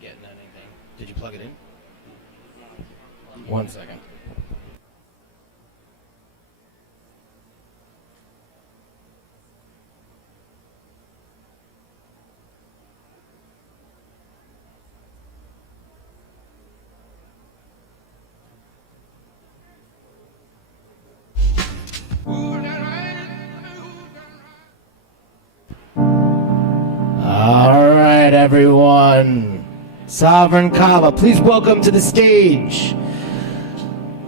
getting anything. Did you plug it in? 1 second. All right, everyone. Sovereign Kava, please welcome to the stage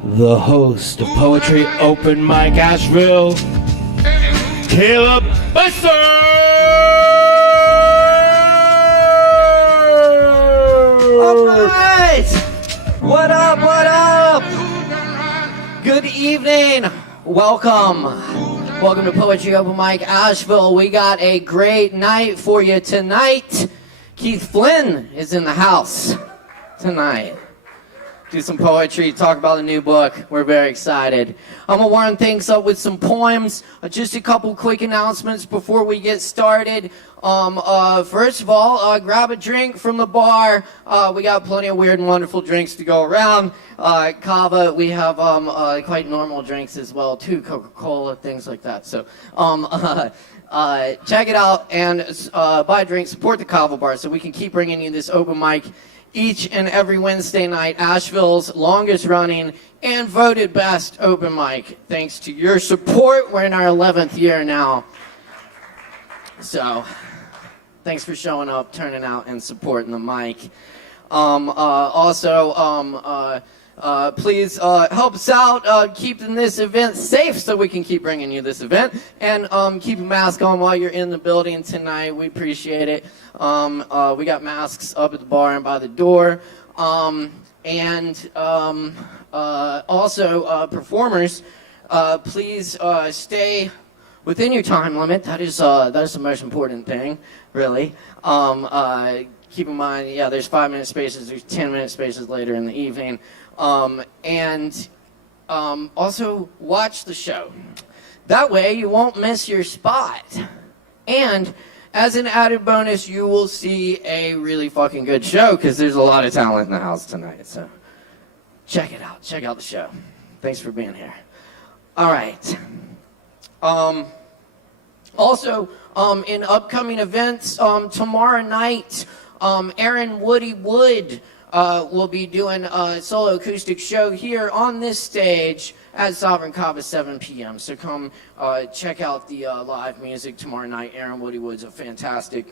the host of Poetry Open Mic Asheville, Caleb Beissert! All right! What up, what up? Good evening. Welcome. Welcome to Poetry Open Mic Asheville. We got a great night for you tonight. Keith Flynn is in the house tonight. Do some poetry, talk about a new book. We're very excited. I'm going to warm things up with some poems. Just a couple quick announcements before we get started. First of all, grab a drink from the bar. We got plenty of weird and wonderful drinks to go around. Kava, we have quite normal drinks as well too, Coca-Cola, things like that. So check it out and buy a drink, support the Kava bar so we can keep bringing you this open mic each and every Wednesday night, Asheville's longest running and voted best open mic. Thanks to your support, we're in our 11th year now. So, thanks for showing up, turning out, and supporting the mic. Please help us out keeping this event safe so we can keep bringing you this event. And keep a mask on while you're in the building tonight. We appreciate it. We got masks up at the bar and by the door. Performers, please stay within your time limit. That is the most important thing, really. Keep in mind, yeah, there's 5-minute spaces, there's 10-minute spaces later in the evening. Also watch the show. That way you won't miss your spot. And as an added bonus, you will see a really fucking good show because there's a lot of talent in the house tonight. So check it out. Check out the show. Thanks for being here. All right. In upcoming events, tomorrow night, Aaron Woody Wood will be doing a solo acoustic show here on this stage at Sovereign Kava 7 p.m. So come check out the live music tomorrow night. Aaron Woody Wood's a fantastic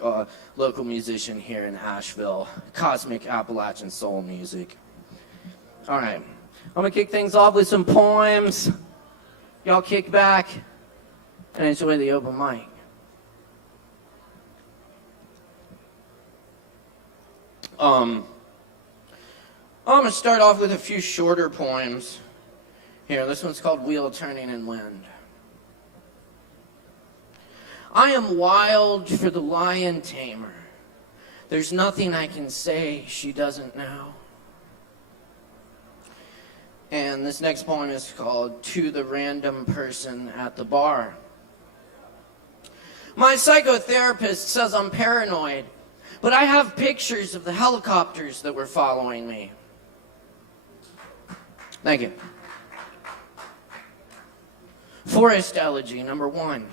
local musician here in Asheville. Cosmic Appalachian soul music. All right. I'm going to kick things off with some poems. Y'all kick back and enjoy the open mic. I'm going to start off with a few shorter poems. Here, this one's called Wheel Turning in Wind. I am wild for the lion tamer. There's nothing I can say she doesn't know. And this next poem is called To the Random Person at the Bar. My psychotherapist says I'm paranoid, but I have pictures of the helicopters that were following me. Thank you. Forest elegy, number 1.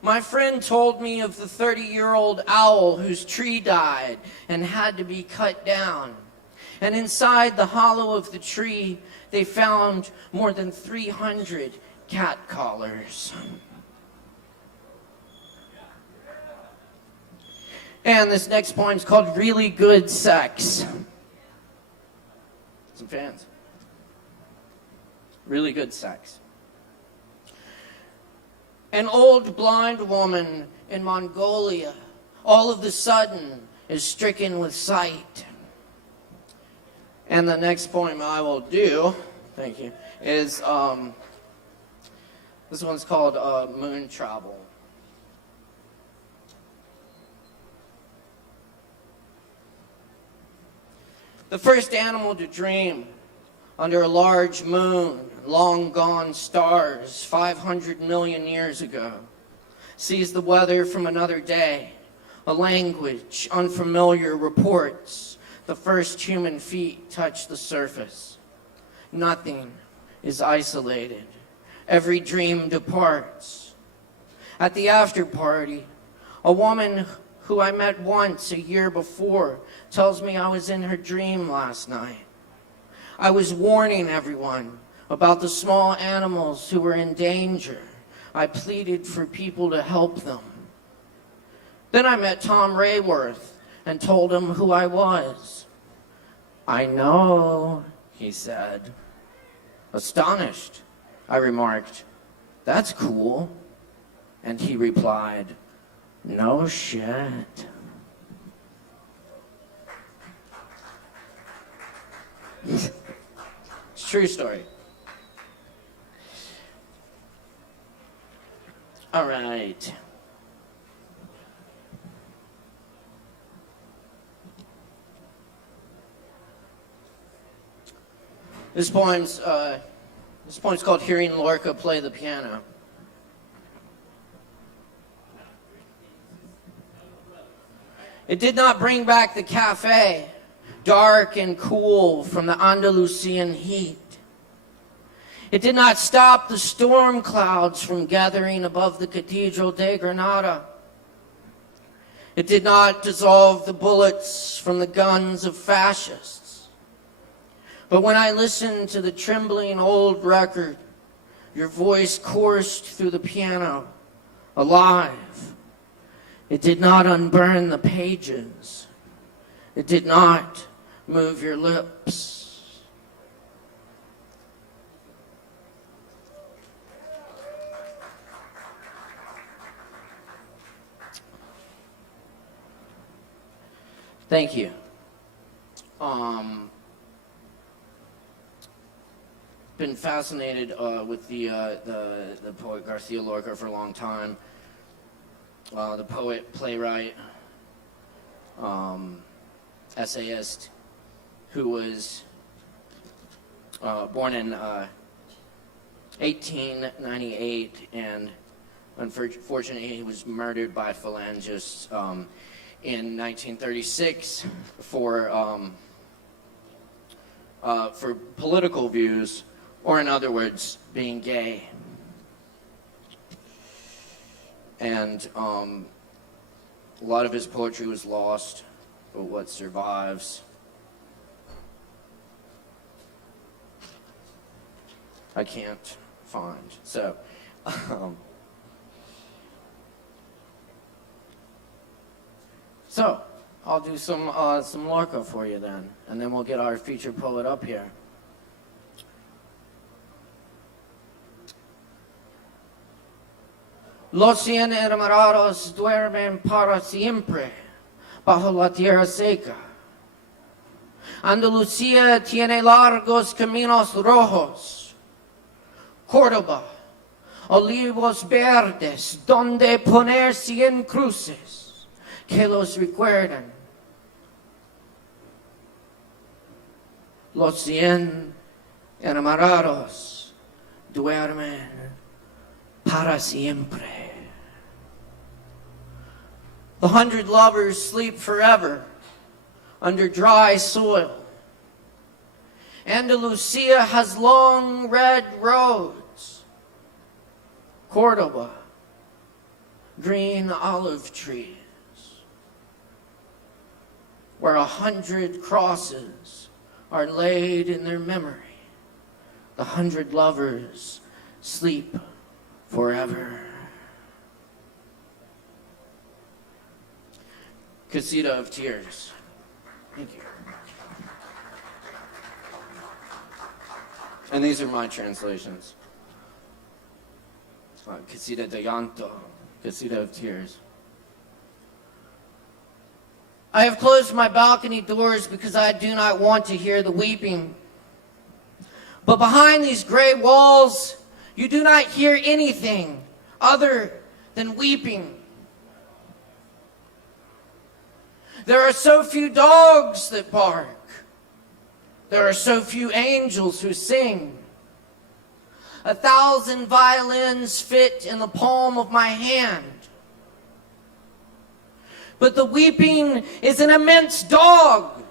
My friend told me of the 30-year-old owl whose tree died and had to be cut down. And inside the hollow of the tree, they found more than 300 cat collars. And this next poem is called Really Good Sex. Some fans. Really good sex. An old blind woman in Mongolia all of a sudden is stricken with sight. And the next poem I will do, thank you, is this one's called Moon Travel. The first animal to dream under a large moon, long gone stars, 500 million years ago, sees the weather from another day, A language unfamiliar reports the first human feet touch the surface. Nothing is isolated. Every dream departs. At the after party, a woman who I met once a year before tells me I was in her dream last night. I was warning everyone about the small animals who were in danger. I pleaded for people to help them. Then I met Tom Rayworth and told him who I was. "I know," he said. Astonished, I remarked, "That's cool." And he replied, "No shit." It's a true story. All right. This poem's called Hearing Lorca Play the Piano. It did not bring back the cafe, dark and cool from the Andalusian heat. It did not stop the storm clouds from gathering above the Cathedral de Granada. It did not dissolve the bullets from the guns of fascists. But when I listened to the trembling old record, your voice coursed through the piano, alive. It did not unburn the pages. It did not move your lips. Thank you. Been fascinated with the poet Garcia Lorca for a long time. The poet, playwright, essayist, who was born in 1898, and unfortunately he was murdered by phalangists in 1936 for political views, or in other words, being gay. And a lot of his poetry was lost, but what survives, I can't find. So, I'll do some Lorca for you then, and then we'll get our featured poet up here. Los 100 enamorados duermen para siempre bajo la tierra seca. Andalucía tiene largos caminos rojos. Córdoba, olivos verdes donde poner 100 cruces que los recuerdan. Los 100 enamorados duermen para siempre. The 100 lovers sleep forever under dry soil. Andalusia has long red roads. Cordoba, green olive trees, where 100 crosses are laid in their memory. The 100 lovers sleep forever. Casita of Tears. Thank you. And these are my translations. Casita de Llanto, Casita of Tears. I have closed my balcony doors because I do not want to hear the weeping. But behind these gray walls, you do not hear anything other than weeping. There are so few dogs that bark. There are so few angels who sing. 1,000 violins fit in the palm of my hand. But the weeping is an immense dog.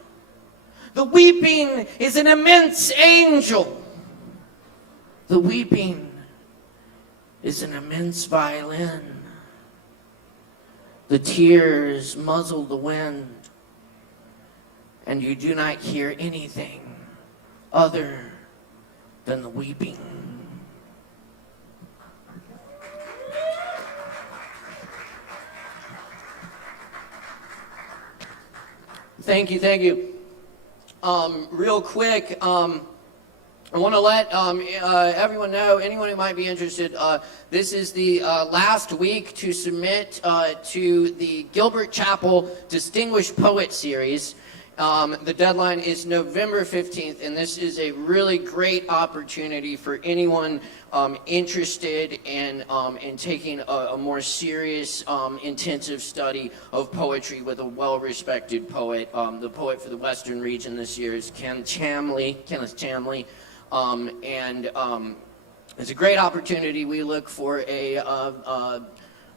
The weeping is an immense angel. The weeping is an immense violin. The tears muzzle the wind, and you do not hear anything other than the weeping. Thank you, thank you. Real quick, I want to let everyone know, anyone who might be interested, this is the last week to submit to the Gilbert Chapel Distinguished Poet Series. The deadline is November 15th, and this is a really great opportunity for anyone interested in taking a more serious, intensive study of poetry with a well-respected poet. The poet for the Western region this year is Kenneth Chamley. It's a great opportunity. We look for a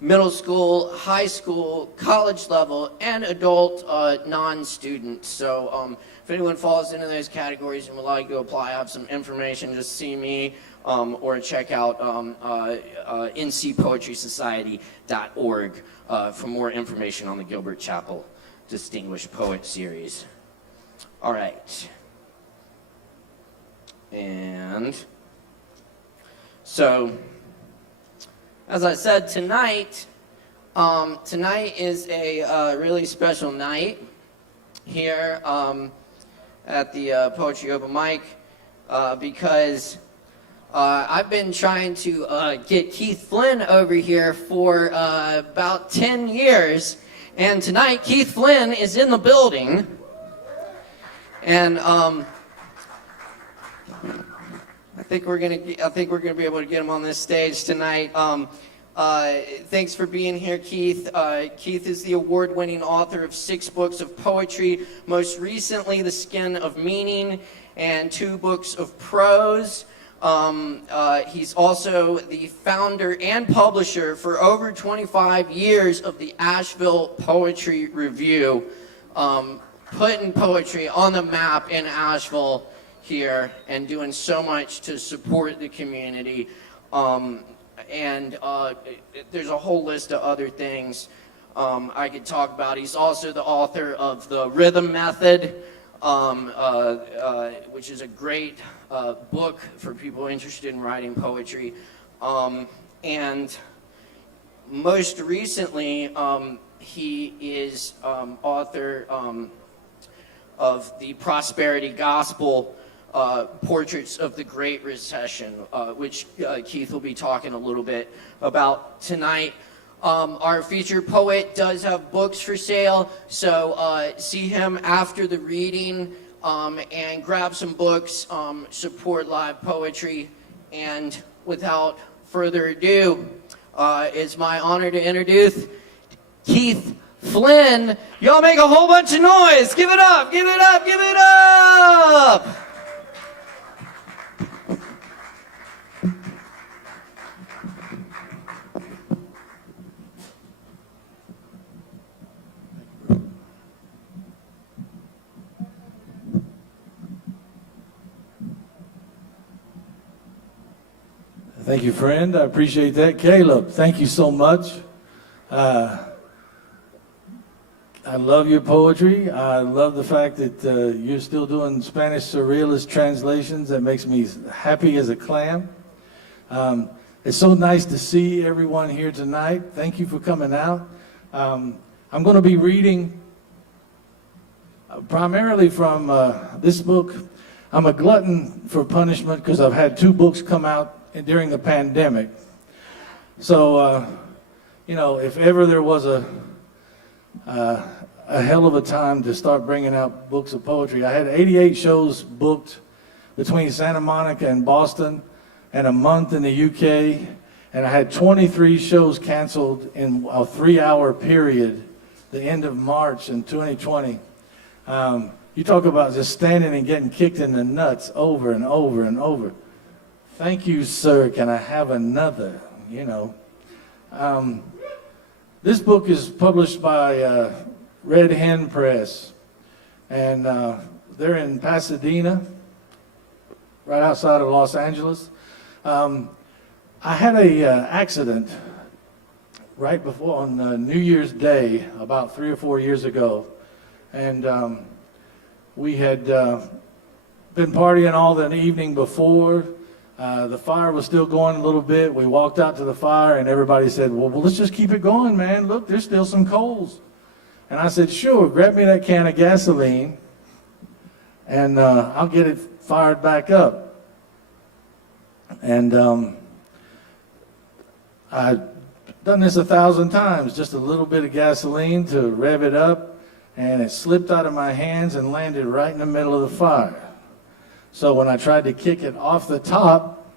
middle school, high school, college level, and adult non-students. So if anyone falls into those categories and would like to apply, I have some information. Just see me or check out ncpoetrysociety.org for more information on the Gilbert Chapel Distinguished Poet Series. All right. And so, as I said, tonight is a really special night here at the Poetry Open Mic because I've been trying to get Keith Flynn over here for about 10 years, and tonight Keith Flynn is in the building, and I think we're gonna be able to get him on this stage tonight. Thanks for being here, Keith. Keith is the award-winning author of 6 books of poetry, most recently The Skin of Meaning, and 2 books of prose. He's also the founder and publisher for over 25 years of the Asheville Poetry Review, putting poetry on the map in Asheville here and doing so much to support the community. There's a whole list of other things I could talk about. He's also the author of The Rhythm Method, which is a great book for people interested in writing poetry. And most recently, he is author of the Prosperity Gospel, Portraits of the Great Recession, which Keith will be talking a little bit about tonight. Our featured poet does have books for sale, so see him after the reading and grab some books, support live poetry. And without further ado, it's my honor to introduce Keith Flynn. Y'all make a whole bunch of noise. Give it up, give it up, give it up! Thank you, friend. I appreciate that. Caleb, thank you so much. I love your poetry. I love the fact that you're still doing Spanish surrealist translations. That makes me happy as a clam. It's so nice to see everyone here tonight. Thank you for coming out. I'm going to be reading primarily from this book. I'm a glutton for punishment because I've had 2 books come out during the pandemic. So, if ever there was a hell of a time to start bringing out books of poetry, I had 88 shows booked between Santa Monica and Boston and a month in the UK, and I had 23 shows canceled in a 3-hour period, the end of March in 2020. You talk about just standing and getting kicked in the nuts over and over and over. Thank you, sir. Can I have another? This book is published by Red Hen Press, and they're in Pasadena, right outside of Los Angeles. I had a accident right before on New Year's Day about 3 or 4 years ago, and we had been partying all the evening before. The fire was still going a little bit. We walked out to the fire, and everybody said, well, let's just keep it going, man. Look, there's still some coals. And I said, sure, grab me that can of gasoline, and I'll get it fired back up. And I've done this 1,000 times, just a little bit of gasoline to rev it up, and it slipped out of my hands and landed right in the middle of the fire. So when I tried to kick it off the top,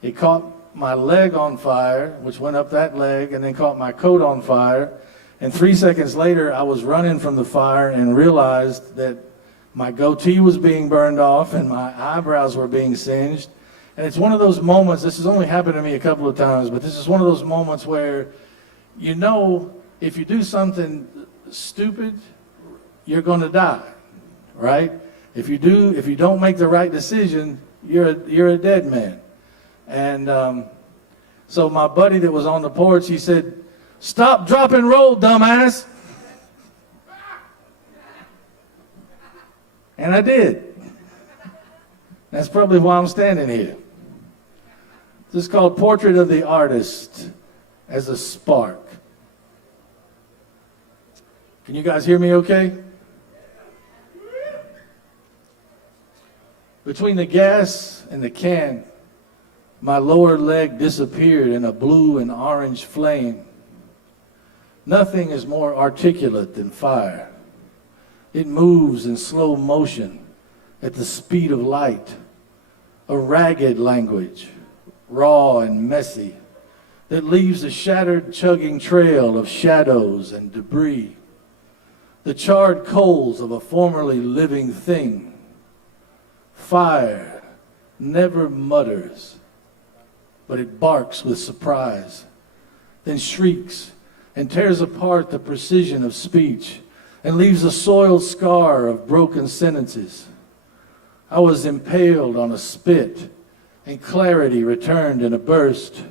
it caught my leg on fire, which went up that leg, and then caught my coat on fire. And 3 seconds later, I was running from the fire and realized that my goatee was being burned off and my eyebrows were being singed. And it's one of those moments, this has only happened to me a couple of times, but this is one of those moments where you know if you do something stupid, you're going to die, right? If you don't make the right decision, you're a dead man. And so my buddy that was on the porch, he said, "Stop, drop, and roll, dumbass." And I did. That's probably why I'm standing here. This is called Portrait of the Artist as a Spark. Can you guys hear me okay? Between the gas and the can, my lower leg disappeared in a blue and orange flame. Nothing is more articulate than fire. It moves in slow motion at the speed of light, a ragged language, raw and messy, that leaves a shattered, chugging trail of shadows and debris, the charred coals of a formerly living thing. Fire never mutters, but it barks with surprise, then shrieks and tears apart the precision of speech and leaves a soiled scar of broken sentences. I was impaled on a spit, and clarity returned in a burst.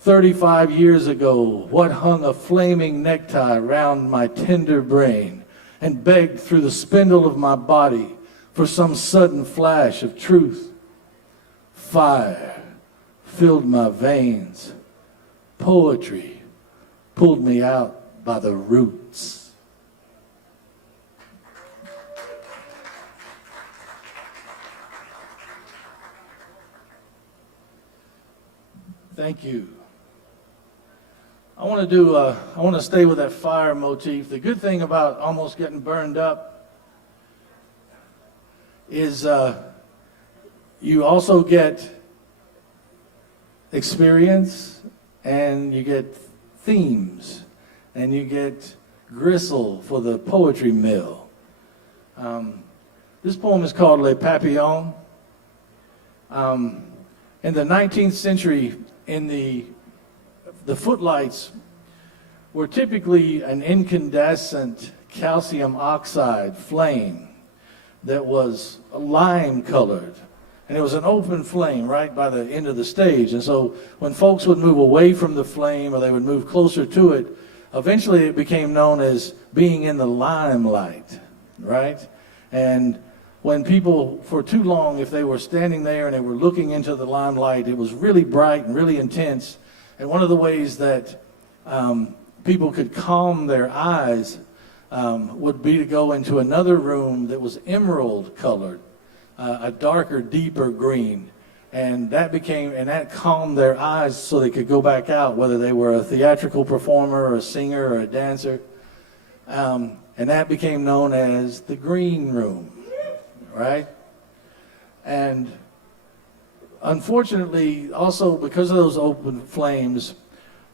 35 years ago, what hung a flaming necktie round my tender brain and begged through the spindle of my body for some sudden flash of truth. Fire filled my veins. Poetry pulled me out by the roots. Thank you. I want to stay with that fire motif. The good thing about almost getting burned up is you also get experience, and you get themes, and you get gristle for the poetry mill. This poem is called Le Papillon. In the 19th century, in the footlights were typically an incandescent calcium oxide flame that was lime colored, and it was an open flame right by the end of the stage. And so when folks would move away from the flame or they would move closer to it, eventually it became known as being in the limelight, right? And when people, for too long, if they were standing there and they were looking into the limelight, it was really bright and really intense. And one of the ways that people could calm their eyes would be to go into another room that was emerald colored, a darker, deeper green. And that calmed their eyes so they could go back out, whether they were a theatrical performer or a singer or a dancer. And that became known as the green room, right? And unfortunately, also because of those open flames,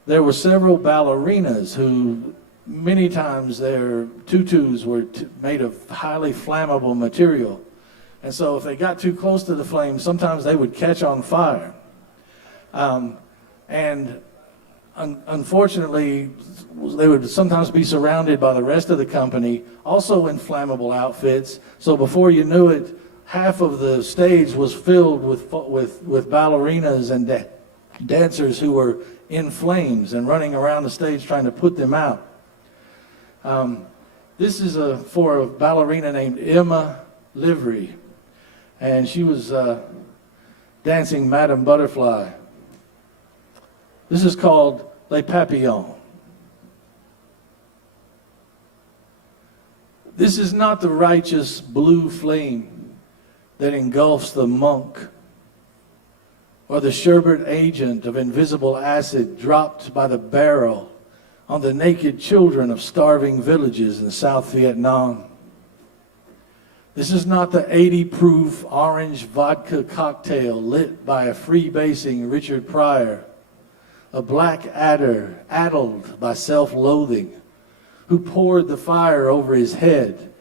there were several ballerinas who many times their tutus were made of highly flammable material. And so if they got too close to the flame, sometimes they would catch on fire. And unfortunately, they would sometimes be surrounded by the rest of the company, also in flammable outfits. So before you knew it, half of the stage was filled with ballerinas and dancers who were in flames and running around the stage trying to put them out. This is for a ballerina named Emma Livery, and she was dancing Madame Butterfly. This is called Les Papillons. This is not the righteous blue flame that engulfs the monk, or the sherbet agent of invisible acid dropped by the barrel on the naked children of starving villages in South Vietnam. This is not the 80-proof orange vodka cocktail lit by a freebasing Richard Pryor, a black adder addled by self-loathing, who poured the fire over his head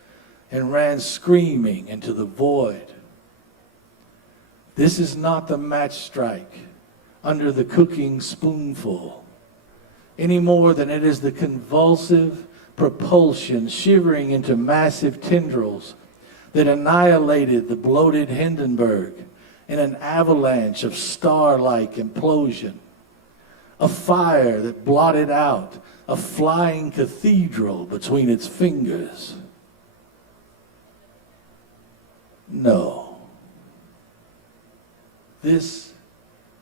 and ran screaming into the void. This is not the match strike under the cooking spoonful, any more than it is the convulsive propulsion shivering into massive tendrils that annihilated the bloated Hindenburg in an avalanche of star-like implosion, a fire that blotted out a flying cathedral between its fingers. No. This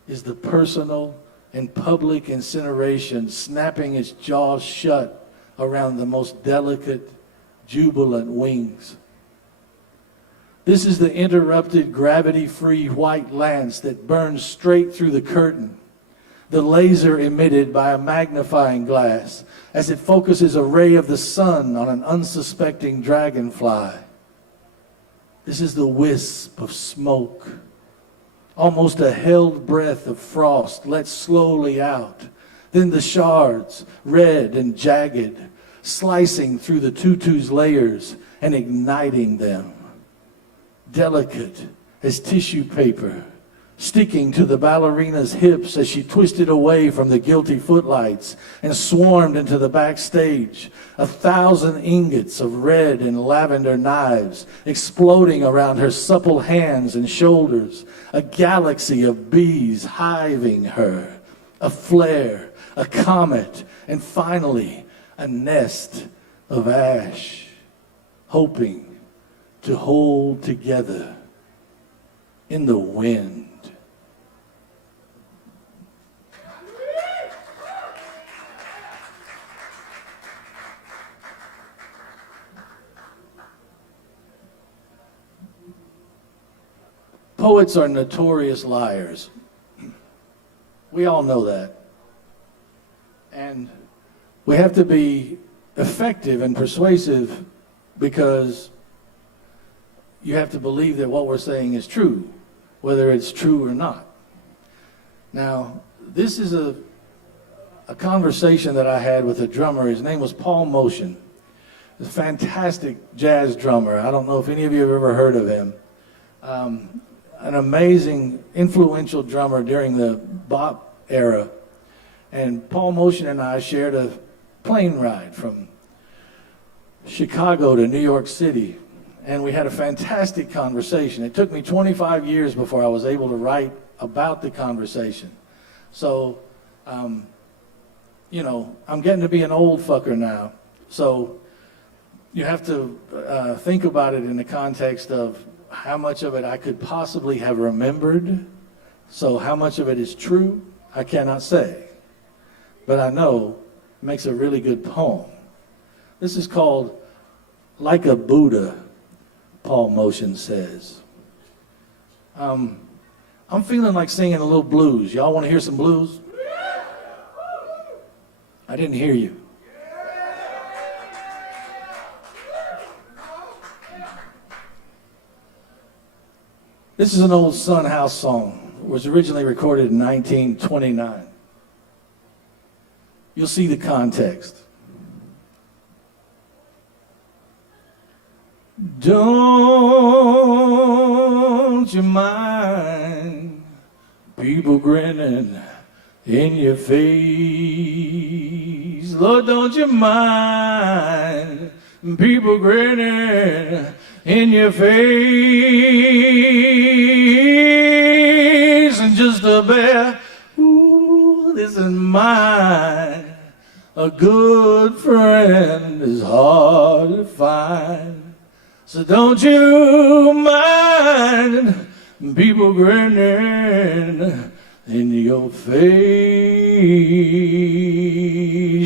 is the personal and public incineration snapping its jaws shut around the most delicate, jubilant wings. This is the interrupted, gravity-free white lance that burns straight through the curtain, the laser emitted by a magnifying glass as it focuses a ray of the sun on an unsuspecting dragonfly. This is the wisp of smoke, almost a held breath of frost let slowly out, then the shards, red and jagged, slicing through the tutu's layers and igniting them, delicate as tissue paper, sticking to the ballerina's hips as she twisted away from the guilty footlights and swarmed into the backstage, 1,000 ingots of red and lavender knives exploding around her supple hands and shoulders, a galaxy of bees hiving her, a flare, a comet, and finally a nest of ash, hoping to hold together in the wind. Poets are notorious liars. We all know that. And we have to be effective and persuasive because you have to believe that what we're saying is true, whether it's true or not. Now, this is a conversation that I had with a drummer. His name was Paul Motion. He's a fantastic jazz drummer. I don't know if any of you have ever heard of him. An amazing, influential drummer during the bop era. And Paul Motion and I shared a plane ride from Chicago to New York City. And we had a fantastic conversation. It took me 25 years before I was able to write about the conversation. So, you know, I'm getting to be an old fucker now. So you have to think about it in the context of how much of it I could possibly have remembered. So how much of it is true, I cannot say. But I know it makes a really good poem. This is called Like a Buddha, Paul Motion says. I'm feeling like singing a little blues. Y'all want to hear some blues? I didn't hear you. This is an old Son House song. It was originally recorded in 1929. You'll see the context. Don't you mind people grinning in your face. Lord, don't you mind people grinning in your face, and just a bear, ooh, this is mine. A good friend is hard to find, so don't you mind people grinning in your face.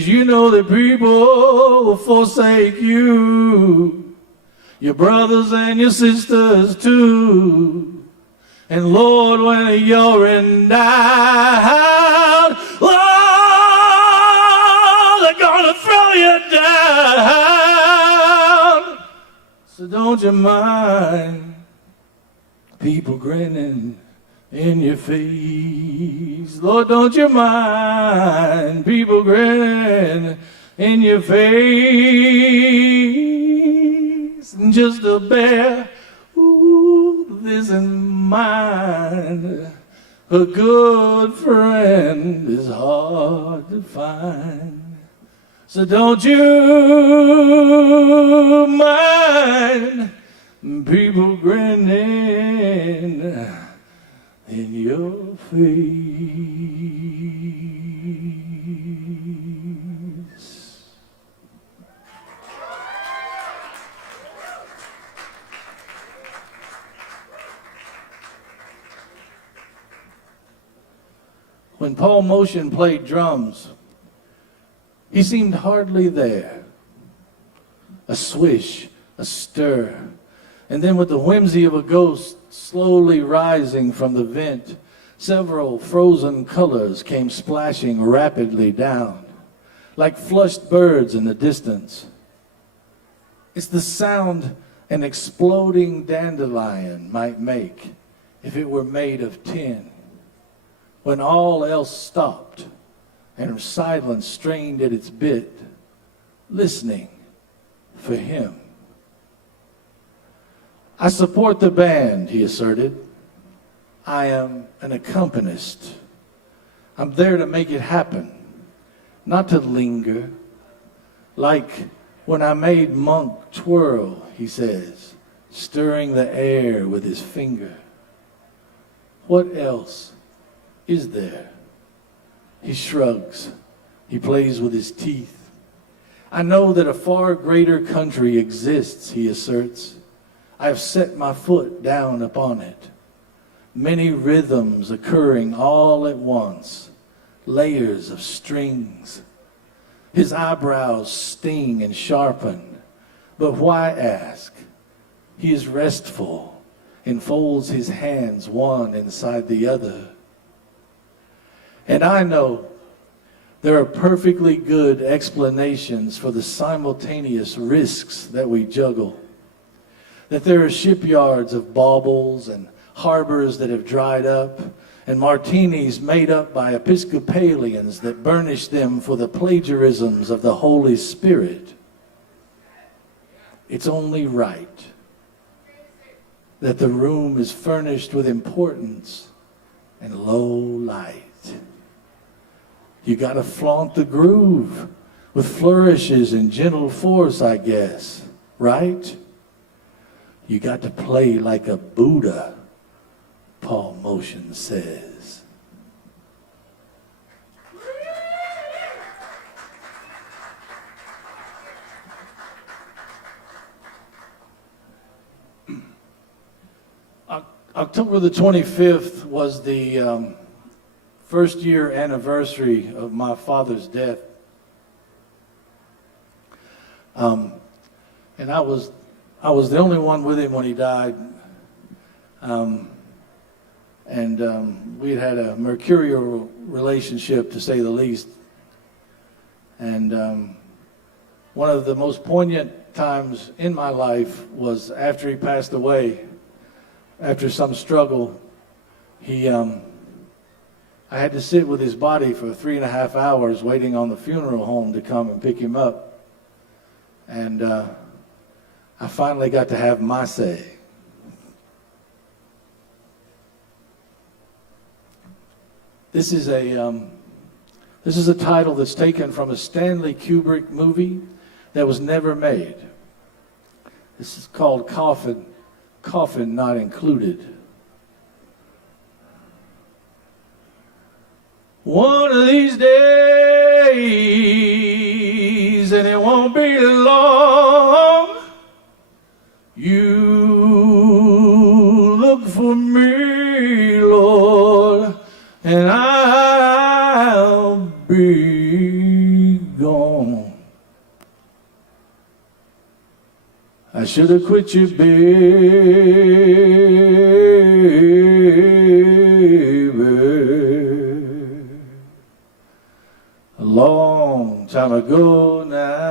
You know that people will forsake you, your brothers and your sisters too. And Lord, when you're in doubt, Lord, they're gonna throw you down. So don't you mind people grinning in your face. Lord, don't you mind people grinning in your face. And just a bear, ooh, this is mine. A good friend is hard to find. So don't you mind people grinning in your face. When Paul Motion played drums, he seemed hardly there. A swish, a stir, and then with the whimsy of a ghost slowly rising from the vent, several frozen colors came splashing rapidly down, like flushed birds in the distance. It's the sound an exploding dandelion might make if it were made of tin, when all else stopped and silence strained at its bit, listening for him. I support the band, he asserted. I am an accompanist. I'm there to make it happen, not to linger. Like when I made Monk twirl, he says, stirring the air with his finger. What else is there? He shrugs. He plays with his teeth. I know that a far greater country exists, he asserts. I have set my foot down upon it. Many rhythms occurring all at once, layers of strings. His eyebrows sting and sharpen, but why ask? He is restful and folds his hands one inside the other. And I know there are perfectly good explanations for the simultaneous risks that we juggle. That there are shipyards of baubles and harbors that have dried up, and martinis made up by Episcopalians that burnish them for the plagiarisms of the Holy Spirit. It's only right that the room is furnished with importance and low light. You gotta flaunt the groove with flourishes and gentle force, I guess, right? You got to play like a Buddha, Paul Motion says. October the 25th was the first year anniversary of my father's death. And I was the only one with him when he died. We'd had a mercurial relationship, to say the least. And one of the most poignant times in my life was after he passed away. After some struggle, I had to sit with his body for 3.5 hours waiting on the funeral home to come and pick him up. And I finally got to have my say. This is a This is a title that's taken from a Stanley Kubrick movie that was never made. This is called Coffin, Coffin Not Included. One of these days, and it won't be long, you look for me, Lord, and I'll be gone. I should have quit you, baby, a long time ago now.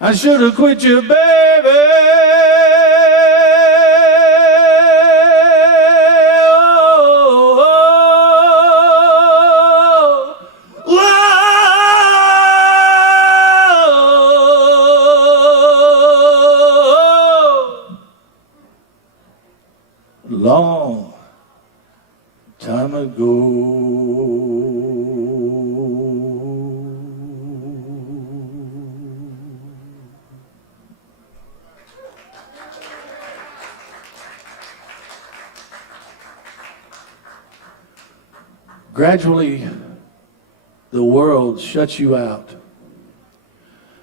I should have quit you, baby. Long time ago. Gradually, the world shuts you out.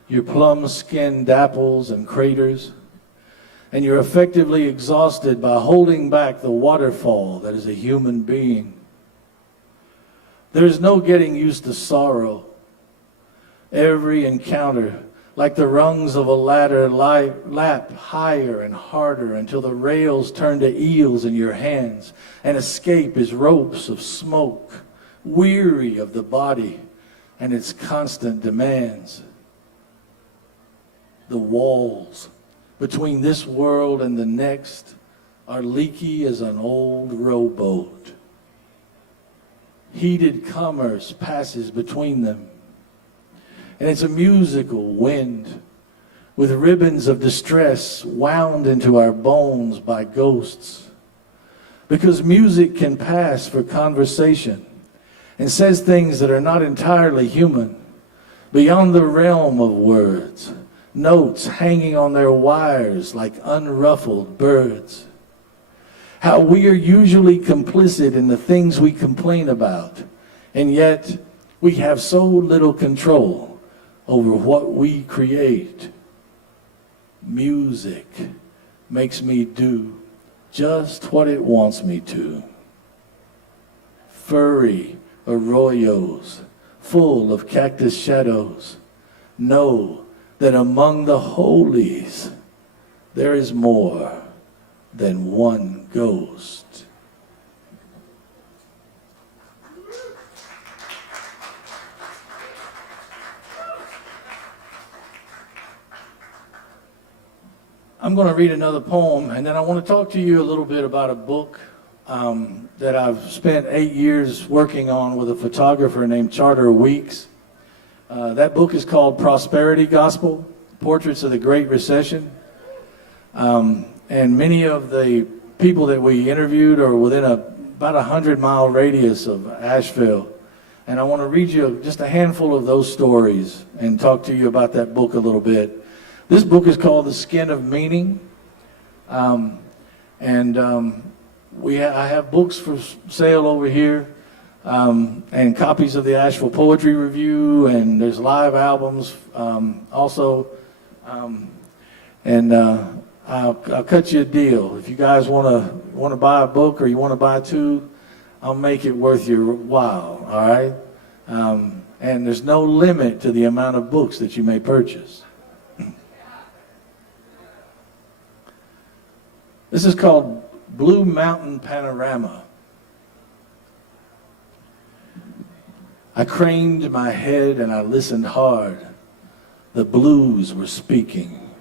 Your plum skin dapples and craters, and you're effectively exhausted by holding back the waterfall that is a human being. There's no getting used to sorrow. Every encounter, like the rungs of a ladder, lap higher and harder until the rails turn to eels in your hands, and escape is ropes of smoke, weary of the body and its constant demands. The walls between this world and the next are leaky as an old rowboat. Heated commerce passes between them, and it's a musical wind with ribbons of distress wound into our bones by ghosts. Because music can pass for conversation and says things that are not entirely human, beyond the realm of words. Notes hanging on their wires like unruffled birds. How we are usually complicit in the things we complain about, and yet we have so little control over what we create. Music makes me do just what it wants me to. Furry arroyos full of cactus shadows know that among the holies there is more than one ghost. I'm going to read another poem, and then I want to talk to you a little bit about a book that I've spent 8 years working on with a photographer named Charter Weeks. That book is called Prosperity Gospel, Portraits of the Great Recession. And many of the people that we interviewed are within about 100-mile radius of Asheville. And I want to read you just a handful of those stories and talk to you about that book a little bit. This book is called The Skin of Meaning. I have books for sale over here. And copies of the Asheville Poetry Review, and there's live albums also. I'll cut you a deal. If you guys want to buy a book or you want to buy two, I'll make it worth your while, all right? And there's no limit to the amount of books that you may purchase. This is called Blue Mountain Panorama. I craned my head and I listened hard. The blues were speaking.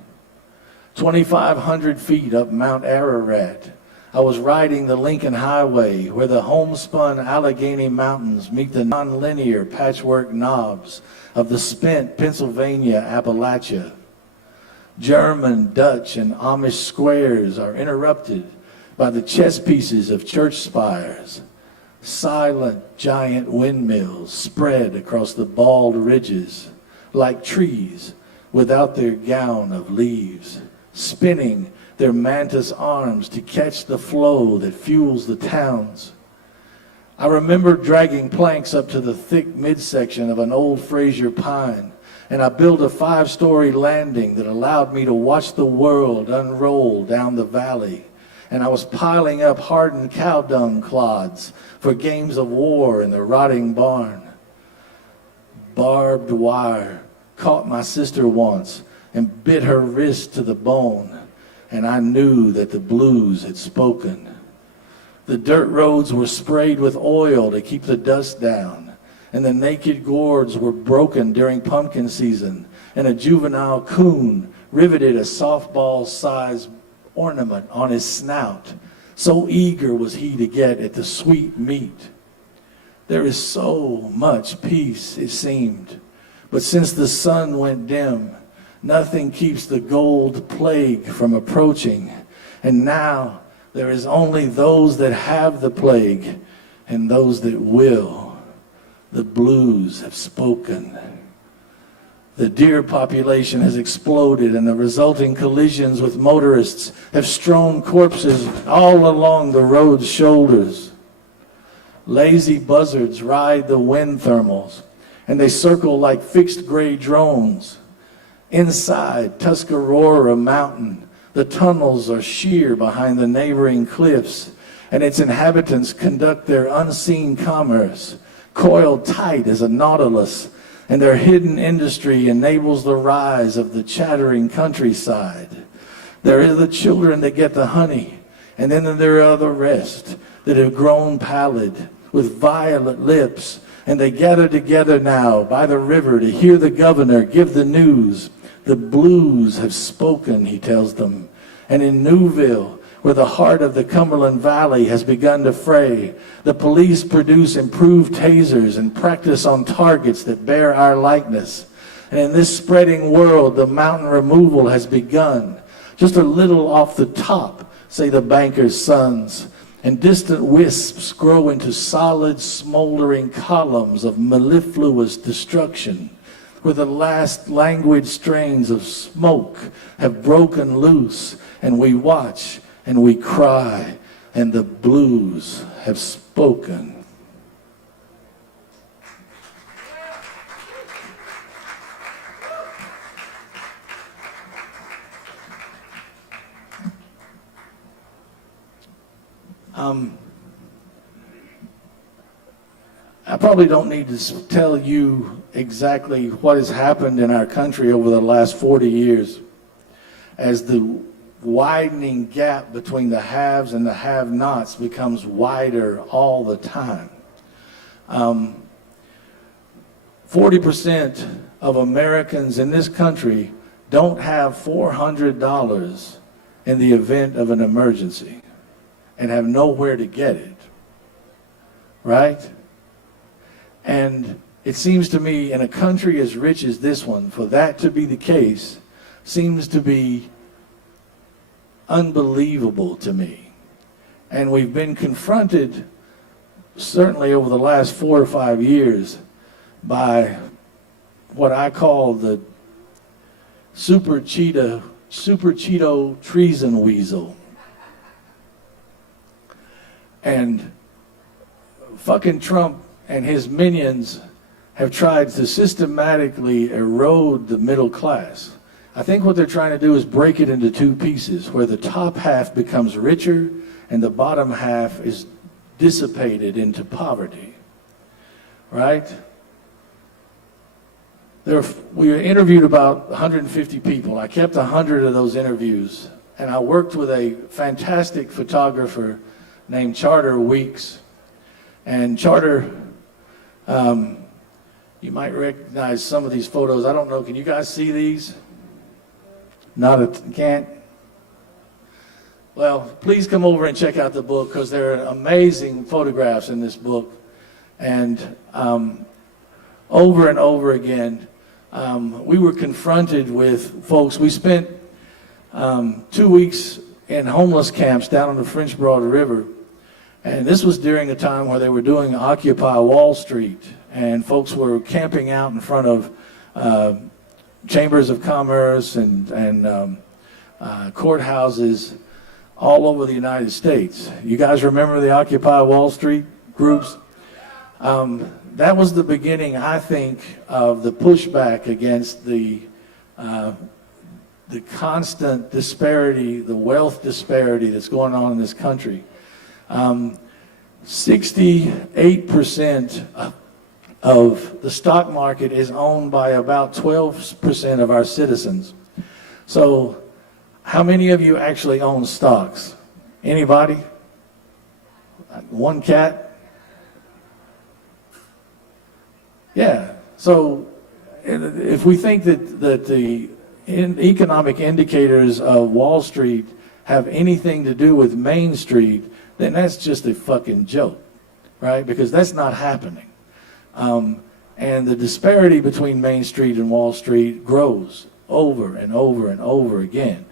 2,500 feet up Mount Ararat, I was riding the Lincoln Highway where the homespun Allegheny Mountains meet the nonlinear patchwork knobs of the spent Pennsylvania Appalachia. German, Dutch, and Amish squares are interrupted by the chess pieces of church spires. Silent giant windmills spread across the bald ridges like trees without their gown of leaves, spinning their mantis arms to catch the flow that fuels the towns. I remember dragging planks up to the thick midsection of an old Fraser pine, and I built a 5-story landing that allowed me to watch the world unroll down the valley. And I was piling up hardened cow dung clods for games of war in the rotting barn. Barbed wire caught my sister once and bit her wrist to the bone, and I knew that the blues had spoken. The dirt roads were sprayed with oil to keep the dust down, and the naked gourds were broken during pumpkin season, and a juvenile coon riveted a softball-sized ornament on his snout. So eager was he to get at the sweet meat. There is so much peace, it seemed. But since the sun went dim, nothing keeps the gold plague from approaching. And now there is only those that have the plague and those that will. The blues have spoken. The deer population has exploded, and the resulting collisions with motorists have strewn corpses all along the road's shoulders. Lazy buzzards ride the wind thermals, and they circle like fixed gray drones. Inside Tuscarora Mountain, the tunnels are sheer behind the neighboring cliffs, and its inhabitants conduct their unseen commerce, coiled tight as a nautilus, and their hidden industry enables the rise of the chattering countryside. There are the children that get the honey, and then there are the rest that have grown pallid with violet lips, and they gather together now by the river to hear the governor give the news. The blues have spoken, he tells them. And in Newville, where the heart of the Cumberland Valley has begun to fray, the police produce improved tasers and practice on targets that bear our likeness. And in this spreading world, the mountain removal has begun. Just a little off the top, say the banker's sons, and distant wisps grow into solid, smoldering columns of mellifluous destruction, where the last languid strains of smoke have broken loose, and we watch and we cry, and the blues have spoken. I probably don't need to tell you exactly what has happened in our country over the last 40 years as the widening gap between the haves and the have-nots becomes wider all the time. 40% of Americans in this country don't have $400 in the event of an emergency and have nowhere to get it, right? And it seems to me in a country as rich as this one, for that to be the case seems to be unbelievable to me. And we've been confronted, certainly over the last 4 or 5 years, by what I call the Super Cheeto treason weasel. And fucking Trump and his minions have tried to systematically erode the middle class. I think what they're trying to do is break it into two pieces, where the top half becomes richer and the bottom half is dissipated into poverty, right? We interviewed about 150 people. I kept 100 of those interviews, and I worked with a fantastic photographer named Charter Weeks. And Charter, you might recognize some of these photos. I don't know, can you guys see these? Can't? Well, please come over and check out the book, because there are amazing photographs in this book. And over and over again, we were confronted with folks. We spent 2 weeks in homeless camps down on the French Broad River. And this was during a time where they were doing Occupy Wall Street, and folks were camping out in front of chambers of commerce and courthouses all over the United States. You guys remember the Occupy Wall Street groups? That was the beginning, I think, of the pushback against the constant disparity, the wealth disparity that's going on in this country. 68% of the stock market is owned by about 12% of our citizens. So how many of you actually own stocks? Anybody? One cat? Yeah. So if we think that the economic indicators of Wall Street have anything to do with Main Street, then that's just a fucking joke, right? Because that's not happening. And the disparity between Main Street and Wall Street grows over and over and over again.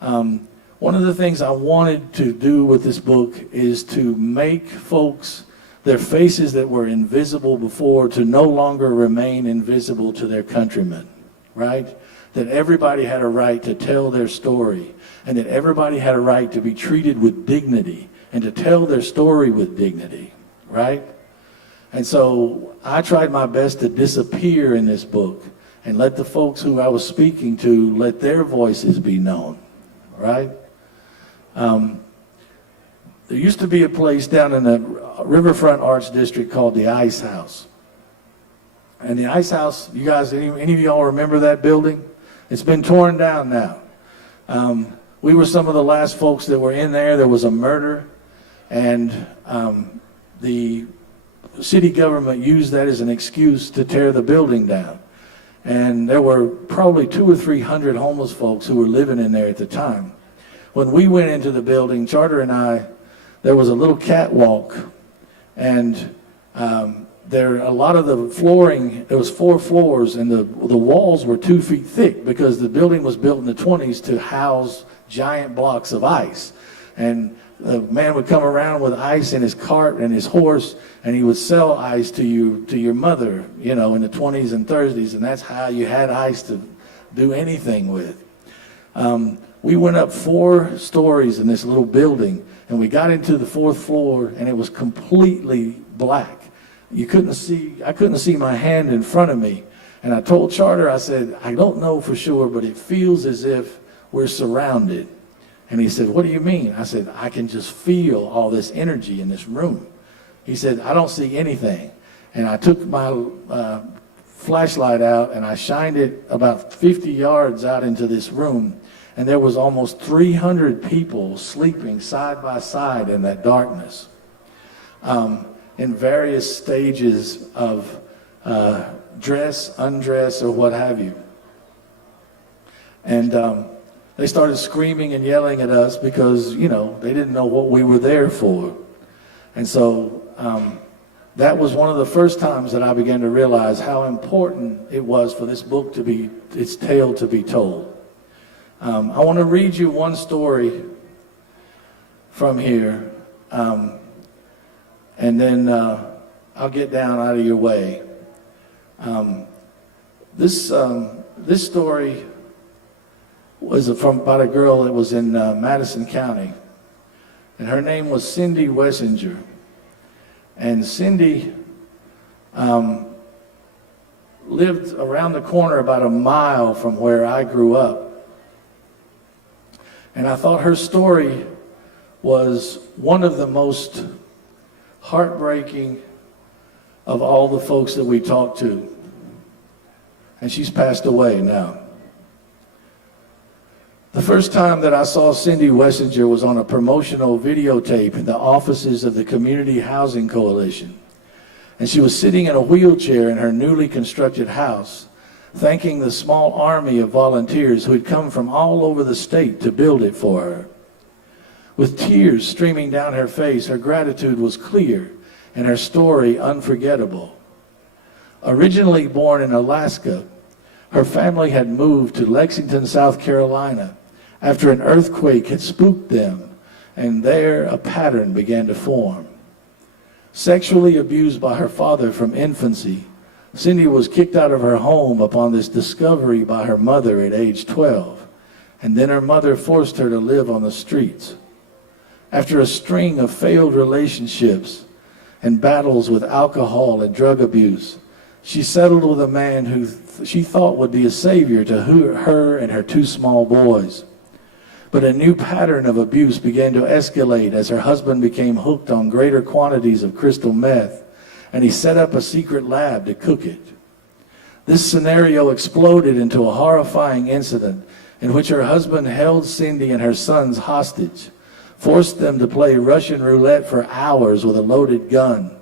One of the things I wanted to do with this book is to make folks, their faces that were invisible before, to no longer remain invisible to their countrymen, right? That everybody had a right to tell their story, and that everybody had a right to be treated with dignity and to tell their story with dignity, right? And so I tried my best to disappear in this book and let the folks who I was speaking to, let their voices be known, right? There used to be a place down in the Riverfront Arts District called the Ice House. And the Ice House, you guys, any of y'all remember that building? It's been torn down now. We were some of the last folks that were in there. There was a murder, and the city government used that as an excuse to tear the building down. And there were probably 200 or 300 homeless folks who were living in there at the time. When we went into the building, Charter and I, there was a little catwalk, and a lot of the flooring, there was 4 floors, and the walls were 2 feet thick because the building was built in the 20s to house giant blocks of ice. And the man would come around with ice in his cart and his horse, and he would sell ice to your mother, you know, in the 20s and 30s, and that's how you had ice to do anything with. We went up 4 stories in this little building, and we got into the 4th floor, and it was completely black. I couldn't see my hand in front of me. And I told Charter, I said, I don't know for sure, but it feels as if we're surrounded. And he said, what do you mean? I said, I can just feel all this energy in this room. He said, I don't see anything. And I took my flashlight out, and I shined it about 50 yards out into this room. And there was almost 300 people sleeping side by side in that darkness, in various stages of dress, undress, or what have you. And they started screaming and yelling at us because, you know, they didn't know what we were there for. And so that was one of the first times that I began to realize how important it was for this book to be, its tale to be told. I want to read you one story from here, and then I'll get down out of your way. This story was about a girl that was in Madison County, and her name was Cindy Wessinger. And Cindy lived around the corner about a mile from where I grew up. And I thought her story was one of the most heartbreaking of all the folks that we talked to. And she's passed away now. The first time that I saw Cindy Wessinger was on a promotional videotape in the offices of the Community Housing Coalition. And she was sitting in a wheelchair in her newly constructed house, thanking the small army of volunteers who had come from all over the state to build it for her. With tears streaming down her face, her gratitude was clear and her story unforgettable. Originally born in Alaska, her family had moved to Lexington, South Carolina after an earthquake had spooked them, and there a pattern began to form. Sexually abused by her father from infancy, Cindy was kicked out of her home upon this discovery by her mother at age 12, and then her mother forced her to live on the streets. After a string of failed relationships and battles with alcohol and drug abuse, she settled with a man who she thought would be a savior to her and her 2 small boys. But a new pattern of abuse began to escalate as her husband became hooked on greater quantities of crystal meth, and he set up a secret lab to cook it. This scenario exploded into a horrifying incident in which her husband held Cindy and her sons hostage, forced them to play Russian roulette for hours with a loaded gun,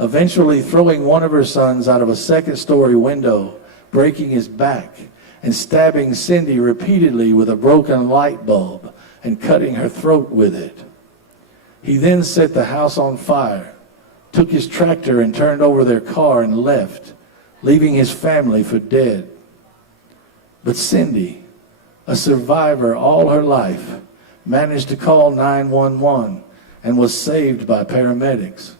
eventually throwing one of her sons out of a 2nd-story window, breaking his back, and stabbing Cindy repeatedly with a broken light bulb and cutting her throat with it. He then set the house on fire, took his tractor and turned over their car and left, leaving his family for dead. But Cindy, a survivor all her life, managed to call 911 and was saved by paramedics.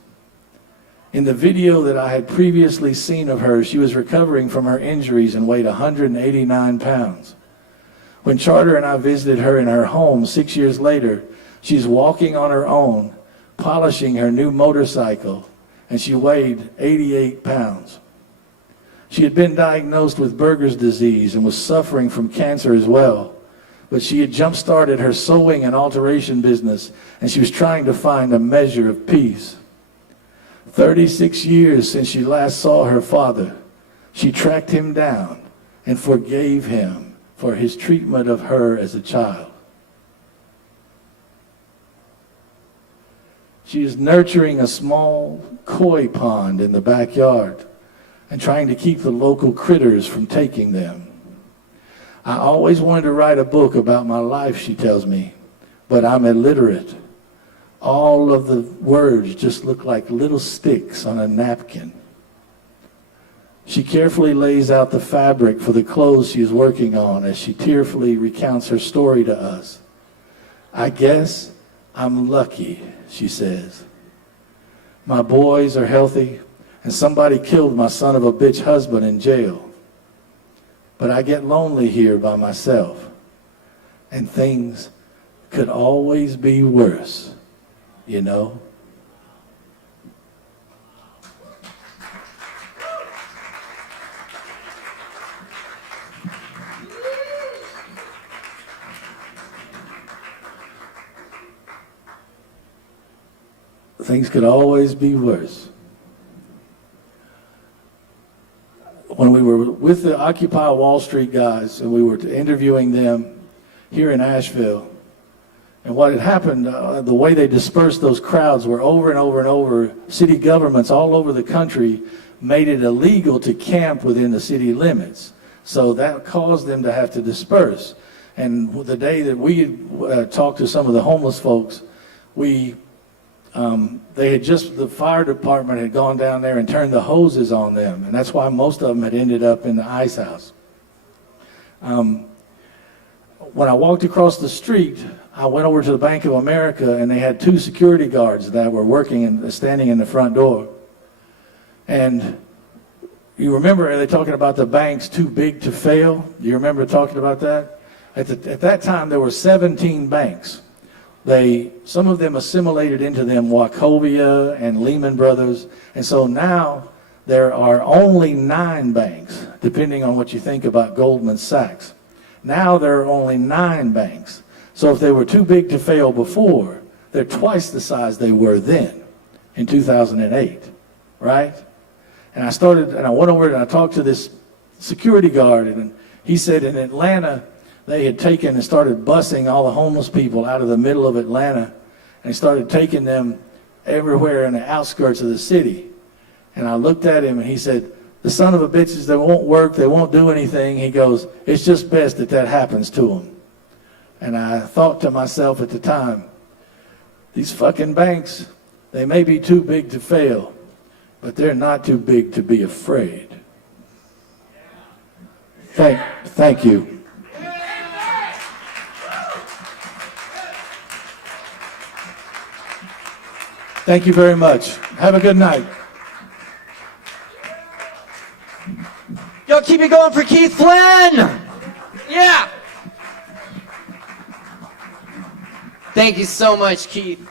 In the video that I had previously seen of her, she was recovering from her injuries and weighed 189 pounds. When Charter and I visited her in her home 6 years later, she's walking on her own, polishing her new motorcycle, and she weighed 88 pounds. She had been diagnosed with Berger's disease and was suffering from cancer as well. But she had jump-started her sewing and alteration business, and she was trying to find a measure of peace. 36 years since she last saw her father, she tracked him down and forgave him for his treatment of her as a child. She is nurturing a small koi pond in the backyard and trying to keep the local critters from taking them. I always wanted to write a book about my life, she tells me, but I'm illiterate. All of the words just look like little sticks on a napkin. She carefully lays out the fabric for the clothes she is working on as she tearfully recounts her story to us. I guess I'm lucky, she says. My boys are healthy, and somebody killed my son of a bitch husband in jail. But I get lonely here by myself, and things could always be worse, you know? Things could always be worse. When we were with the Occupy Wall Street guys and we were interviewing them here in Asheville, and what had happened, the way they dispersed those crowds were over and over and over, city governments all over the country made it illegal to camp within the city limits. So that caused them to have to disperse. And the day that we talked to some of the homeless folks, the fire department had gone down there and turned the hoses on them, and that's why most of them had ended up in the ice house. When I walked across the street, I went over to the Bank of America, and they had 2 security guards that were working and standing in the front door. And you remember they talking about the banks too big to fail? Do you remember talking about that? At that time, there were 17 banks. Some of them assimilated into them Wachovia and Lehman Brothers, and so now there are only 9 banks, depending on what you think about Goldman Sachs. Now there are only 9 banks. So if they were too big to fail before, they're twice the size they were then, in 2008, right? And I went over and I talked to this security guard, and he said in Atlanta, they had taken and started busing all the homeless people out of the middle of Atlanta and started taking them everywhere in the outskirts of the city. And I looked at him and he said, the son of a bitches, they won't work, they won't do anything. He goes, it's just best that happens to them. And I thought to myself at the time, these fucking banks, they may be too big to fail, but they're not too big to be afraid. Thank you. Thank you very much. Have a good night. Yo, keep it going for Keith Flynn. Yeah. Thank you so much, Keith.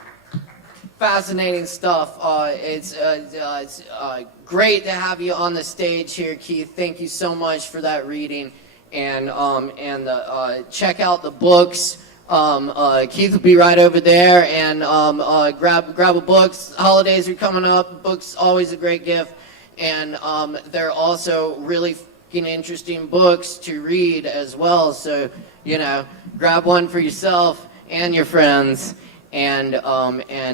Fascinating stuff. It's great to have you on the stage here, Keith. Thank you so much for that reading, and check out the books. Keith will be right over there, and grab a book. Holidays are coming up. Books always a great gift, and they're also really fucking interesting books to read as well. So grab one for yourself and your friends. And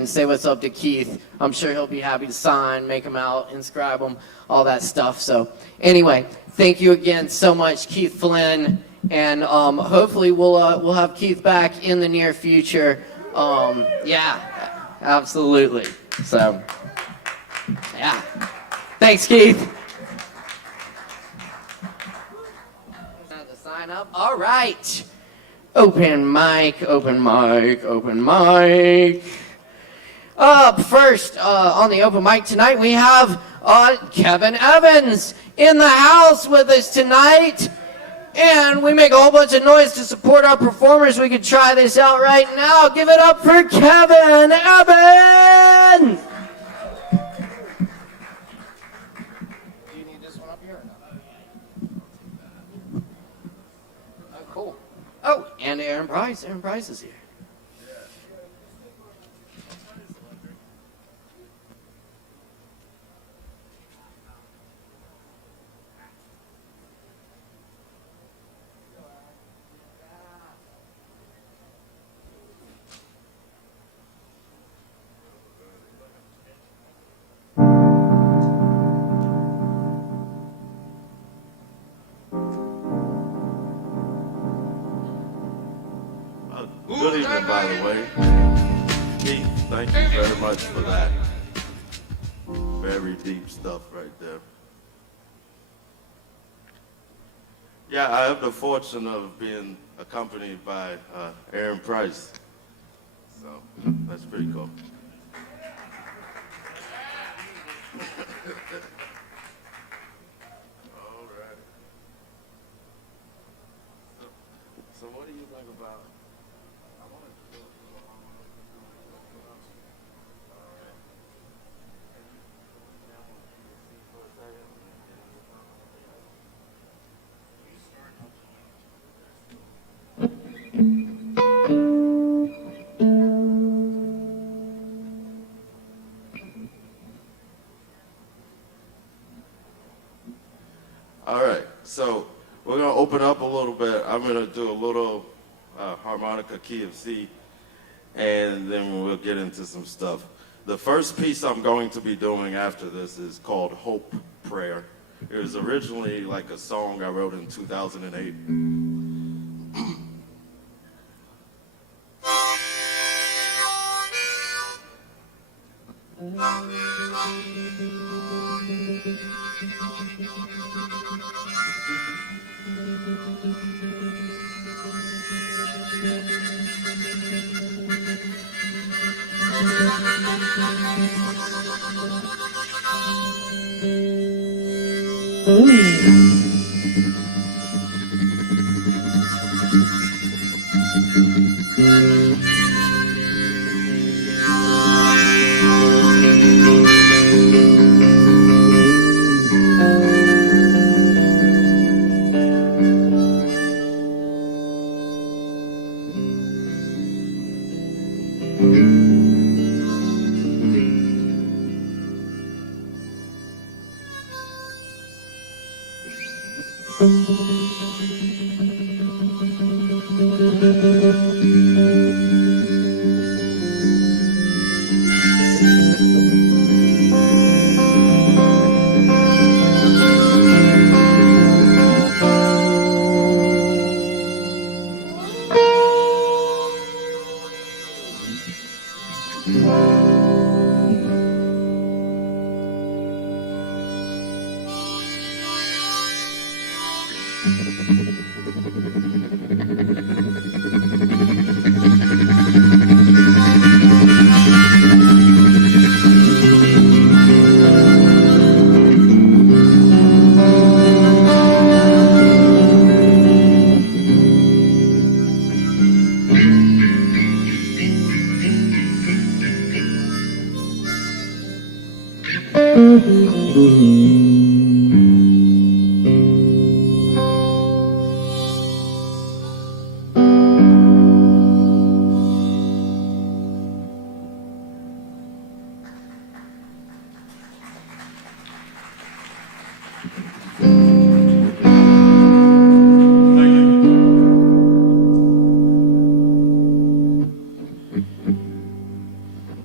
say what's up to Keith. I'm sure he'll be happy to sign, make them out, inscribe them, all that stuff. So anyway, thank you again so much, Keith Flynn, and hopefully we'll have Keith back in the near future. Yeah, absolutely. So yeah, thanks, Keith. Time to sign up. All right. Open mic, open mic, open mic. Up first on the open mic tonight, we have Kevin Evans in the house with us tonight. And we make a whole bunch of noise to support our performers. We could try this out right now. Give it up for Kevin Evans! Do you need this one up here or not? Oh, cool. Oh, and Aaron Price. Aaron Price is here. Good evening, by the way. Keith, thank you very much for that. Very deep stuff right there. Yeah, I have the fortune of being accompanied by Aaron Price. So, that's pretty cool. All right. So what do you think about All right, so we're going to open up a little bit. I'm going to do a little harmonica key of C, and then we'll get into some stuff. The first piece I'm going to be doing after this is called Hope Prayer. It was originally like a song I wrote in 2008.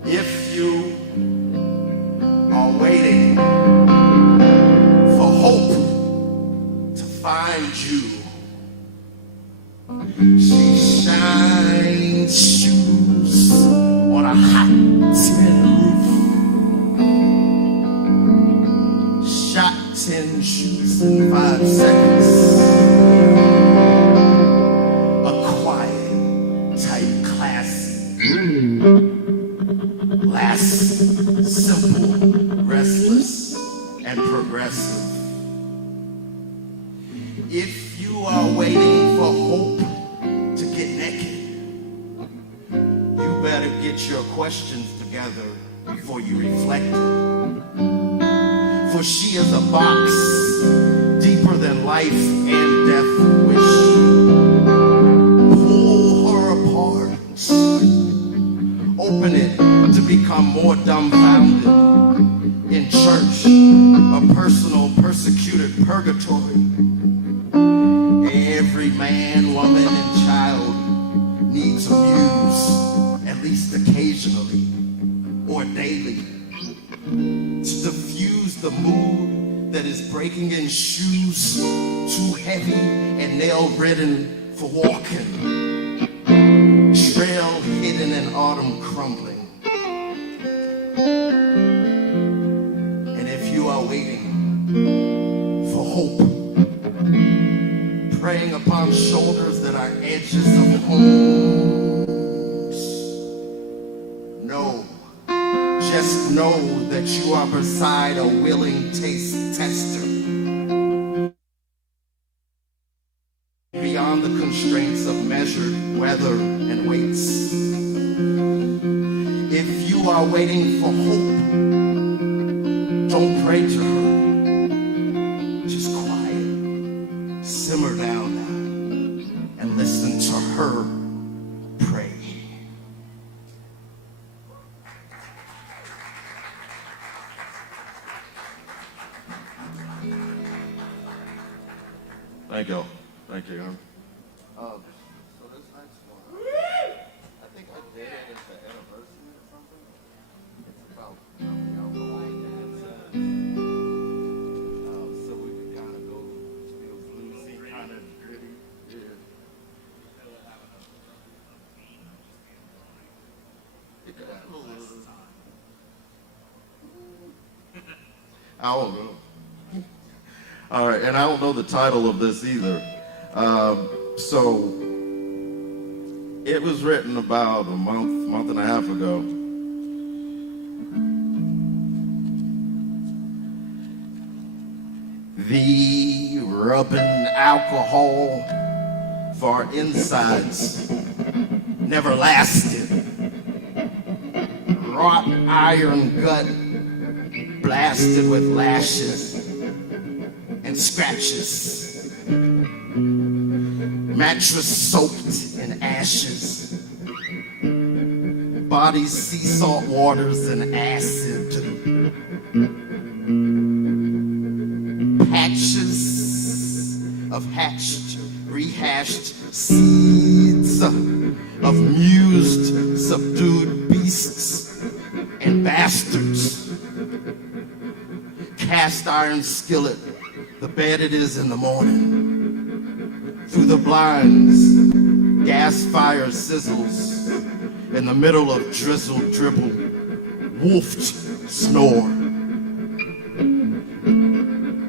If you are waiting for hope to find you, she shines shoes on a hot tin roof. Shot 10 shoes in 5 seconds. A quiet, tight, classy. Last, simple, restless, and progressive. If you are waiting for hope to get naked, you better get your questions together before you reflect. For she is a box deeper than life and death wish. Pull her apart. Open it to become more dumbfounded. In church, a personal persecuted purgatory. Every man, woman, and child needs a muse, at least occasionally or daily, to diffuse the mood that is breaking in shoes too heavy and nail-ridden for walking. Trail hidden in autumn crumbling. And if you are waiting for hope, praying upon shoulders that are edges of homes, no, just know that you are beside a willing taste tester. Beyond the constraints of measured weather and weights. If you are waiting for hope, don't pray to her. Just quiet, simmer down now, and listen to her pray. Thank you. Thank you. So this next one, I think I did it as the anniversary or something. It's about coming out the light dances. So we could kind of go feel bluesy, kind of gritty. Yeah. I don't know. All right, and I don't know the title of this either. So it was written about a month and a half ago. The rubbing alcohol for our insides never lasted. Wrought iron gut blasted with lashes and scratches. Mattress soaked in ashes. Body sea salt waters and acid. Patches of hatched, rehashed seeds of mused, subdued beasts and bastards. Cast iron skillet, the bed it is in the morning. Through the blinds, gas fire sizzles. In the middle of drizzle, dribble, wolfed snore.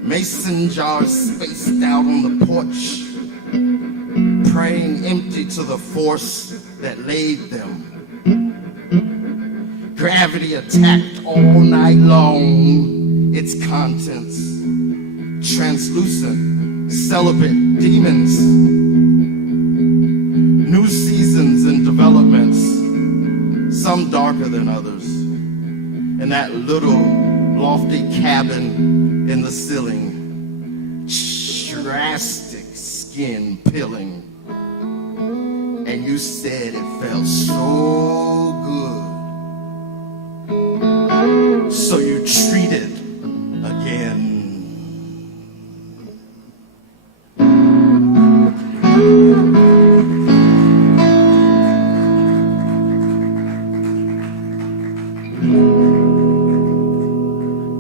Mason jars spaced out on the porch, praying empty to the force that laid them. Gravity attacked all night long, its contents, translucent, celibate demons. New seasons and developments, some darker than others. And that little lofty cabin in the ceiling, drastic skin peeling, and you said it felt so good, so you treated again.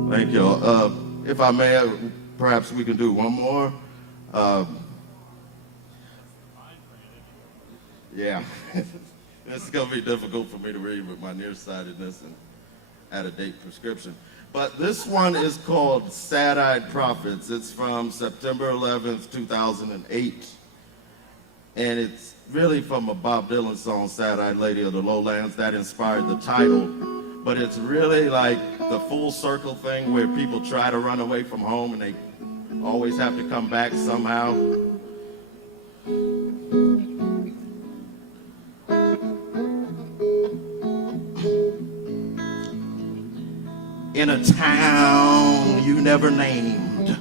Thank you. If I may, perhaps we can do one more. Yeah, this is going to be difficult for me to read with my nearsightedness and out-of-date prescription. But this one is called Sad-Eyed Prophets. It's from September 11th, 2008. And it's really from a Bob Dylan song, Sad-Eyed Lady of the Lowlands. That inspired the title. But it's really like the full circle thing where people try to run away from home and they always have to come back somehow. In a town you never named,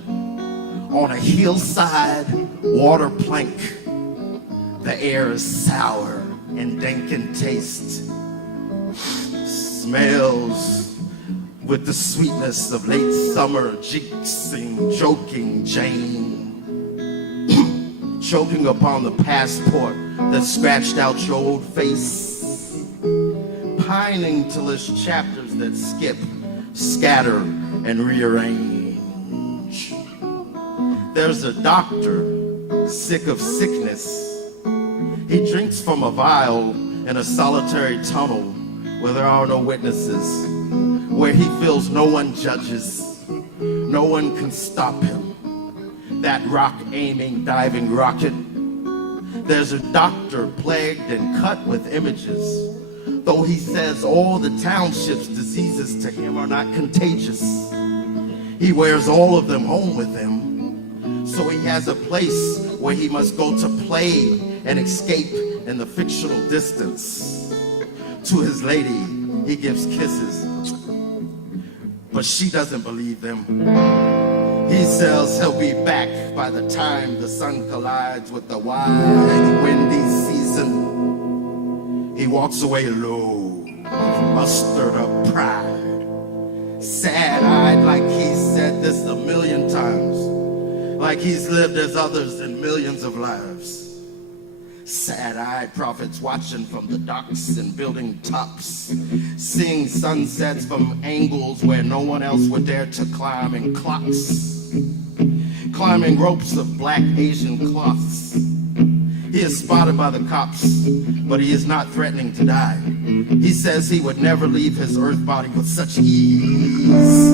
on a hillside water plank, the air is sour and dank in taste, smells with the sweetness of late summer jinxing, joking Jane, choking upon the passport that scratched out your old face, pining till it's chapters that skip, scatter, and rearrange. There's a doctor sick of sickness. He drinks from a vial in a solitary tunnel where there are no witnesses, where he feels no one judges, no one can stop him. That rock-aiming, diving rocket. There's a doctor plagued and cut with images, though he says all the township's diseases to him are not contagious. He wears all of them home with him, so he has a place where he must go to play and escape in the fictional distance. To his lady, he gives kisses, but she doesn't believe them. He says he'll be back by the time the sun collides with the wide, windy season. He walks away low, mustered up pride, sad-eyed like he's said this a million times, like he's lived as others in millions of lives. Sad-eyed prophets watching from the docks and building tops, seeing sunsets from angles where no one else would dare to climb in clocks, climbing ropes of black Asian cloths. He is spotted by the cops, but he is not threatening to die. He says he would never leave his earth body with such ease,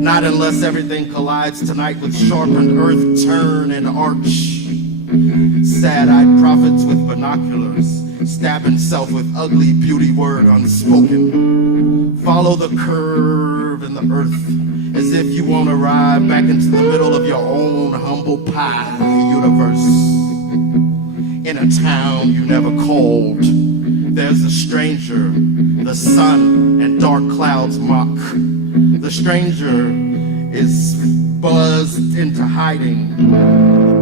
not unless everything collides tonight with sharpened earth turn and arch. Sad-eyed prophets with binoculars stab himself with ugly beauty word unspoken. Follow the curve in the earth as if you won't arrive back into the middle of your own humble pie universe. In a town you never called, there's a stranger the sun and dark clouds mock. The stranger is buzzed into hiding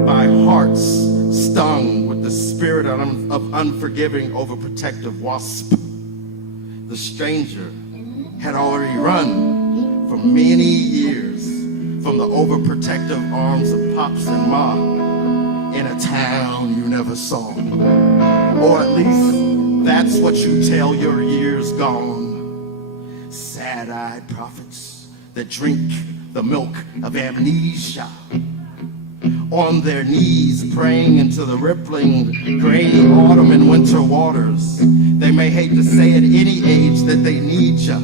by hearts stung with the spirit of unforgiving, overprotective wasp. The stranger had already run for many years from the overprotective arms of Pops and Ma in a town you never saw. Or at least that's what you tell your years gone. Sad-eyed prophets that drink the milk of amnesia, on their knees praying into the rippling gray autumn and winter waters. They may hate to say at any age that they need ya,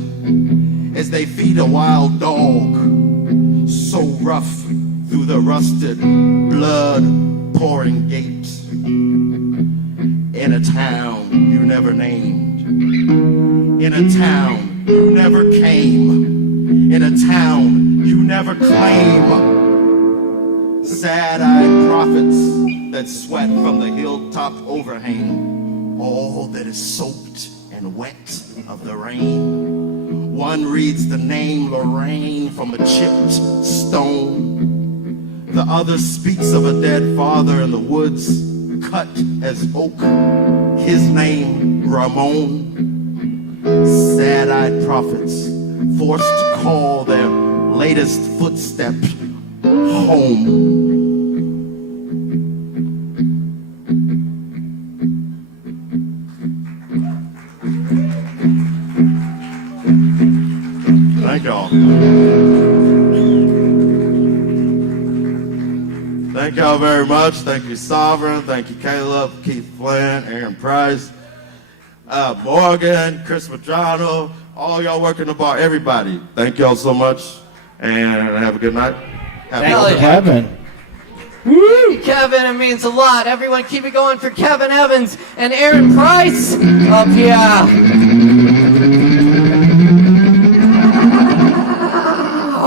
as they feed a wild dog, so rough through the rusted, blood-pouring gate. In a town you never named, in a town you never came, in a town you never claim. Sad-eyed prophets that sweat from the hilltop overhang, all that is soaked and wet of the rain. One reads the name Lorraine from a chipped stone. The other speaks of a dead father in the woods, cut as oak. His name, Ramon. Sad-eyed prophets, forced to call their latest footstep home. Thank y'all. Thank y'all very much. Thank you, Sovereign. Thank you, Caleb, Keith Flynn, Aaron Price, Morgan, Chris Medrano, all y'all working the bar, everybody. Thank y'all so much, and have a good night. Thank you, Kevin. Woo! Kevin, it means a lot. Everyone keep it going for Kevin Evans and Aaron Price up here.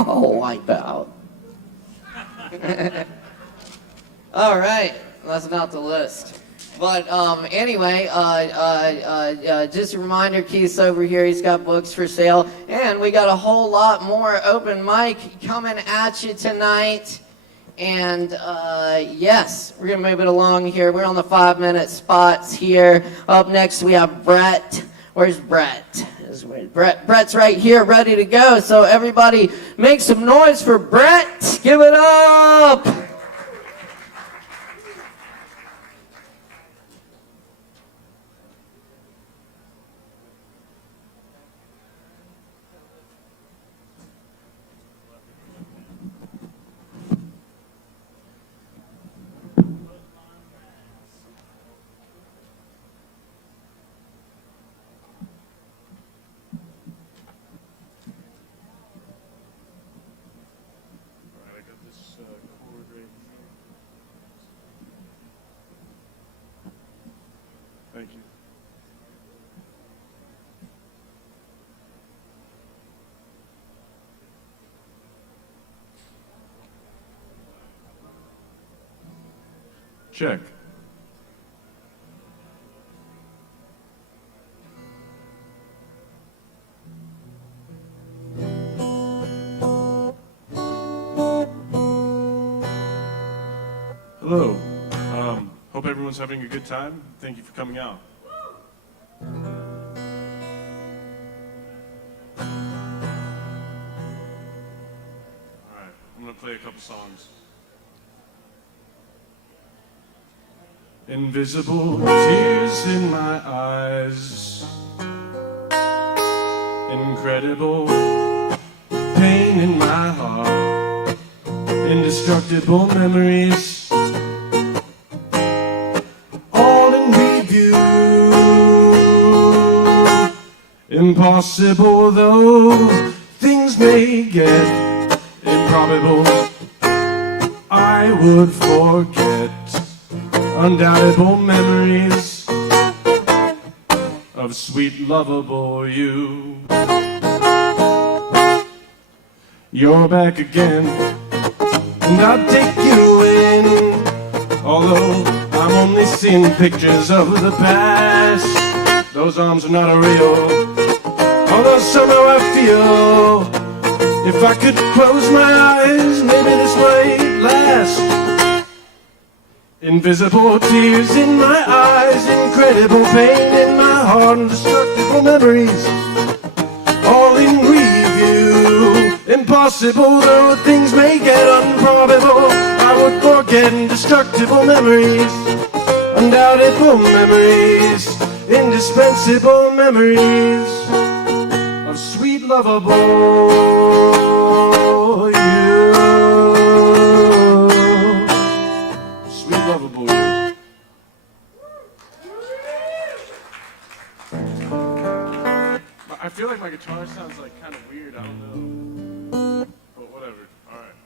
Oh, wipe out. All right, that's not the list. But anyway, just a reminder, Keith's over here. He's got books for sale. And we got a whole lot more open mic coming at you tonight. And yes, we're going to move it along here. We're on the 5-minute spots here. Up next, we have Brett. Where's Brett? Brett's right here, ready to go. So everybody make some noise for Brett. Give it up. Thank you. Check. Hello. Hope everyone's having a good time. Thank you for coming out. All right, I'm going to play a couple songs. Invisible tears in my eyes, incredible pain in my heart, indestructible memories, all in review. Impossible though things may get improbable, I would forget undoubtable memories of sweet lovable you. You're back again, and I'll take you in, although I'm only seeing pictures of the past. Those arms are not real, although somehow I feel if I could close my eyes, maybe this might last. Invisible tears in my eyes, incredible pain in my heart, indestructible memories, all in review. Impossible though things may get improbable, I would forget indestructible memories, undoubtable memories, indispensable memories of sweet lovable you. Lovable you. I feel like my guitar sounds like kind of weird, I don't know. But whatever, alright.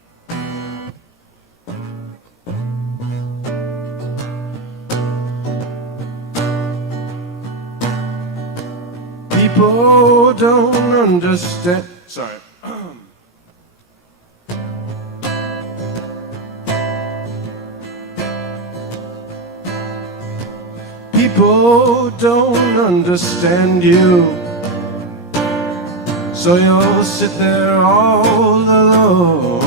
People don't understand. Sorry. People don't understand you, so you'll sit there all alone,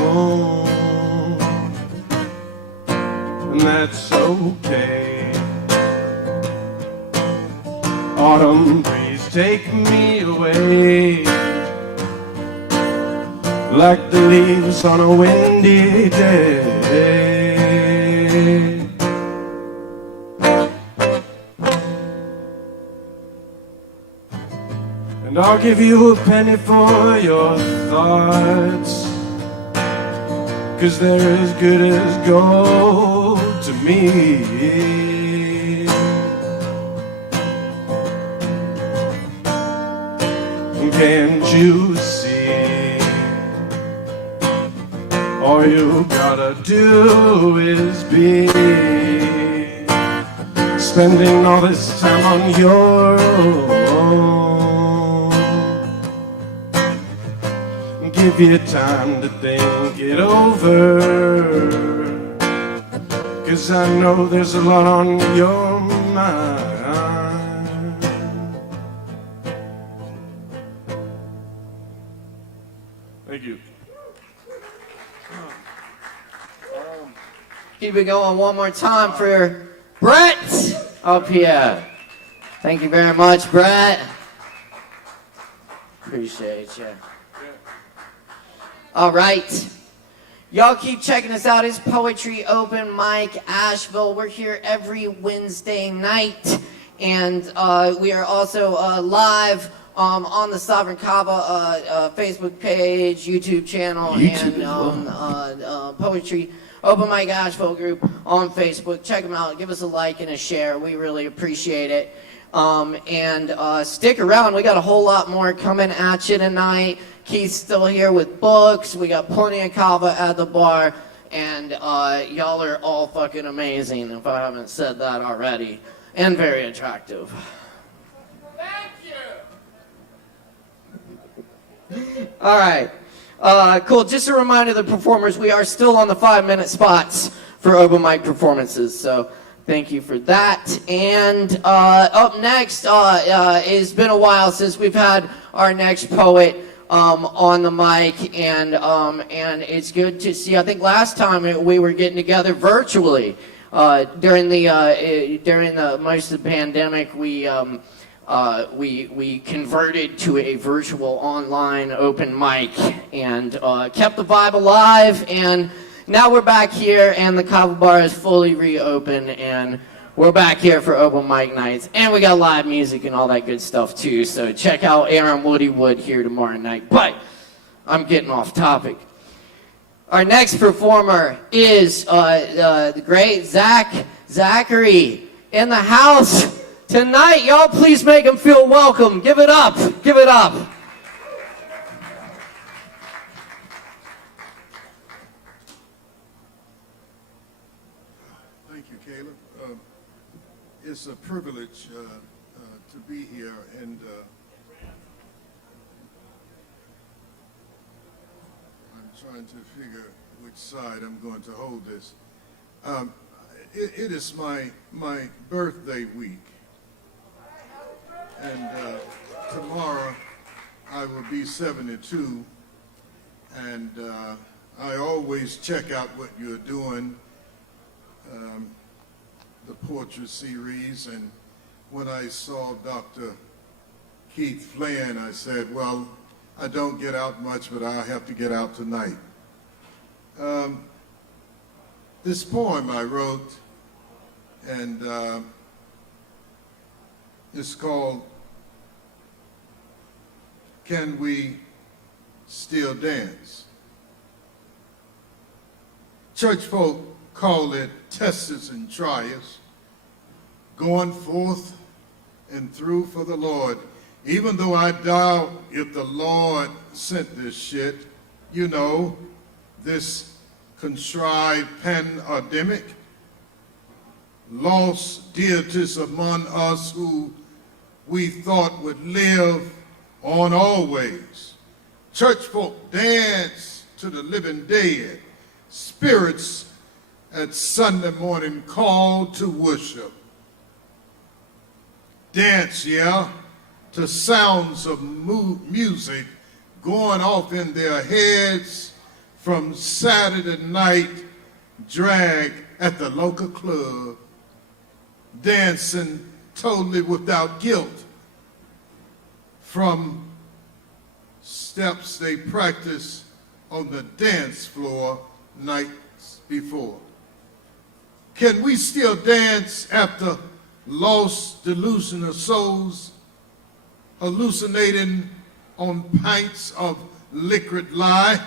and that's okay. Autumn breeze, take me away, like the leaves on a windy day. And I'll give you a penny for your thoughts, 'cause they're as good as gold to me. Can't you see? All you gotta do is be spending all this time on your own. Give you time to think it over, 'cause I know there's a lot on your mind. Thank you. Keep it going one more time for Brett up here. Thank you very much, Brett. Appreciate you. All right. Y'all keep checking us out. It's Poetry Open Mic Asheville. We're here every Wednesday night. And we are also live on the Sovereign Kava Facebook page, YouTube channel, and Poetry Open Mic Asheville group on Facebook. Check them out. Give us a like and a share. We really appreciate it. And stick around. We got a whole lot more coming at you tonight. Keith's still here with books. We got plenty of Kava at the bar. And y'all are all fucking amazing, if I haven't said that already. And very attractive. All right. Cool. Just a reminder to the performers, we are still on the 5-minute spots for open mic performances. So thank you for that. And up next, it's been a while since we've had our next poet on the mic, and it's good to see. I think last time we were getting together virtually during the most of the pandemic. We converted to a virtual online open mic and kept the vibe alive, and now we're back here and the Kava bar is fully reopened and we're back here for open mic nights, and we got live music and all that good stuff too, so check out Aaron Woodywood here tomorrow night. But I'm getting off topic. Our next performer is the great Zachary in the house tonight. Y'all please make him feel welcome. Give it up. Give it up. Thank you, Caleb. It's a privilege to be here, and I'm trying to figure which side I'm going to hold this. It is my birthday week. And tomorrow I will be 72, and I always check out what you're doing, the portrait series, and when I saw Dr. Keith Flynn, I said, well, I don't get out much, but I'll have to get out tonight. This poem I wrote, and it's called Can We Still Dance? Church folk call it tests and trials, going forth and through for the Lord. Even though I doubt if the Lord sent this shit, you know, this contrived pandemic, lost deities among us who we thought would live on always. Church folk dance to the living dead, spirits at Sunday morning call to worship. Dance, yeah, to sounds of music going off in their heads from Saturday night drag at the local club, dancing totally without guilt from steps they practiced on the dance floor nights before. Can we still dance after lost delusional souls hallucinating on pints of liquid lie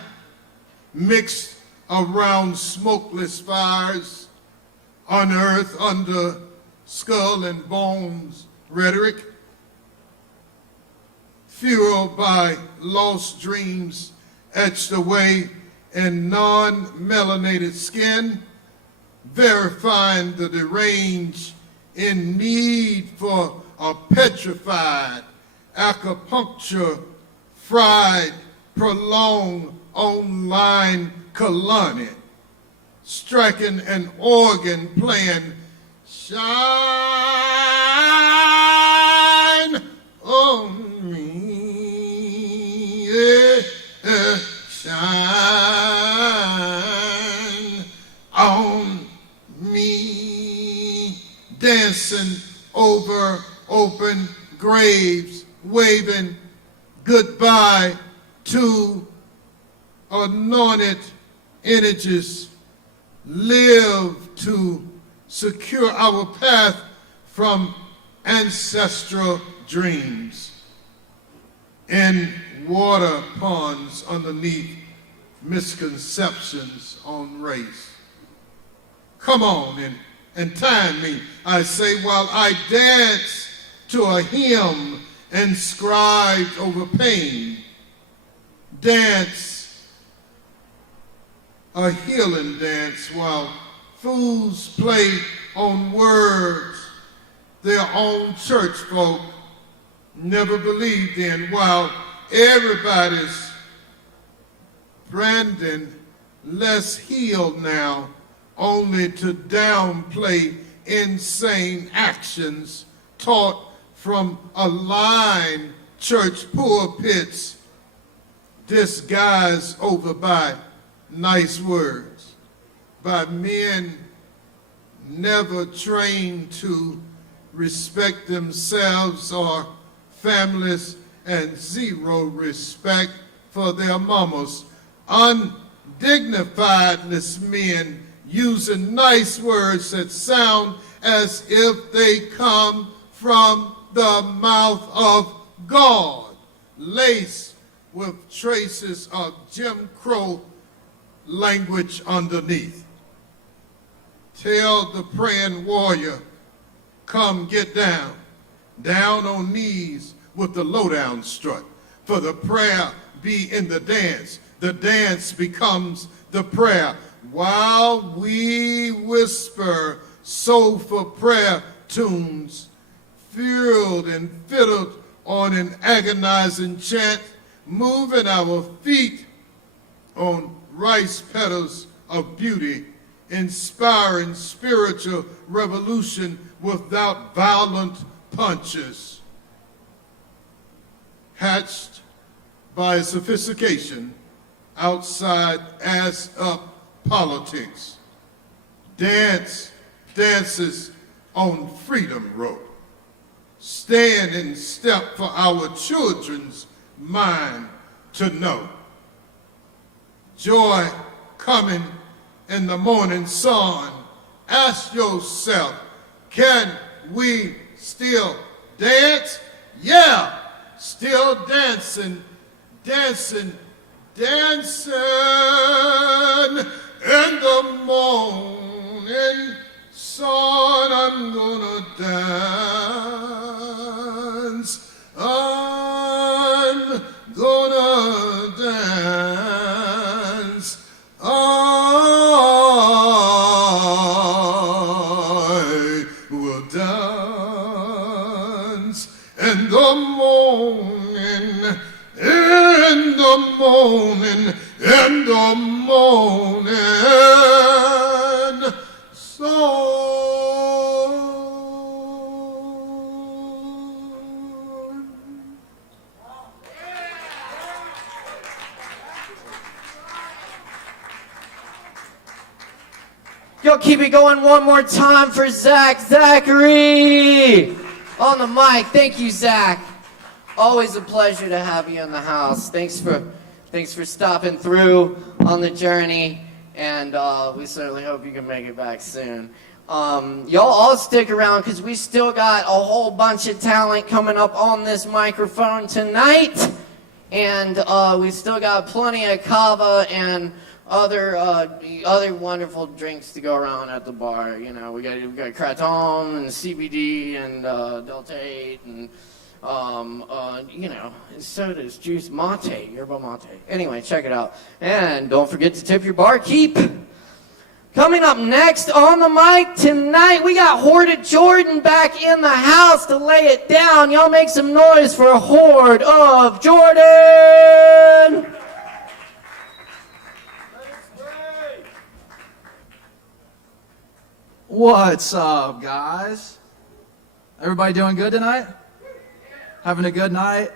mixed around smokeless fires, unearthed under skull and bones rhetoric, fueled by lost dreams etched away in non-melanated skin, verifying the deranged in need for a petrified acupuncture, fried, prolonged online colony, striking an organ playing shine on me, yeah, shine on me, dancing over open graves, waving goodbye to anointed energies, live to secure our path from ancestral dreams. In water ponds underneath misconceptions on race. Come on and time me, I say, while I dance to a hymn inscribed over pain. Dance, a healing dance, while fools play on words their own church folk never believed in, while everybody's branding less healed now, only to downplay insane actions taught from aligned church pulpits, disguised over by nice words, by men never trained to respect themselves or families, and zero respect for their mamas. Undignifiedness men using nice words that sound as if they come from the mouth of God, laced with traces of Jim Crow language underneath. Tell the praying warrior, come get down, down on knees with the lowdown strut. For the prayer be in the dance becomes the prayer. While we whisper soulful prayer tunes, fueled and fiddled on an agonizing chant, moving our feet on rice petals of beauty, inspiring spiritual revolution without violent punches. Hatched by sophistication outside ass-up politics. Dances on Freedom Road. Stand in step for our children's mind to know. Joy coming in the morning sun. Ask yourself, can we still dance? Yeah, still dancing, dancing, dancing in the morning sun. I'm gonna dance. I'm gonna dance. I will dance in the morning, in the morning, in the morning sun. Yo, keep it going one more time for Zachary on the mic. Thank you, Zach. Always a pleasure to have you in the house. Thanks for stopping through on the journey, and we certainly hope you can make it back soon. Y'all all stick around because we still got a whole bunch of talent coming up on this microphone tonight, and we still got plenty of Kava and other wonderful drinks to go around at the bar. You know, we got Kratom and CBD and Delta 8 and you know, sodas, juice, mate, yerba mate. Anyway, check it out. And don't forget to tip your barkeep. Coming up next on the mic tonight, we got Horde of Jordan back in the house to lay it down. Y'all make some noise for Horde of Jordan! What's up, guys? Everybody doing good tonight? Having a good night?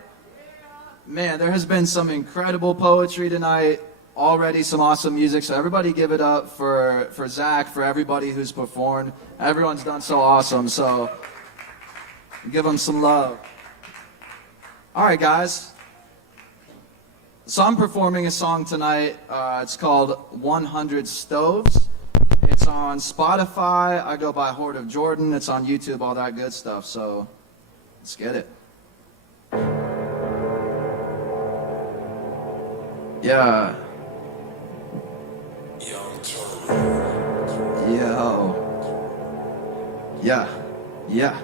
Man, there has been some incredible poetry tonight, already some awesome music, so everybody give it up for Zach, for everybody who's performed. Everyone's done so awesome, so give them some love. All right, guys. So I'm performing a song tonight. It's called 100 Stoves. It's on Spotify. I go by Horde of Jordan. It's on YouTube, all that good stuff. So let's get it. Yeah. Yo. Yeah. Yeah.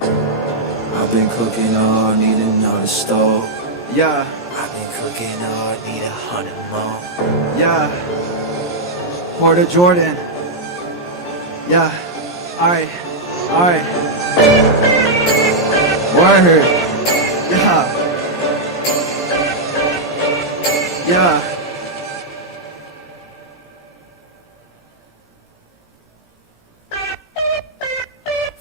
I've been cooking all, need another stove. Yeah. I've been cooking all, need 100 more. Yeah. Horde of Jordan. Yeah. Alright. Alright. Word. Yeah. Yeah.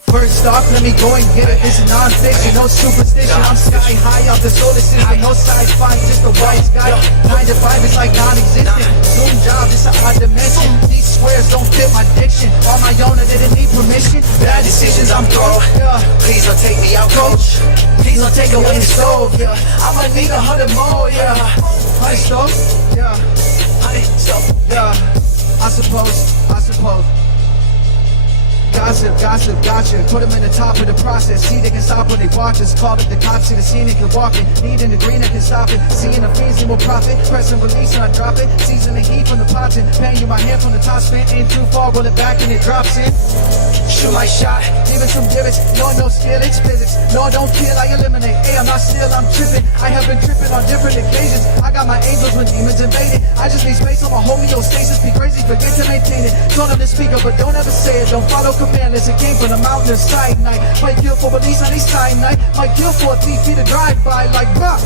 First off, let me go and get it. It's non-fiction, no superstition. I'm sky high off the solar system. No sci-fi, just a white sky. 9 to 5 is like non-existent. Zoom job, it's a odd dimension. These squares don't fit my diction. On my own, I didn't need permission. Bad decisions, I'm through. Please don't take me out, coach. Please don't take away the stove. Yeah, I might need 100 more. Yeah, 100 stove. Yeah, 100 stove. Yeah, I suppose. Gossip, gotcha. Put them in the top of the process. See, they can stop when they watch us. Call it the cops, see the scene, they can walk it. Need in the green, they can stop it. Seeing the fiends, they will profit. Press and release, and I drop it. Season the heat from the pots and paying you my hand from the top spin. Ain't too far, roll it back and it drops in. Shoot my shot, even some divots. No skill, it's physics. No, I don't kill, I eliminate. Hey, I'm not still, I'm tripping. I have been tripping on different occasions. I got my angels when demons invaded. I just need space on my homeostasis. Be crazy, forget to maintain it. Don't have the speaker, but don't ever say it. Don't follow commandless, it came from the mountain side night. Might kill for release on each side night. Might kill for 3 feet of drive-by like rock.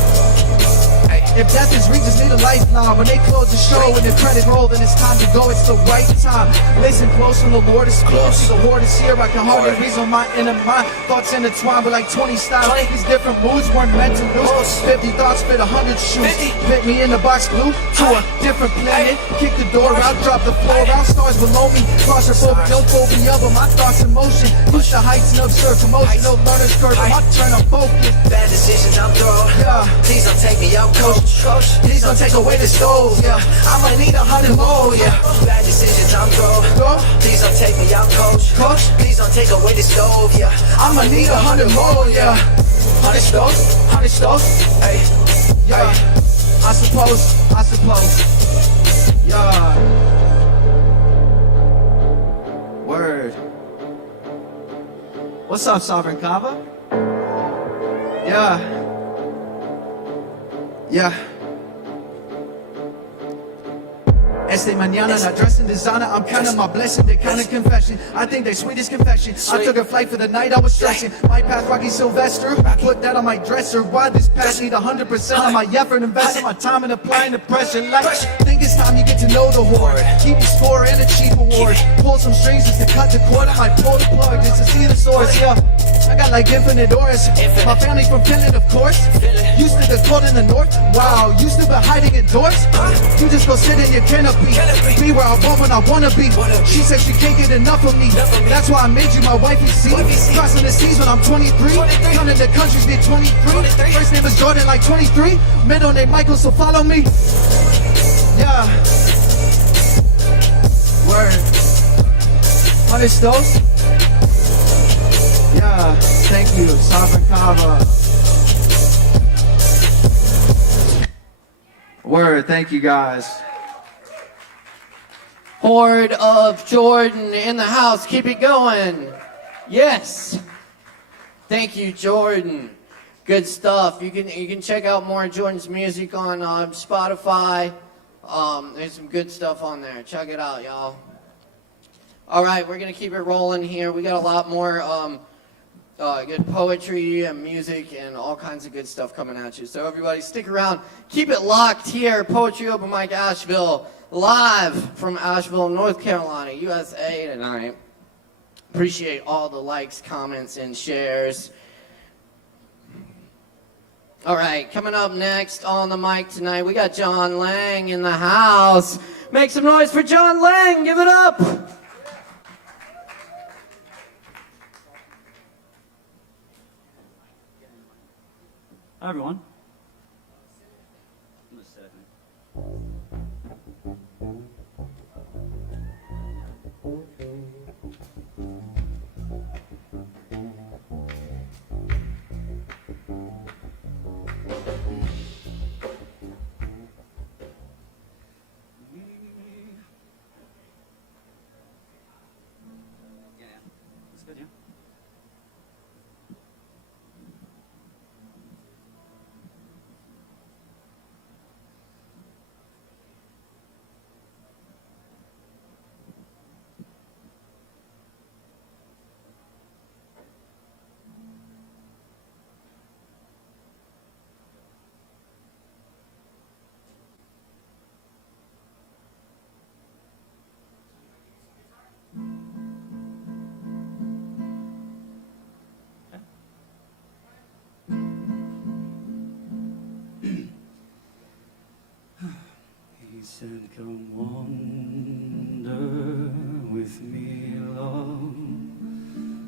If death is real, just need a lifeline. When they close the show and the credit roll, then it's time to go, it's the right time. Listen close when the Lord is close. See the Horde is here, I can hardly reason my inner mind. Thoughts intertwined with like 20 styles. These different moods weren't meant to lose. 50 thoughts fit 100 shoes. Fit me in the box blue to a different planet. Kick the door out, drop the floor out. Stars below me, claustrophobic, no phobia, but my thoughts in motion. Used to heights and absurd commotion. No learner's curve, my turn of focus. Bad decisions, I'm through. Yeah, please don't take me out, coach. Please don't take away the stove, yeah. I might need 100 more, yeah. Bad decisions, I'm through. Please don't take me out, coach. Please don't take away the stove, yeah. I'ma need 100 more, yeah. 100 stoves, hey, yeah. I suppose, yeah. Word. What's up, Sovereign Kava? Yeah. Yeah. Este mañana, not dressed in designer, I'm counting my blessing, they count a confession. I think they sweet as confession. I took a flight for the night, I was stressing. My path, Rocky Sylvester, put that on my dresser. Why this past need 100% of my effort, investing my time in applying the pressure. Like, think it's time you get to know the Horde. Keep the score and a cheap award. Pull some strings just to cut the cord, I might pull the plug just to see the source, yeah. I got like infinite auras. My family from Finland, of course. Used to the cold in the north. Wow, you still been hiding indoors? You just go sit in your canopy. Be where I want when I wanna be. She said she can't get enough of me. That's why I made you my wifey, see? Crossing the seas when I'm 23. Counting the countries near 23. First name is Jordan, like 23. Middle name Michael, so follow me. Yeah. Word. 100 stoves? Yeah, thank you, Sovereign Kava. Word, thank you guys. Horde of Jordan in the house. Keep it going. Yes. Thank you, Jordan. Good stuff. You can check out more of Jordan's music on Spotify. There's some good stuff on there. Check it out, y'all. All right, we're gonna keep it rolling here. We got a lot more good poetry and music and all kinds of good stuff coming at you. So everybody stick around. Keep it locked here. Poetry Open Mic Asheville, live from Asheville, North Carolina, USA tonight. Appreciate all the likes, comments, and shares. All right, coming up next on the mic tonight, we got John Lang in the house. Make some noise for John Lang. Give it up. Hi, everyone. He said, come wander with me, love.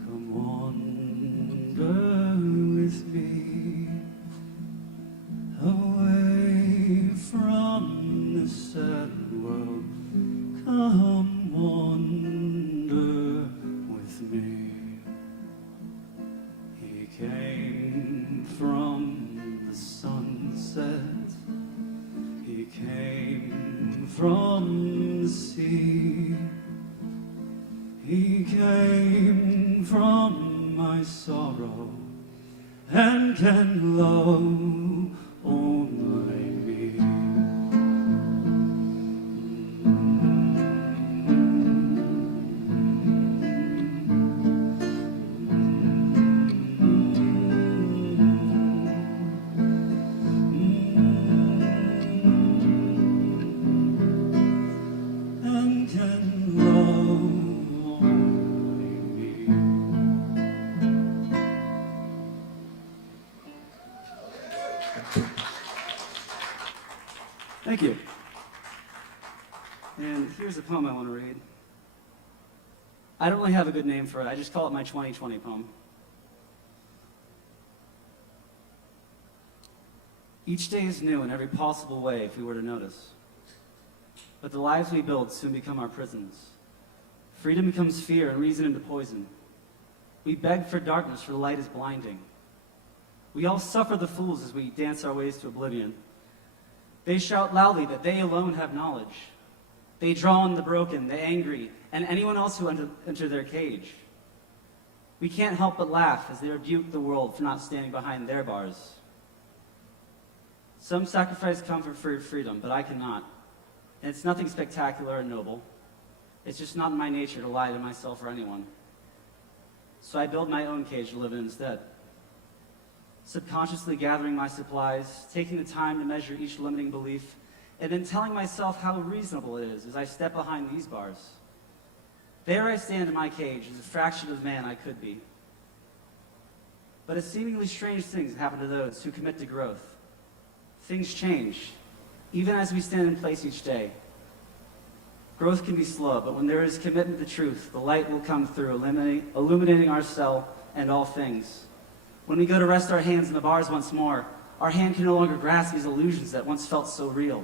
Come wander with me away from the sad world. Come wander with me. He came from the sunset. He came from the sea. He came from my sorrow and can love only me. Thank you. And here's a poem I want to read. I don't really have a good name for it. I just call it my 2020 poem. Each day is new in every possible way if we were to notice. But the lives we build soon become our prisons. Freedom becomes fear and reason into poison. We beg for darkness, for the light is blinding. We all suffer the fools as we dance our ways to oblivion. They shout loudly that they alone have knowledge. They draw on the broken, the angry, and anyone else who enter their cage. We can't help but laugh as they rebuke the world for not standing behind their bars. Some sacrifice comfort for freedom, but I cannot. And it's nothing spectacular or noble. It's just not in my nature to lie to myself or anyone. So I build my own cage to live in instead. Subconsciously gathering my supplies, taking the time to measure each limiting belief, and then telling myself how reasonable it is as I step behind these bars. There I stand in my cage as a fraction of the man I could be. But a seemingly strange things happen to those who commit to growth. things change, even as we stand in place each day. Growth can be slow, but when there is commitment to truth, the light will come through, illuminating our cell and all things. When we go to rest our hands in the bars once more, our hand can no longer grasp these illusions that once felt so real.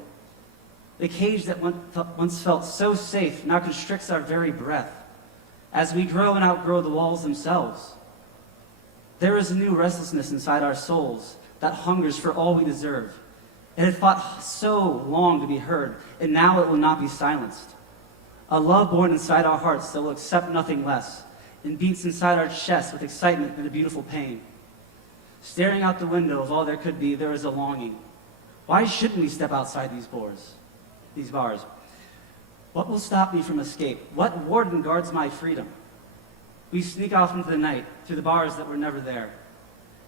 The cage that once felt so safe now constricts our very breath as we grow and outgrow the walls themselves. There is a new restlessness inside our souls that hungers for all we deserve. It had fought so long to be heard, and now it will not be silenced. A love born inside our hearts that will accept nothing less, and beats inside our chests with excitement and a beautiful pain. Staring out the window of all there could be, there is a longing. Why shouldn't we step outside these bars? What will stop me from escape? What warden guards my freedom? We sneak off into the night, through the bars that were never there,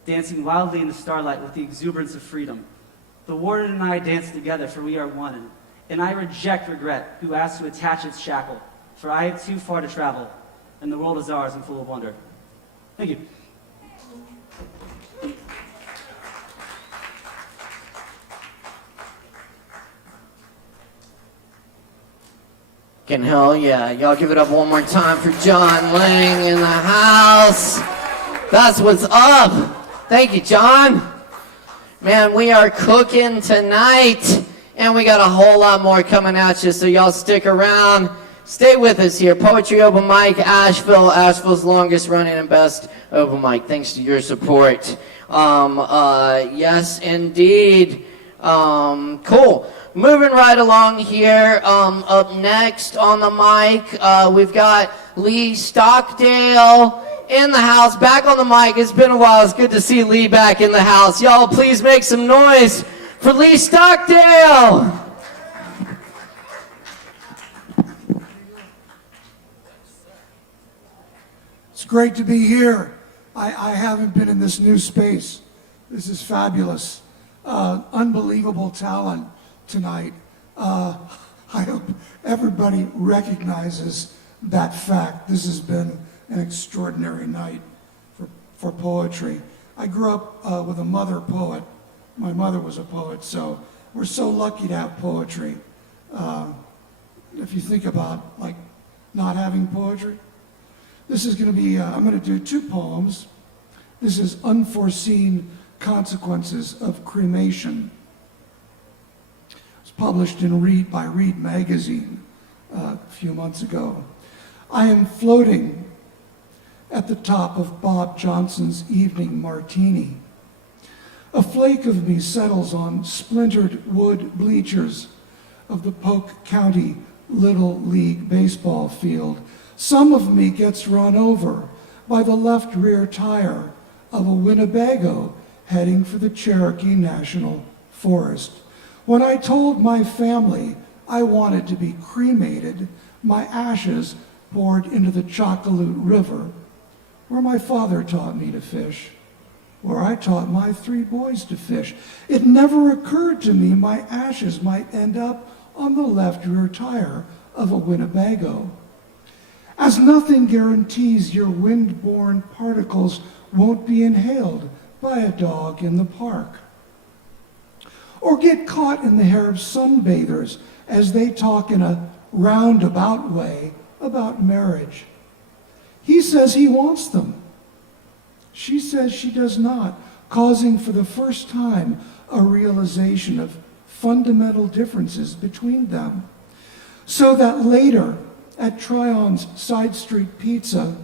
dancing wildly in the starlight with the exuberance of freedom. The warden and I dance together, for we are one, and I reject regret, who asks to attach its shackle, for I have too far to travel, and the world is ours and full of wonder. Thank you. Can hell yeah. Y'all give it up one more time for John Lang in the house. That's what's up. Thank you, John. Man, we are cooking tonight, and we got a whole lot more coming at you, so y'all stick around. Stay with us here. Poetry Open Mic Asheville, Asheville's longest running and best open mic. Thanks to your support. Yes, indeed. Cool. Moving right along here, up next on the mic, we've got Lee Stockdale in the house, back on the mic. It's been a while. It's good to see Lee back in the house. Y'all, please make some noise for Lee Stockdale. It's great to be here. I haven't been in this new space. This is fabulous. Unbelievable talent tonight. I hope everybody recognizes that fact. This has been an extraordinary night for poetry. I grew up with a mother poet. My mother was a poet, so we're so lucky to have poetry. If you think about like not having poetry, this is going to be, I'm going to do two poems. This is Unforeseen Consequences of Cremation. It's published in by Reed magazine a few months ago. I am floating at the top of Bob Johnson's evening martini. A flake of me settles on splintered wood bleachers of the Polk County Little League baseball field. Some of me gets run over by the left rear tire of a Winnebago heading for the Cherokee National Forest. When I told my family I wanted to be cremated, my ashes poured into the Chocolate River, where my father taught me to fish, where I taught my 3 boys to fish. It never occurred to me my ashes might end up on the left rear tire of a Winnebago. As nothing guarantees your wind-borne particles won't be inhaled by a dog in the park, or get caught in the hair of sunbathers as they talk in a roundabout way about marriage. He says he wants them. She says she does not, causing for the first time a realization of fundamental differences between them, so that later at Tryon's Side Street Pizza,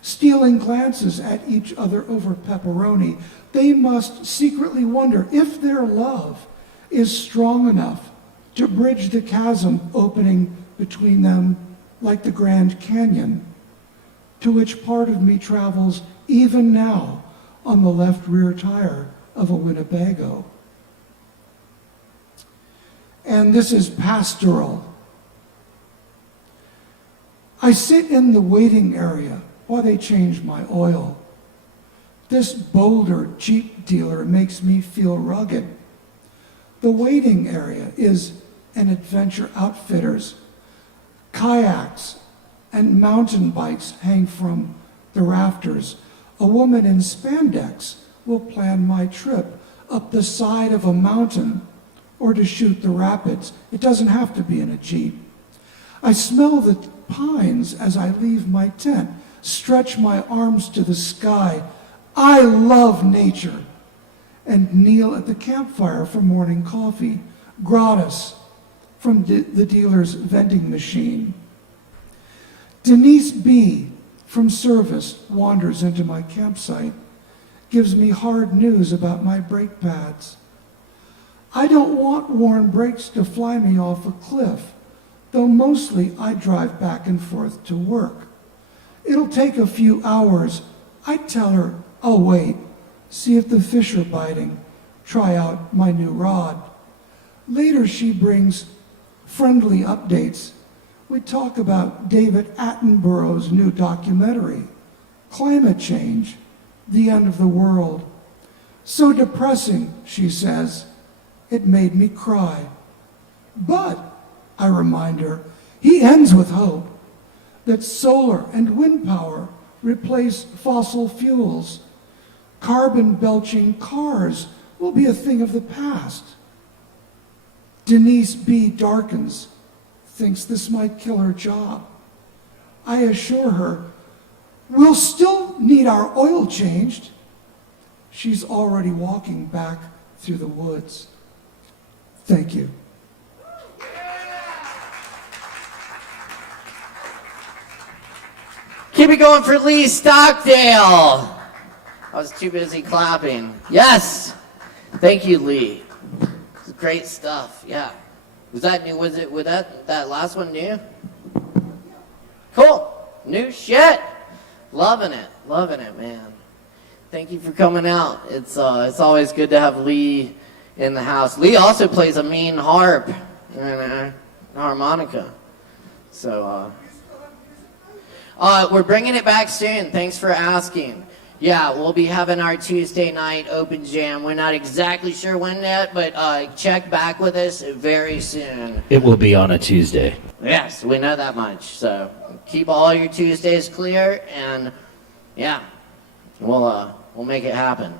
stealing glances at each other over pepperoni, they must secretly wonder if their love is strong enough to bridge the chasm opening between them like the Grand Canyon, to which part of me travels even now on the left rear tire of a Winnebago. And this is pastoral. I sit in the waiting area while they change my oil. This Boulder Jeep dealer makes me feel rugged. The waiting area is an adventure outfitter's. Kayaks and mountain bikes hang from the rafters. A woman in spandex will plan my trip. up the side of a mountain or to shoot the rapids. It doesn't have to be in a Jeep. I smell the pines as I leave my tent, stretch my arms to the sky. I love nature. And kneel at the campfire for morning coffee, gratis from the dealer's vending machine. Denise B. from service wanders into my campsite, gives me hard news about my brake pads. I don't want worn brakes to fly me off a cliff, though mostly I drive back and forth to work. It'll take a few hours. I tell her, I'll wait, see if the fish are biting, try out my new rod. Later she brings friendly updates. We talk about David Attenborough's new documentary, climate change, the end of the world. So depressing, she says, it made me cry. But, I remind her, he ends with hope that solar and wind power replace fossil fuels. Carbon-belching cars will be a thing of the past. Denise B. darkens, thinks this might kill her job. I assure her, we'll still need our oil changed. She's already walking back through the woods. Thank you. Keep it going for Lee Stockdale. I was too busy clapping. Yes. Thank you, Lee. It's great stuff. Yeah. Was that new? Was that last one new? Cool. New shit. Loving it, man. Thank you for coming out. It's always good to have Lee in the house. Lee also plays a mean harp and a harmonica. So we're bringing it back soon. Thanks for asking. Yeah, we'll be having our Tuesday night open jam. We're not exactly sure when yet, but check back with us very soon. It will be on a Tuesday. Yes, we know that much. So keep all your Tuesdays clear, and yeah, we'll make it happen.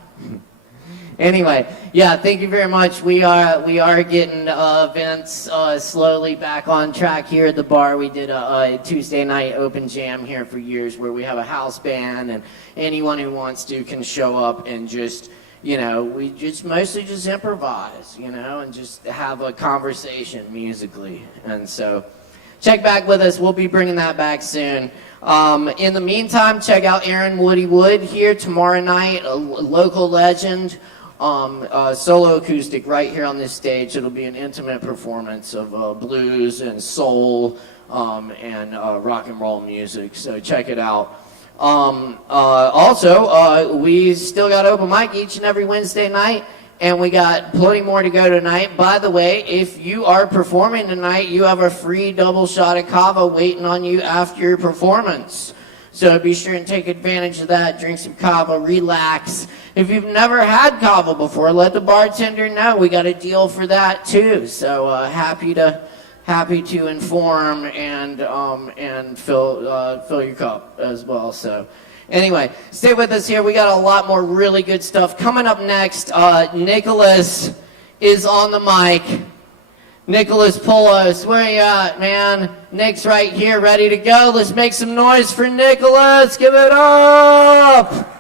Anyway, yeah, thank you very much. We are getting events slowly back on track here at the bar. We did a Tuesday night open jam here for years where we have a house band, and anyone who wants to can show up and just, we just mostly just improvise, and just have a conversation musically. And so check back with us. We'll be bringing that back soon. In the meantime, check out Aaron Woody Wood here tomorrow night, a local legend. Solo acoustic right here on this stage. It'll be an intimate performance of blues and soul and rock and roll music. So check it out. Also, we still got open mic each and every Wednesday night, and we got plenty more to go tonight. By the way, if you are performing tonight, you have a free double shot of Kava waiting on you after your performance. So be sure and take advantage of that. Drink some Kava, relax. If you've never had Kava before, let the bartender know. We got a deal for that too. So happy to inform and fill your cup as well. So anyway, stay with us here. We got a lot more really good stuff coming up next. Nicholas is on the mic. Nicholas Polos, where you at, man? Nick's right here, ready to go. Let's make some noise for Nicholas. Give it up!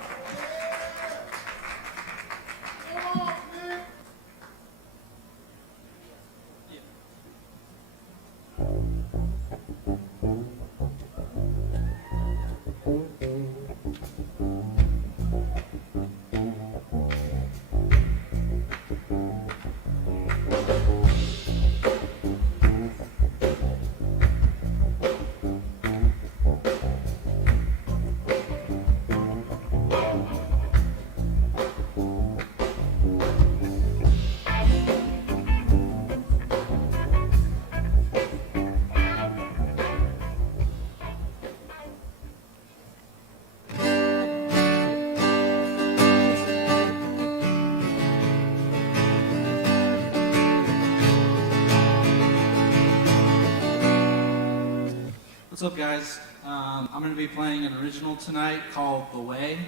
What's up, guys? I'm going to be playing an original tonight called The Way.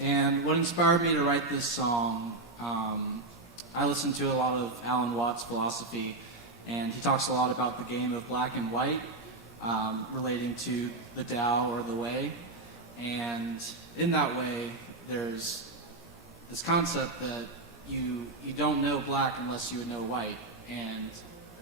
And what inspired me to write this song, I listened to a lot of Alan Watts' philosophy, and he talks a lot about the game of black and white, relating to the Tao or the way. And in that way, there's this concept that you don't know black unless you know white, and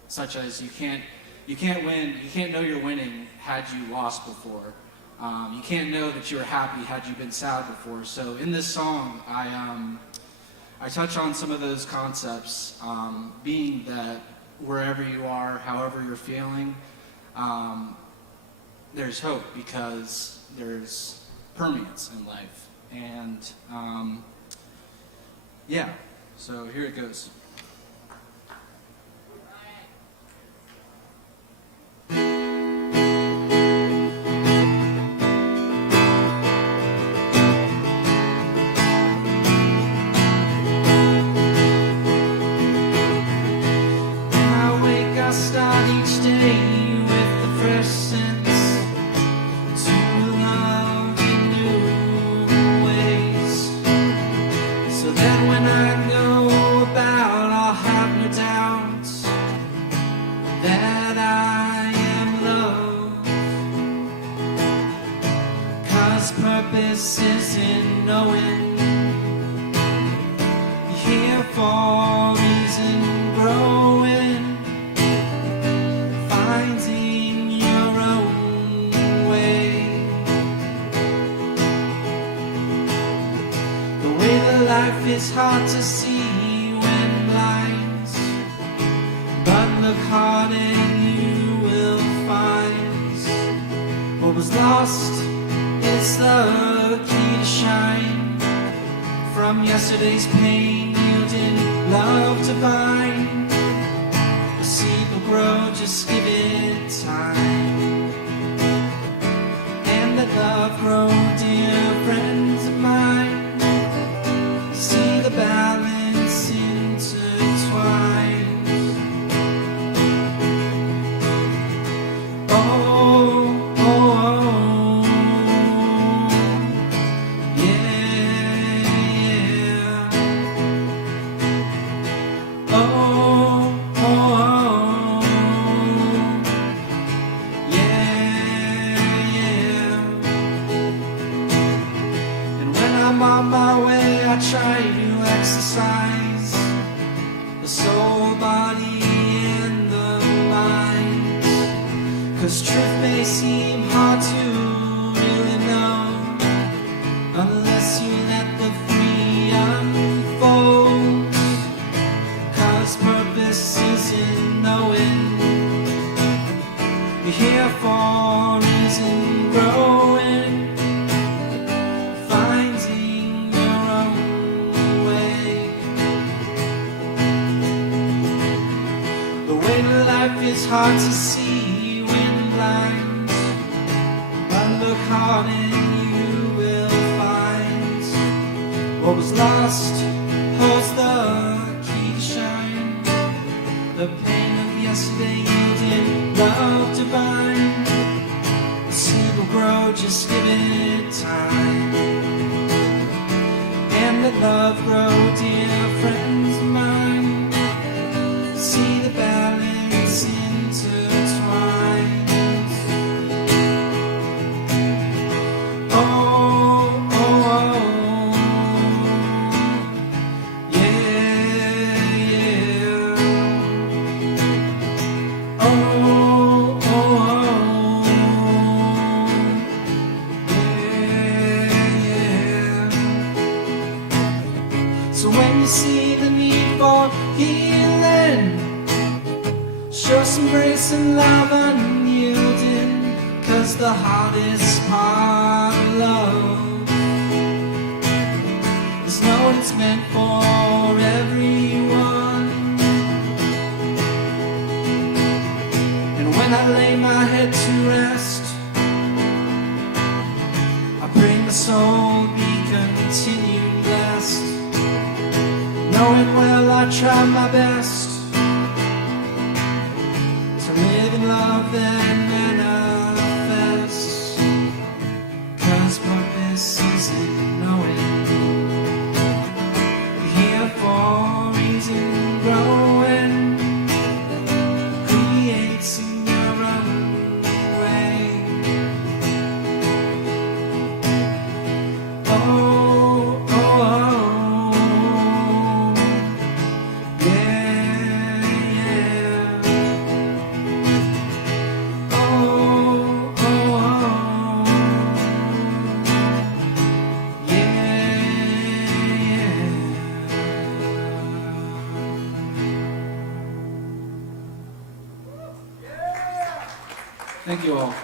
such as you can't win, you can't know you're winning had you lost before. You can't know that you were happy had you been sad before. So in this song, I touch on some of those concepts, being that wherever you are, however you're feeling, there's hope because there's permanence in life. And yeah, so here it goes. I start each day with the fresh sense to love in new ways, so that when I go about I'll have no doubts that I am loved, 'cause purpose is in knowing you're here for a reason, growing, finding your own way. The way that life is hard to see when blind, but look hard and you will find what was lost is the key to shine. From yesterday's pain yielding love divine, the seed will grow, just give it time. And let love grow, dear friends of mine. See the balance intertwined. Oh, oh, oh, yeah, yeah. Oh, oh, oh, yeah, yeah. And when I'm on my way, I try to exercise the soul, body, and the mind. 'Cause truth may seem hard to really know unless you let the free unfold. 'Cause purpose is in knowing you're here for a reason, growing, finding your own way. The way to life is hard to see when blind, but look hard and you will find what was lost holds the key to shine. The pain of yesterday yielding love divine. The seed will grow, just give it time. And let love grow, dear friends of mine. See the balance intertwined. Oh, oh, oh, yeah, yeah. Oh, oh, oh, yeah, yeah. So when you see the need for healing, show some grace and love unyielding, 'cause the hardest part of love is knowing it's meant for everyone. And when I lay my head to rest, I pray my soul be continued blessed, knowing well I try my best to live in love and manifest. 'Cause purpose is in knowing Thank you all.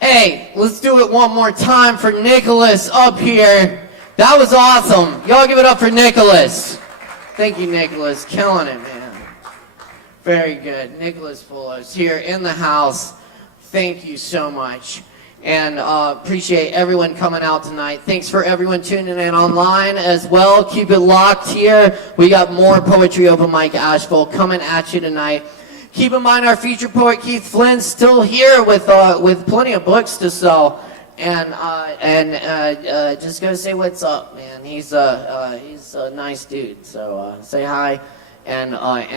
Hey, let's do it one more time for Nicholas up here. That was awesome. Y'all give it up for Nicholas. Thank you, Nicholas. Killing it, man. Very good. Nicholas Fuller's here in the house. Thank you so much. And appreciate everyone coming out tonight. Thanks for everyone tuning in online as well. Keep it locked here. We got more Poetry Open Mic Asheville coming at you tonight. Keep in mind our feature poet Keith Flynn still here with plenty of books to sell. And just gotta say what's up, man. He's a nice dude. So say hi. And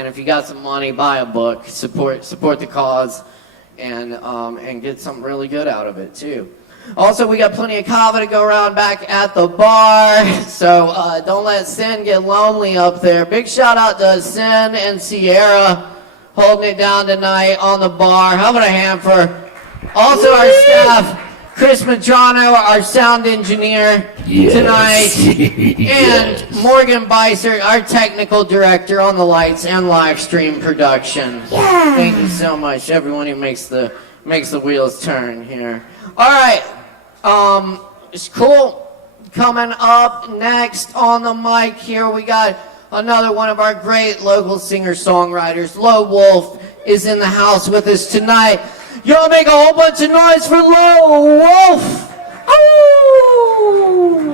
if you got some money, buy a book. Support the cause. And get something really good out of it too. Also, we got plenty of Kava to go around back at the bar, so don't let Sin get lonely up there. Big shout out to Sin and Sierra holding it down tonight on the bar. How about a hand for also our staff, Chris Medrano, our sound engineer tonight, and Morgan Beissert, our technical director on the lights and live stream production. Thank you so much, everyone who makes the wheels turn here. All right, it's cool. Coming up next on the mic here, we got another one of our great local singer-songwriters. Low Wolf is in the house with us tonight. Y'all make a whole bunch of noise for Low Wolf! Ooh.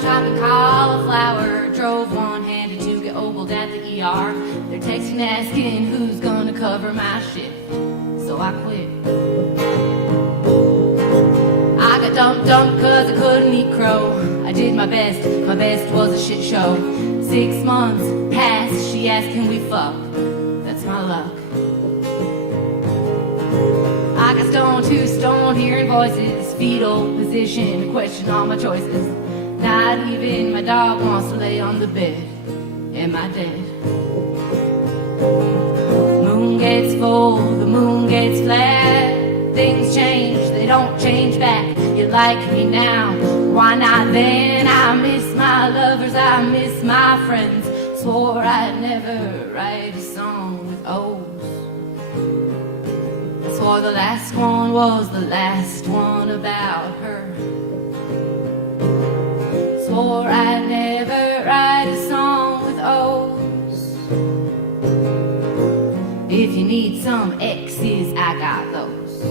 Chopping cauliflower, drove one-handed to get ogled at the ER. They're texting asking who's gonna cover my shift, so I quit. I got dumped cause I couldn't eat crow. I did my best was a shit show. 6 months passed, she asked can we fuck, that's my luck. I got stoned, too stoned, hearing voices, fetal position to question all my choices. Not even my dog wants to lay on the bed. Am I dead? Moon gets full, the moon gets flat. Things change, they don't change back. You like me now, why not then? I miss my lovers, I miss my friends. Swore I'd never write a song with O's. I swore the last one was the last one about her. Swore I'd never write a song with O's. If you need some X's, I got those.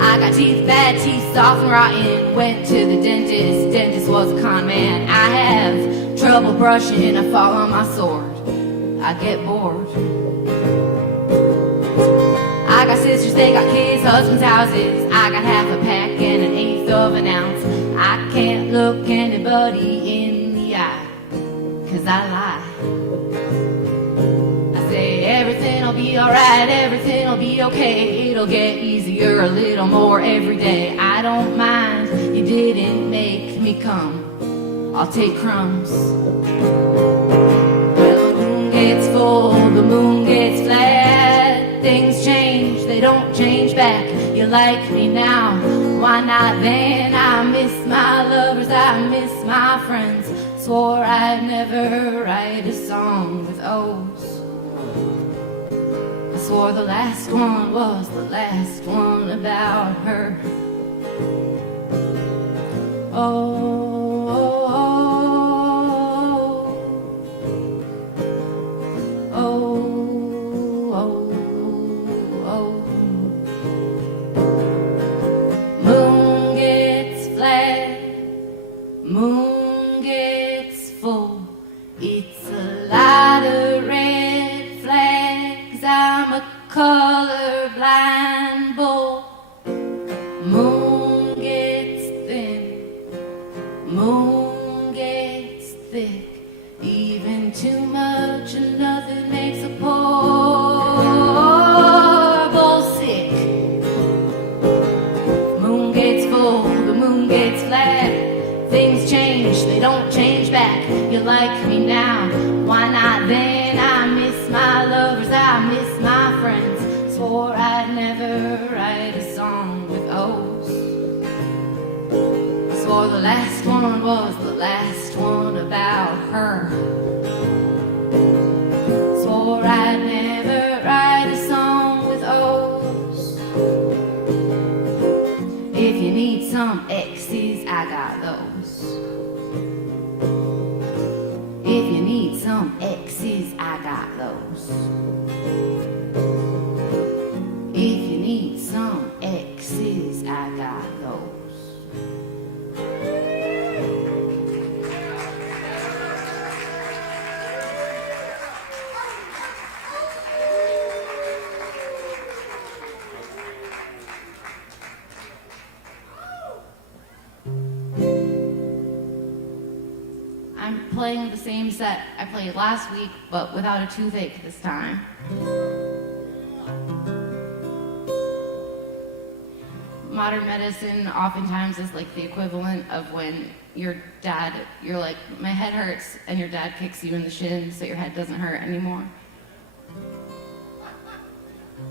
I got teeth, bad teeth, soft and rotten. Went to the dentist, dentist was a con man. I have trouble brushing, I fall on my sword, I get bored. I got sisters, they got kids, husbands' houses. I got half a pack and an eighth of an ounce. I can't look anybody in the eye, cause I lie. I say everything'll be alright, everything'll be okay. It'll get easier a little more every day. I don't mind, you didn't make me come, I'll take crumbs. Well, the moon gets full, the moon gets flat. Things change, they don't change back. You like me now, why not then? I miss my lovers, I miss my friends. Swore I'd never write a song with O's. I swore the last one was the last one about her. Oh, oh, oh, oh, oh. Moon gets flat, moon gets full. It's a lot of red flags. I'm a colorblind Oh, the last one was the last one about her. Swore I'd never write a song with O's. If you need some X's, I got those. If you need some X's, I got those. If you need some X's, I got those. I'm playing the same set I played last week, but without a toothache this time. Modern medicine oftentimes is like the equivalent of when you're like, my head hurts, and your dad kicks you in the shin so your head doesn't hurt anymore.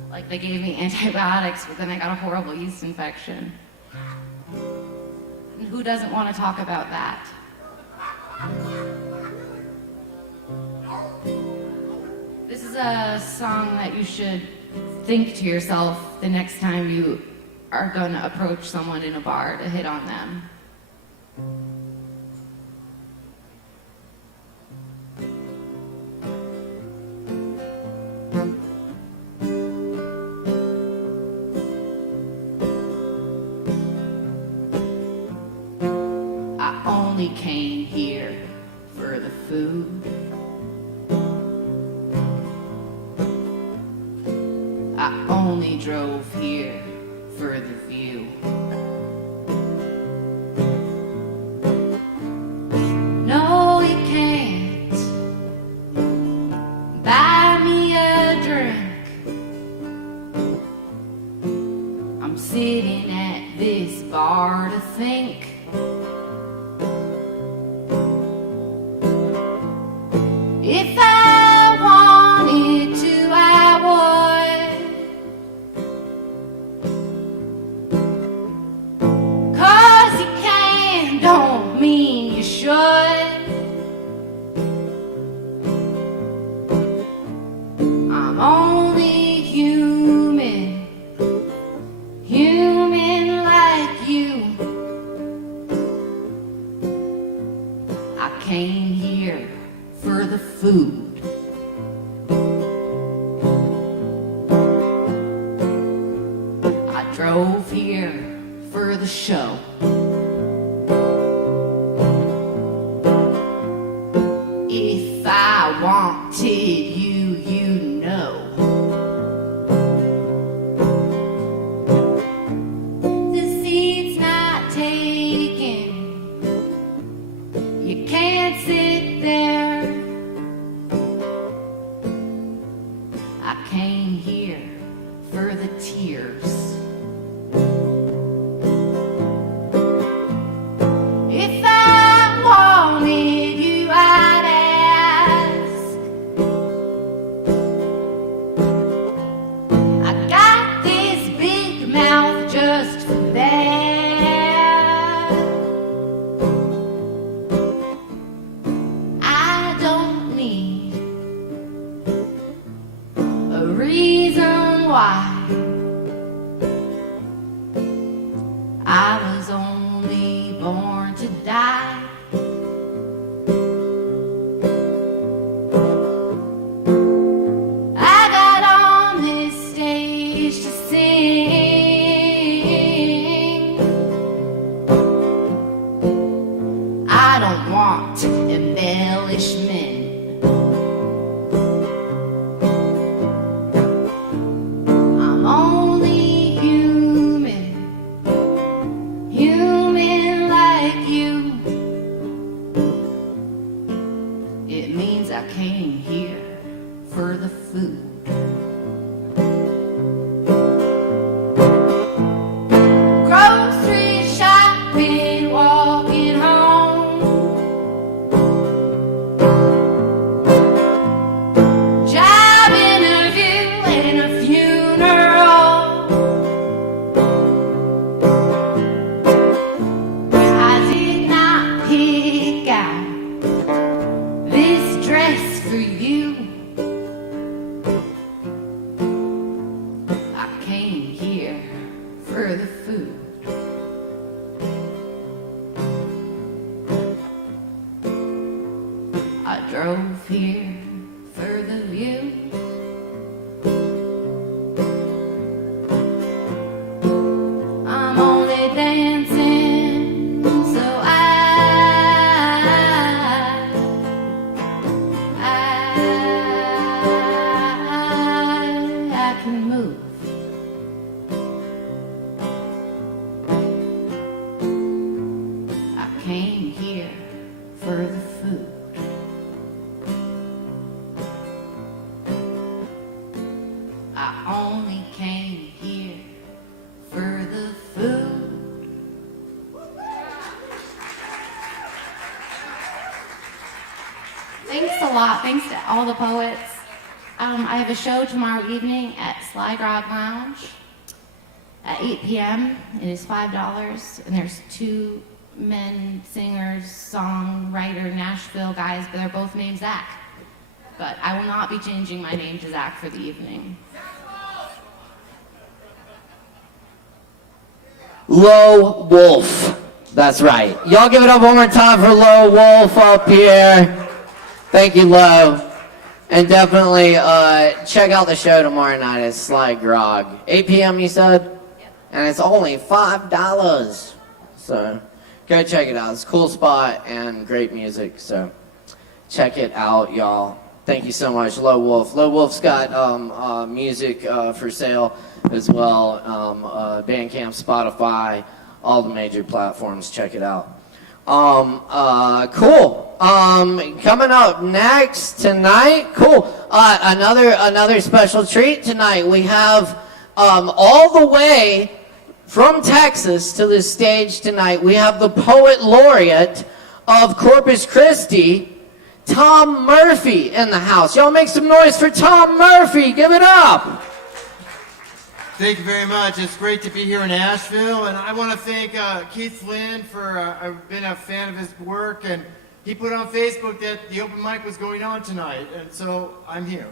Like they gave me antibiotics, but then I got a horrible yeast infection. And who doesn't want to talk about that? This is a song that you should think to yourself the next time you are going to approach someone in a bar to hit on them. I only came here for the food. I only drove here for the view. No, you can't buy me a drink. I'm sitting at this bar to think. If I wanted to, I would. 'Cause you can don't mean you should. I'm only human, human like you. I came here for the food. I drove here for the show. If I wanted you, you know. The seat's not taken. You can't sit there. I came here for the tears. If I wanted you, I'd ask. I got this big mouth just for that. I don't need a reason why. I was only born to die. I got on this stage to sing. I don't want embellishment. I'm only human, human like you. It means I came here for the food. Grocery shopping, walking home. Job interview and a funeral. I did for you. I came here for the food. I drove here for the view. I'm only dancing so I can move. I came here for the food. I only came here for the food. Thanks a lot. Thanks to all the poets. I have a show tomorrow evening at Sly Grog Lounge at 8 p.m. It is $5, and there's 2 men, singers, songwriter, Nashville guys, but they're both named Zach. But I will not be changing my name to Zach for the evening. Low Wolf. That's right. Y'all give it up one more time for Low Wolf up here. Thank you, Low. And definitely check out the show tomorrow night at Sly Grog. 8 p.m. you said? Yep. And it's only $5. So go check it out. It's a cool spot and great music. So check it out, y'all. Thank you so much, Low Wolf. Low Wolf's got music for sale as well. Bandcamp, Spotify, all the major platforms. Check it out. Cool. Coming up next tonight, cool. Another special treat tonight. We have all the way from Texas to this stage tonight. We have the poet laureate of Corpus Christi, Tom Murphy, in the house. Y'all make some noise for Tom Murphy. Give it up. Thank you very much. It's great to be here in Asheville, and I want to thank Keith Flynn for, I've been a fan of his work, and he put on Facebook that the open mic was going on tonight, and so I'm here.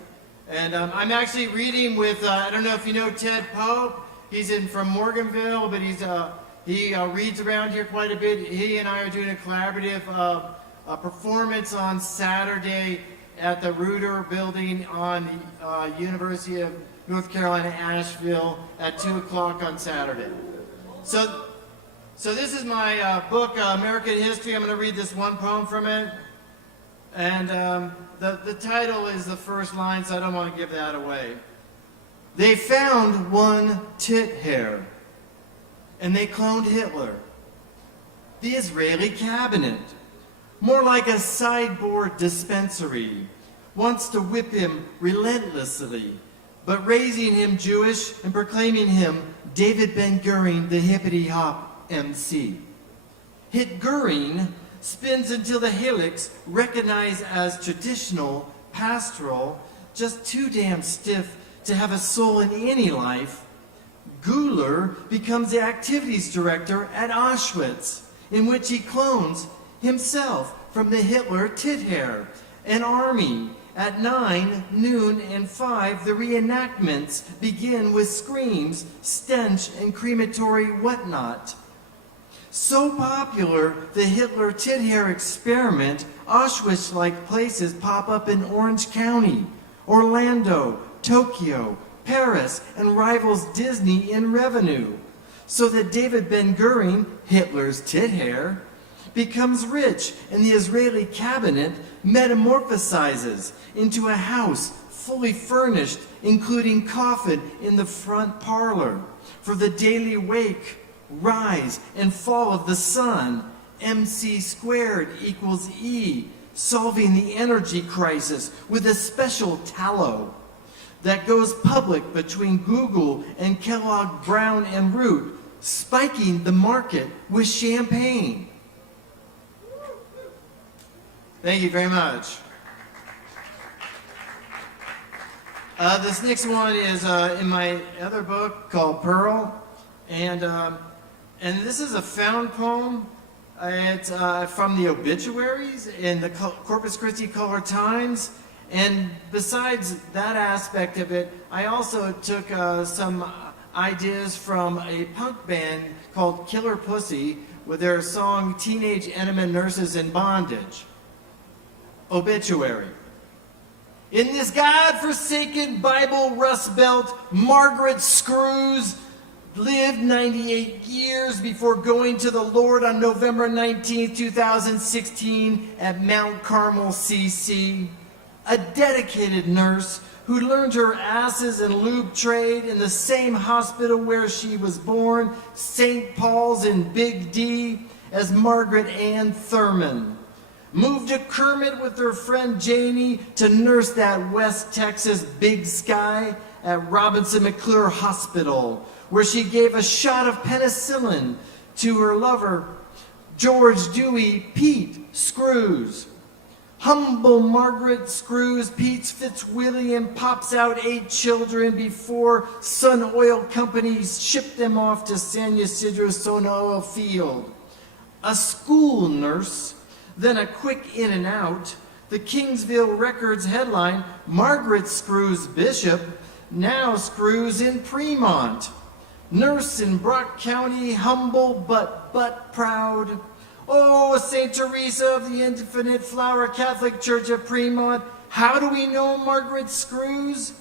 And I'm actually reading with, I don't know if you know Ted Pope. He's from Morganville, but he reads around here quite a bit. He and I are doing a collaborative performance on Saturday at the Reuter Building on University of North Carolina, Asheville, at 2 o'clock on Saturday. So this is my book, American History. I'm going to read this one poem from it. And the title is the first line, so I don't want to give that away. They found one tit hair, and they cloned Hitler. The Israeli cabinet, more like a sideboard dispensary, wants to whip him relentlessly, but raising him Jewish and proclaiming him David Ben-Gurion, the hippity-hop MC. Hit Gurion spins until the helix, recognized as traditional, pastoral, just too damn stiff to have a soul in any life. Guler becomes the activities director at Auschwitz, in which he clones himself from the Hitler tit hair, an army. At 9, noon, and 5, the reenactments begin with screams, stench, and crematory whatnot. So popular, the Hitler tit hair experiment, Auschwitz-like places pop up in Orange County, Orlando, Tokyo, Paris, and rivals Disney in revenue. So that David Ben-Gurion, Hitler's tit hair, becomes rich, and the Israeli cabinet metamorphosizes into a house fully furnished, including coffin in the front parlor. For the daily wake, rise, and fall of the sun, MC squared equals E, solving the energy crisis with a special tallow that goes public between Google and Kellogg Brown and Root, spiking the market with champagne. Thank you very much. This next one is in my other book called Pearl, and this is a found poem. It's from the obituaries in the Corpus Christi Color Times, And besides that aspect of it, I also took some ideas from a punk band called Killer Pussy with their song Teenage Enema Nurses in Bondage. Obituary. In this God-forsaken Bible Rust Belt, Margaret Screws lived 98 years before going to the Lord on November 19, 2016 at Mount Carmel, CC. A dedicated nurse who learned her asses and lube trade in the same hospital where she was born, St. Paul's in Big D, as Margaret Ann Thurman. Moved to Kermit with her friend Janie to nurse that West Texas Big Sky at Robinson McClure Hospital, where she gave a shot of penicillin to her lover, George Dewey Pete Screws. Humble Margaret Screws, Pete's Fitzwilliam, pops out 8 children before Sun Oil Companies shipped them off to San Ysidro Sun Oil Field. A school nurse, then a quick in and out. The Kingsville Records headline, Margaret Screws Bishop, now Screws in Fremont. Nurse in Brock County, humble but proud. Oh, St. Teresa of the Infinite Flower Catholic Church of Fremont. How do we know Margaret Screws?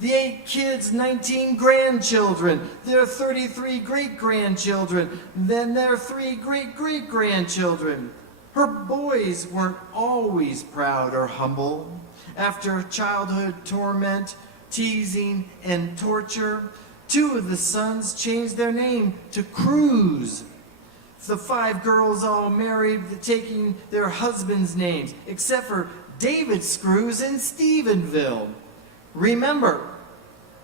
The 8 kids, 19 grandchildren, their 33 great-grandchildren, then their 3 great-great-grandchildren. Her boys weren't always proud or humble. After childhood torment, teasing, and torture, 2 of the sons changed their name to Cruz. The 5 girls all married, taking their husbands' names, except for David Screws in Stephenville. Remember,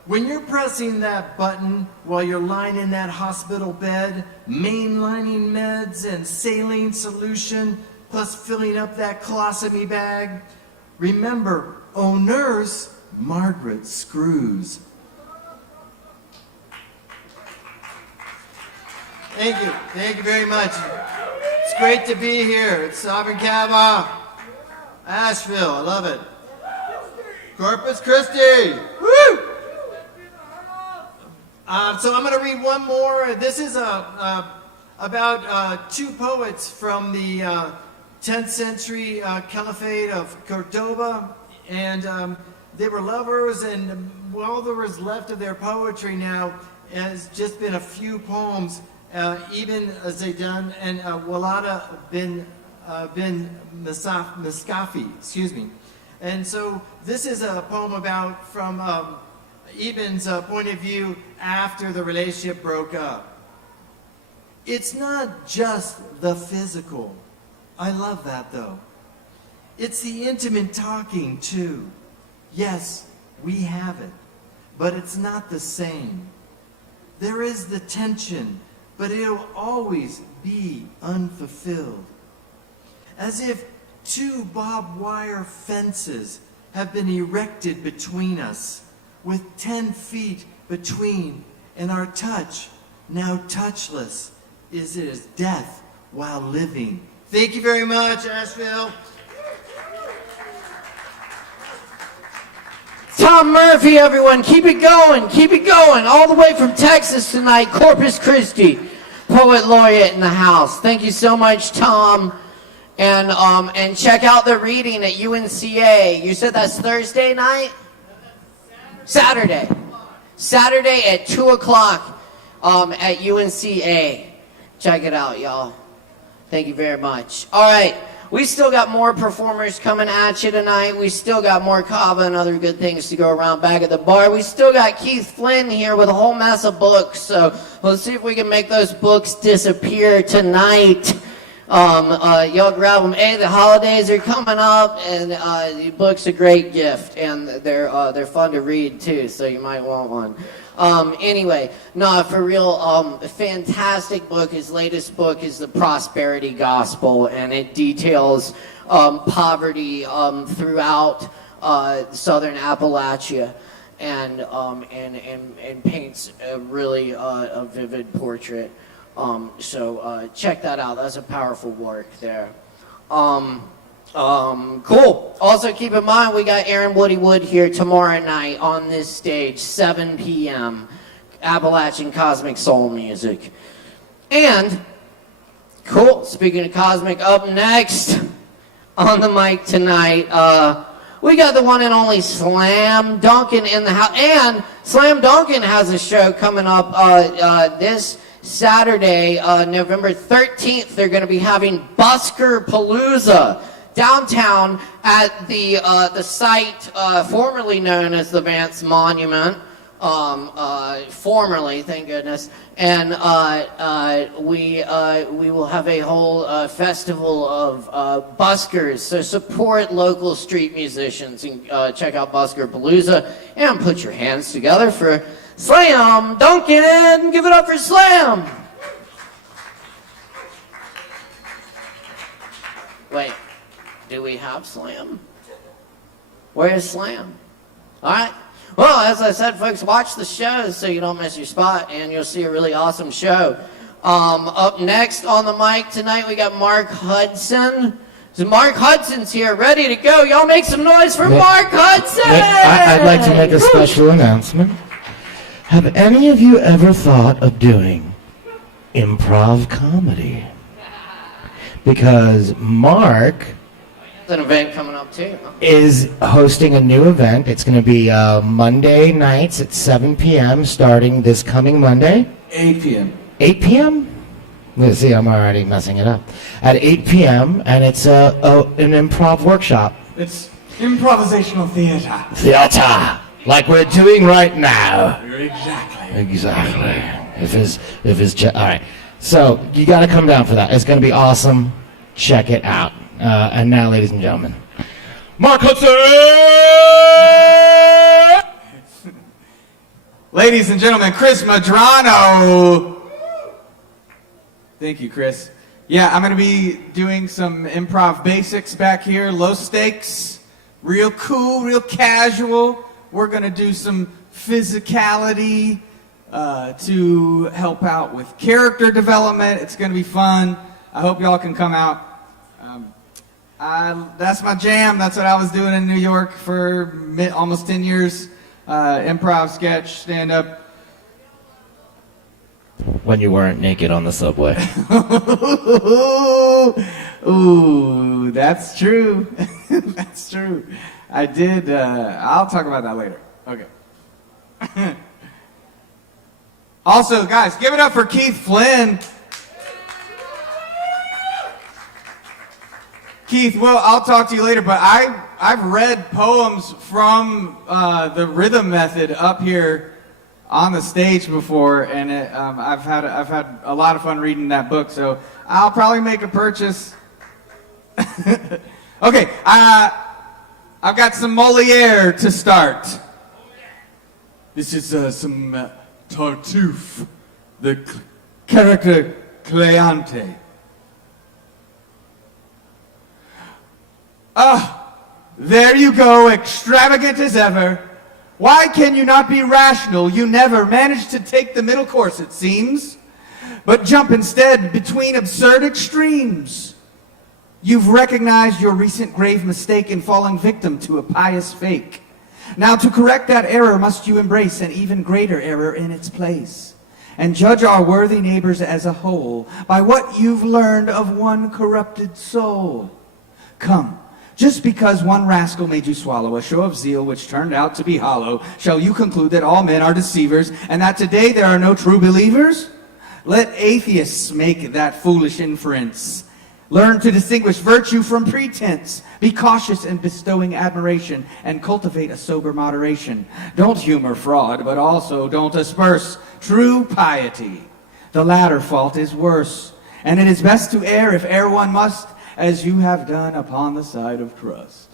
when you're pressing that button while you're lying in that hospital bed, mainlining meds and saline solution, plus filling up that colostomy bag, remember, oh nurse, Margaret Screws. Thank you very much. It's great to be here. It's Auburn, Kava, Asheville, I love it. Corpus Christi, woo! So I'm going to read one more. This is about 2 poets from the 10th century Caliphate of Cordoba, and they were lovers, and all there was left of their poetry now has just been a few poems. Ibn Zaydan and Walada bin Miskafi, excuse me. And so this is a poem about from Ibn's point of view after the relationship broke up. It's not just the physical. I love that though. It's the intimate talking too. Yes, we have it, but it's not the same. There is the tension, but it'll always be unfulfilled. As if 2 barbed wire fences have been erected between us, with 10 feet between, and our touch, now touchless, is as death while living. Thank you very much, Asheville. Tom Murphy, everyone, keep it going, all the way from Texas tonight, Corpus Christi, Poet Laureate in the house. Thank you so much, Tom. And check out the reading at UNCA. You said that's Thursday night? Saturday at 2 o'clock at UNCA. Check it out, y'all. Thank you very much. All right. We still got more performers coming at you tonight. We still got more Kava and other good things to go around back at the bar. We still got Keith Flynn here with a whole mess of books. So let's see if we can make those books disappear tonight. Y'all grab them. Hey, the holidays are coming up, and the book's a great gift, and they're fun to read too. So you might want one. Anyway, no, for real, a fantastic book. His latest book is The Prosperity Gospel, and it details poverty throughout southern Appalachia, and paints a really a vivid portrait. So check that out. That's a powerful work there. Cool. Also keep in mind we got Aaron Woody Wood here tomorrow night on this stage, 7 p.m. Appalachian Cosmic Soul Music. And, cool, speaking of Cosmic, up next on the mic tonight, we got the one and only Slam Duncan in the house. And Slam Duncan has a show coming up this Saturday, November 13th. They're going to be having Busker Palooza downtown at the site formerly known as the Vance Monument. Formerly, thank goodness. And we will have a whole festival of buskers. So support local street musicians and check out Busker Palooza and put your hands together for Slam Duncan. Give it up for Slam. Wait, do we have Slam? Where's Slam? All right. Well, as I said, folks, watch the shows so you don't miss your spot, and you'll see a really awesome show. Up next on the mic tonight, we got Mark Hudson. So Mark Hudson's here, ready to go. Y'all make some noise for Mark Hudson! I'd like to make a special announcement. Have any of you ever thought of doing improv comedy? Because Mark There's an event coming up too. Huh? is hosting a new event. It's going to be Monday nights at 7 p.m. starting this coming Monday. 8 p.m. 8 p.m.? Let's see, I'm already messing it up. At 8 p.m. and it's an improv workshop. It's improvisational theater. Theater, like we're doing right now. Exactly. Exactly. If it's all right. So you got to come down for that. It's going to be awesome. Check it out. And now, ladies and gentlemen, Mark Hudson! Ladies and gentlemen, Chris Medrano. Thank you, Chris. Yeah, I'm going to be doing some improv basics back here, low stakes, real cool, real casual. We're going to do some physicality to help out with character development. It's going to be fun. I hope y'all can come out. That's my jam. That's what I was doing in New York for almost 10 years. Improv, sketch, stand-up. When you weren't naked on the subway. Ooh, that's true. That's true. I did. I'll talk about that later. Okay. Also, guys, give it up for Keith Flynn. Keith, well, I'll talk to you later, but I've read poems from the rhythm method up here on the stage before, and I've had a lot of fun reading that book, so I'll probably make a purchase. Okay, I've got some Moliere to start. This is some Tartuffe, the character Cleante. There you go, extravagant as ever. Why can you not be rational? You never manage to take the middle course, it seems, but jump instead between absurd extremes. You've recognized your recent grave mistake in falling victim to a pious fake. Now to correct that error must you embrace an even greater error in its place, and judge our worthy neighbors as a whole by what you've learned of one corrupted soul. Come, just because one rascal made you swallow a show of zeal which turned out to be hollow, shall you conclude that all men are deceivers, and that today there are no true believers? Let atheists make that foolish inference. Learn to distinguish virtue from pretense. Be cautious in bestowing admiration, and cultivate a sober moderation. Don't humor fraud, but also don't asperse true piety. The latter fault is worse, and it is best to err if err one must, as you have done upon the side of trust.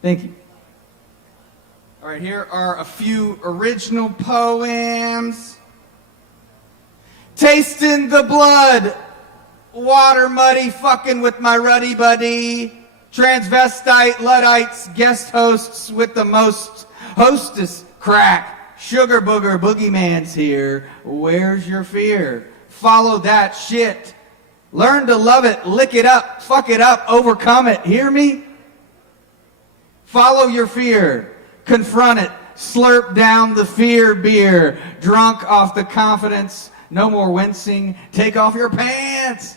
Thank you. All right, here are a few original poems. Tasting the blood, water muddy, fucking with my ruddy buddy. Transvestite Luddites, guest hosts with the most hostess crack. Sugar booger boogeyman's here. Where's your fear? Follow that shit. Learn to love it, lick it up, fuck it up, overcome it. Hear me? Follow your fear. Confront it. Slurp down the fear beer. Drunk off the confidence. No more wincing. Take off your pants.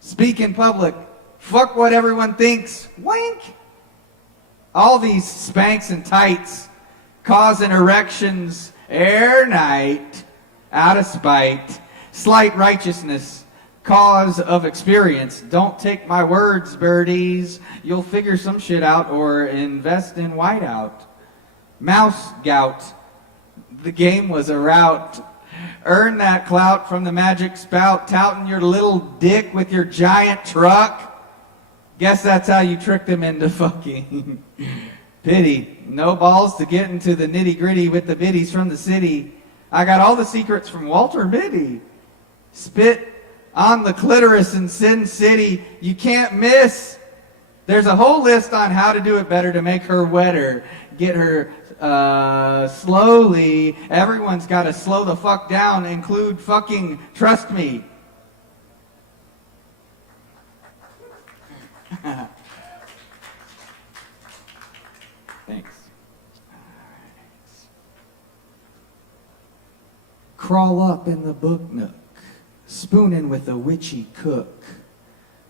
Speak in public. Fuck what everyone thinks. Wink. All these spanks and tights causing erections ere night out of spite. Slight righteousness, cause of experience. Don't take my words, birdies. You'll figure some shit out or invest in whiteout. Mouse gout. The game was a rout. Earn that clout from the magic spout, touting your little dick with your giant truck. Guess that's how you tricked them into fucking. Pity. No balls to get into the nitty gritty with the biddies from the city. I got all the secrets from Walter Mitty. Spit on the clitoris in Sin City. You can't miss. There's a whole list on how to do it better to make her wetter. Get her slowly. Everyone's got to slow the fuck down. Include fucking trust me. Thanks. Crawl up in the book nook, spooning with a witchy cook.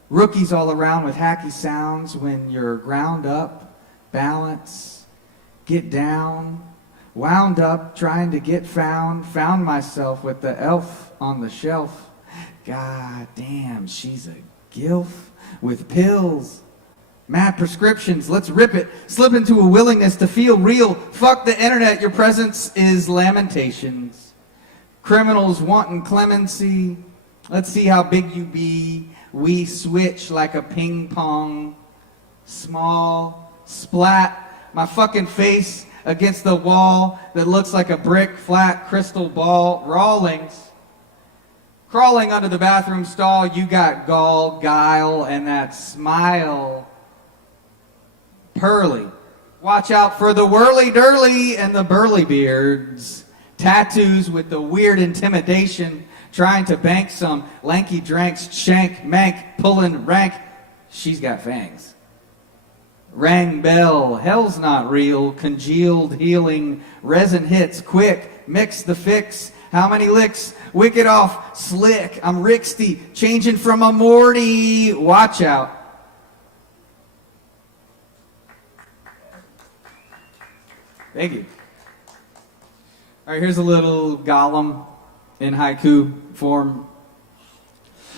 Rookies all around with hacky sounds when you're ground up, balance, get down, wound up, trying to get found myself with the elf on the shelf. God damn, she's a gilf with pills. Mad prescriptions, let's rip it. Slip into a willingness to feel real. Fuck the internet, your presence is lamentations. Criminals wanting clemency. Let's see how big you be. We switch like a ping pong. Small, splat, my fucking face against the wall that looks like a brick, flat crystal ball. Rawlings. Crawling under the bathroom stall, you got gall, guile, and that smile. Pearly. Watch out for the whirly-durly and the burly beards. Tattoos with the weird intimidation, trying to bank some lanky dranks, shank, mank, pulling rank. She's got fangs. Rang bell, hell's not real, congealed, healing, resin hits, quick, mix the fix. How many licks? Wick it off, slick. I'm Rixty, changing from a Morty. Watch out. Thank you. All right, here's a little Gollum in haiku form.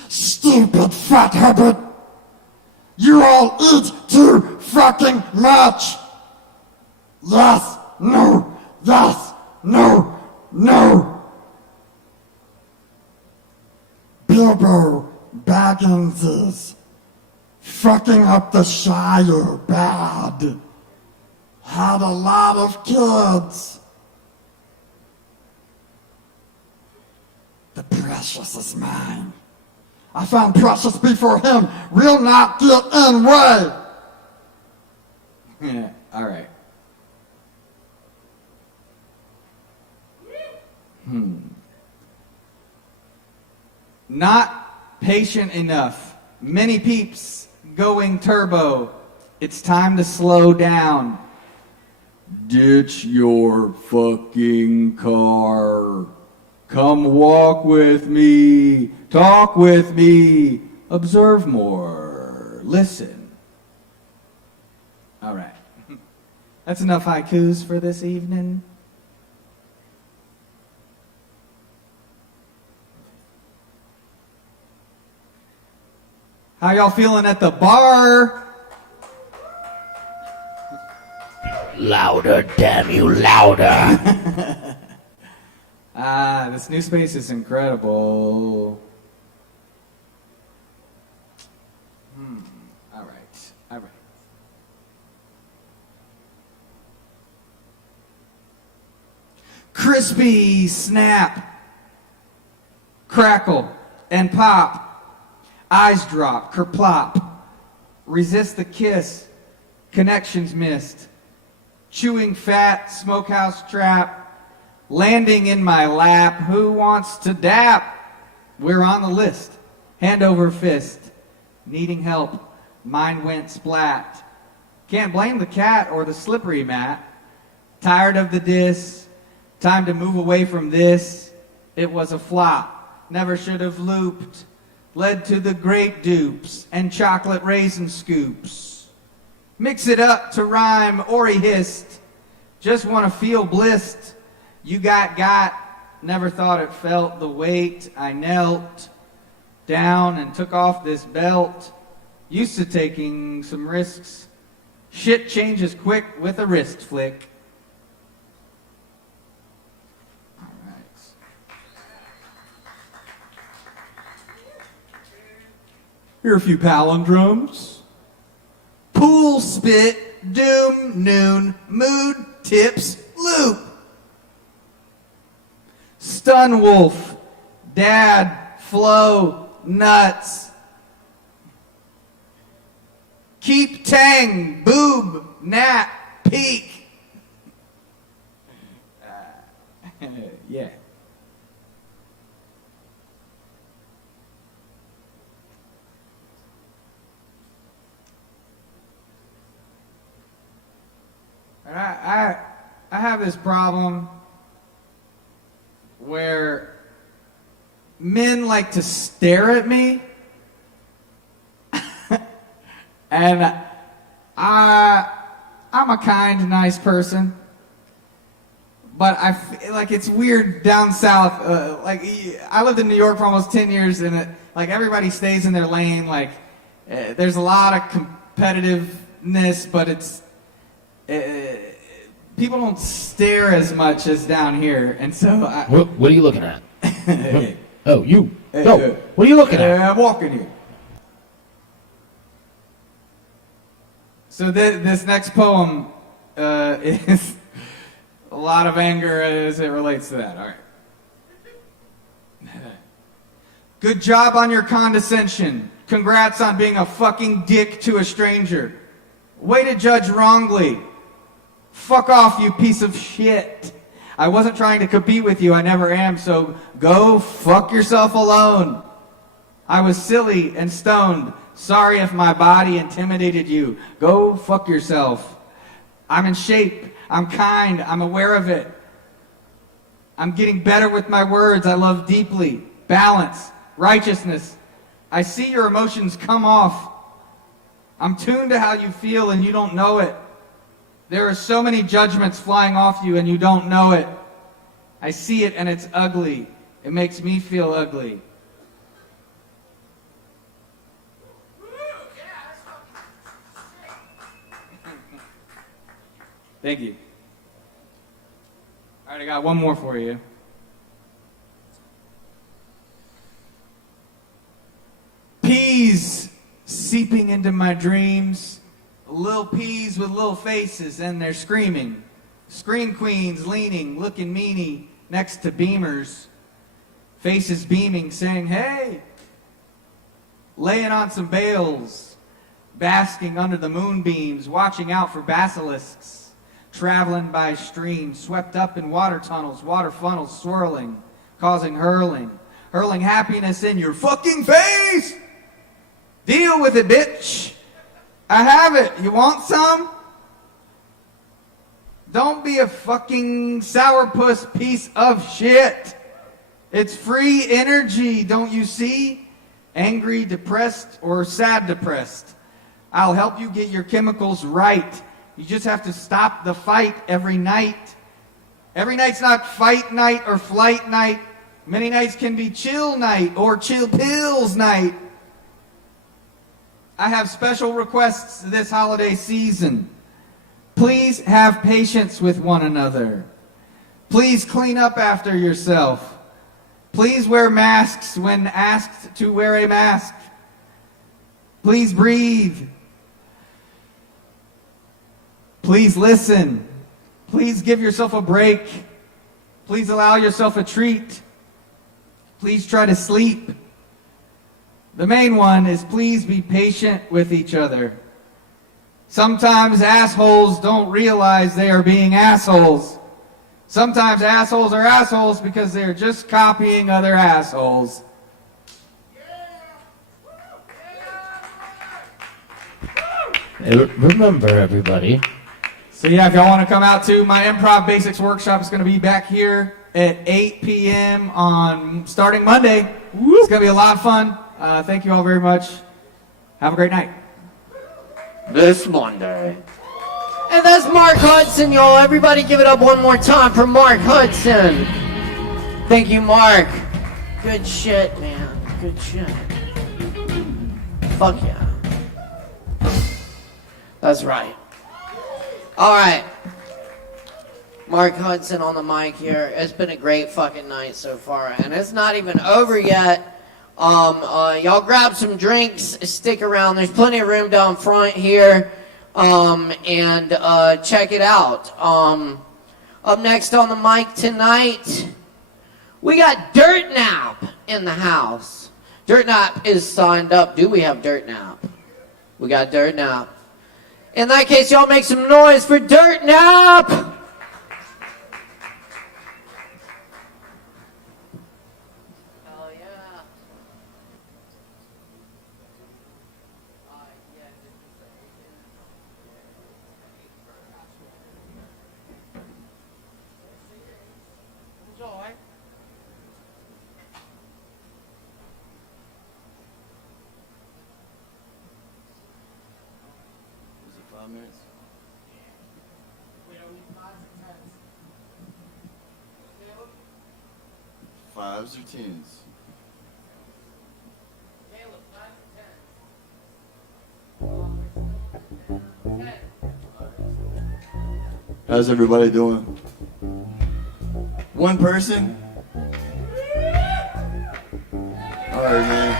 Stupid fat habit. You all eat too fucking much. Yes, no, yes, no, no. Bilbo Baggins is fucking up the Shire bad. Had a lot of kids. The precious is mine. I found precious before him. Will not get in way. Yeah, all right. Not patient enough. Many peeps going turbo. It's time to slow down. Ditch your fucking car. Come walk with me. Talk with me. Observe more. Listen. All right. That's enough haikus for this evening. How y'all feeling at the bar? Louder, damn you, louder. This new space is incredible. All right. Crispy, snap, crackle, and pop. Eyes drop, kerplop. Resist the kiss. Connections missed. chewing fat, smokehouse trap, landing in my lap. Who wants to dap? We're on the list. Hand over fist. Needing help. Mine went splat. Can't blame the cat or the slippery mat. Tired of the diss. Time to move away from this. It was a flop. Never should have looped. Led to the great dupes and chocolate raisin scoops. Mix it up to rhyme or he hissed. Just want to feel blissed. You got. Never thought it felt the weight. I knelt down and took off this belt. Used to taking some risks. Shit changes quick with a wrist flick. All right. Here are a few palindromes. Pool spit, doom, noon, mood, tips, loop. Stun wolf, dad, flow, nuts. Keep tang, boob, nat, peak. Yeah. I have this problem where men like to stare at me, and I'm a kind, nice person, but I feel like it's weird down south. Like I lived in New York for almost 10 years, and like everybody stays in their lane. Like there's a lot of competitiveness, but it's people don't stare as much as down here, and so what are you looking at? Oh, you. No. What are you looking at? I'm walking here. So this next poem is a lot of anger as it relates to that. All right. Good job on your condescension. Congrats on being a fucking dick to a stranger. Way to judge wrongly. Fuck off, you piece of shit. I wasn't trying to compete with you. I never am, so go fuck yourself alone. I was silly and stoned. Sorry if my body intimidated you. Go fuck yourself. I'm in shape. I'm kind. I'm aware of it. I'm getting better with my words. I love deeply. Balance. Righteousness. I see your emotions come off. I'm tuned to how you feel and you don't know it. There are so many judgments flying off you and you don't know it. I see it and it's ugly. It makes me feel ugly. Thank you. All right, I got one more for you. Peas seeping into my dreams. Little peas with little faces and they're screaming. Scream queens leaning, looking meanie next to beamers. Faces beaming, saying, hey. Laying on some bales. Basking under the moonbeams, watching out for basilisks. Traveling by streams, swept up in water tunnels, water funnels swirling, causing hurling. Hurling happiness in your fucking face! Deal with it, bitch! I have it. You want some? Don't be a fucking sourpuss piece of shit. It's free energy, don't you see? Angry, depressed, or sad depressed. I'll help you get your chemicals right. You just have to stop the fight every night. Every night's not fight night or flight night. Many nights can be chill night or chill pills night. I have special requests this holiday season. Please have patience with one another. Please clean up after yourself. Please wear masks when asked to wear a mask. Please breathe. Please listen. Please give yourself a break. Please allow yourself a treat. Please try to sleep. The main one is please be patient with each other. Sometimes assholes don't realize they are being assholes. Sometimes assholes are assholes because they're just copying other assholes. Hey, remember, everybody. So yeah, if y'all want to come out to my Improv Basics workshop, it's going to be back here at 8 p.m. on starting Monday. It's going to be a lot of fun. Thank you all very much. Have a great night. This Monday. And that's Mark Hudson, y'all. Everybody give it up one more time for Mark Hudson. Thank you, Mark. Good shit, man. Good shit. Fuck yeah. That's right. All right. Mark Hudson on the mic here. It's been a great fucking night so far, and it's not even over yet. Y'all grab some drinks, stick around. There's plenty of room down front here, and check it out. Up next on the mic tonight, we got Dirt Nap in the house. Dirt Nap is signed up. Do we have Dirt Nap? We got Dirt Nap. In that case, y'all make some noise for Dirt Nap! Fives or tens? How's everybody doing? One person? All right, man.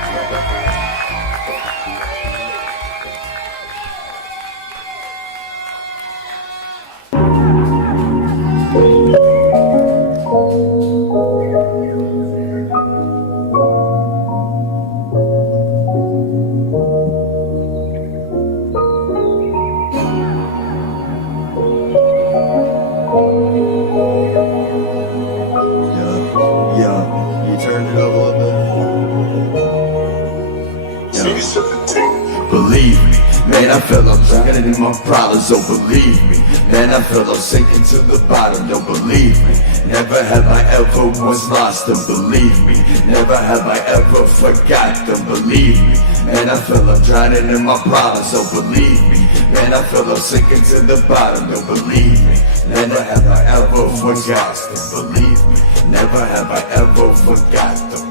Man, I feel I'm drowning in my problems, oh believe me. Man, I feel I'm sinking to the bottom, don't believe me. Never have I ever once lost them, believe me. Never have I ever forgot them, believe me. Man, I feel I'm drowning in my problems, oh believe me. Man, I feel I'm sinking to the bottom, don't believe me. Never have I ever forgot them, believe me. Never have I ever forgot them.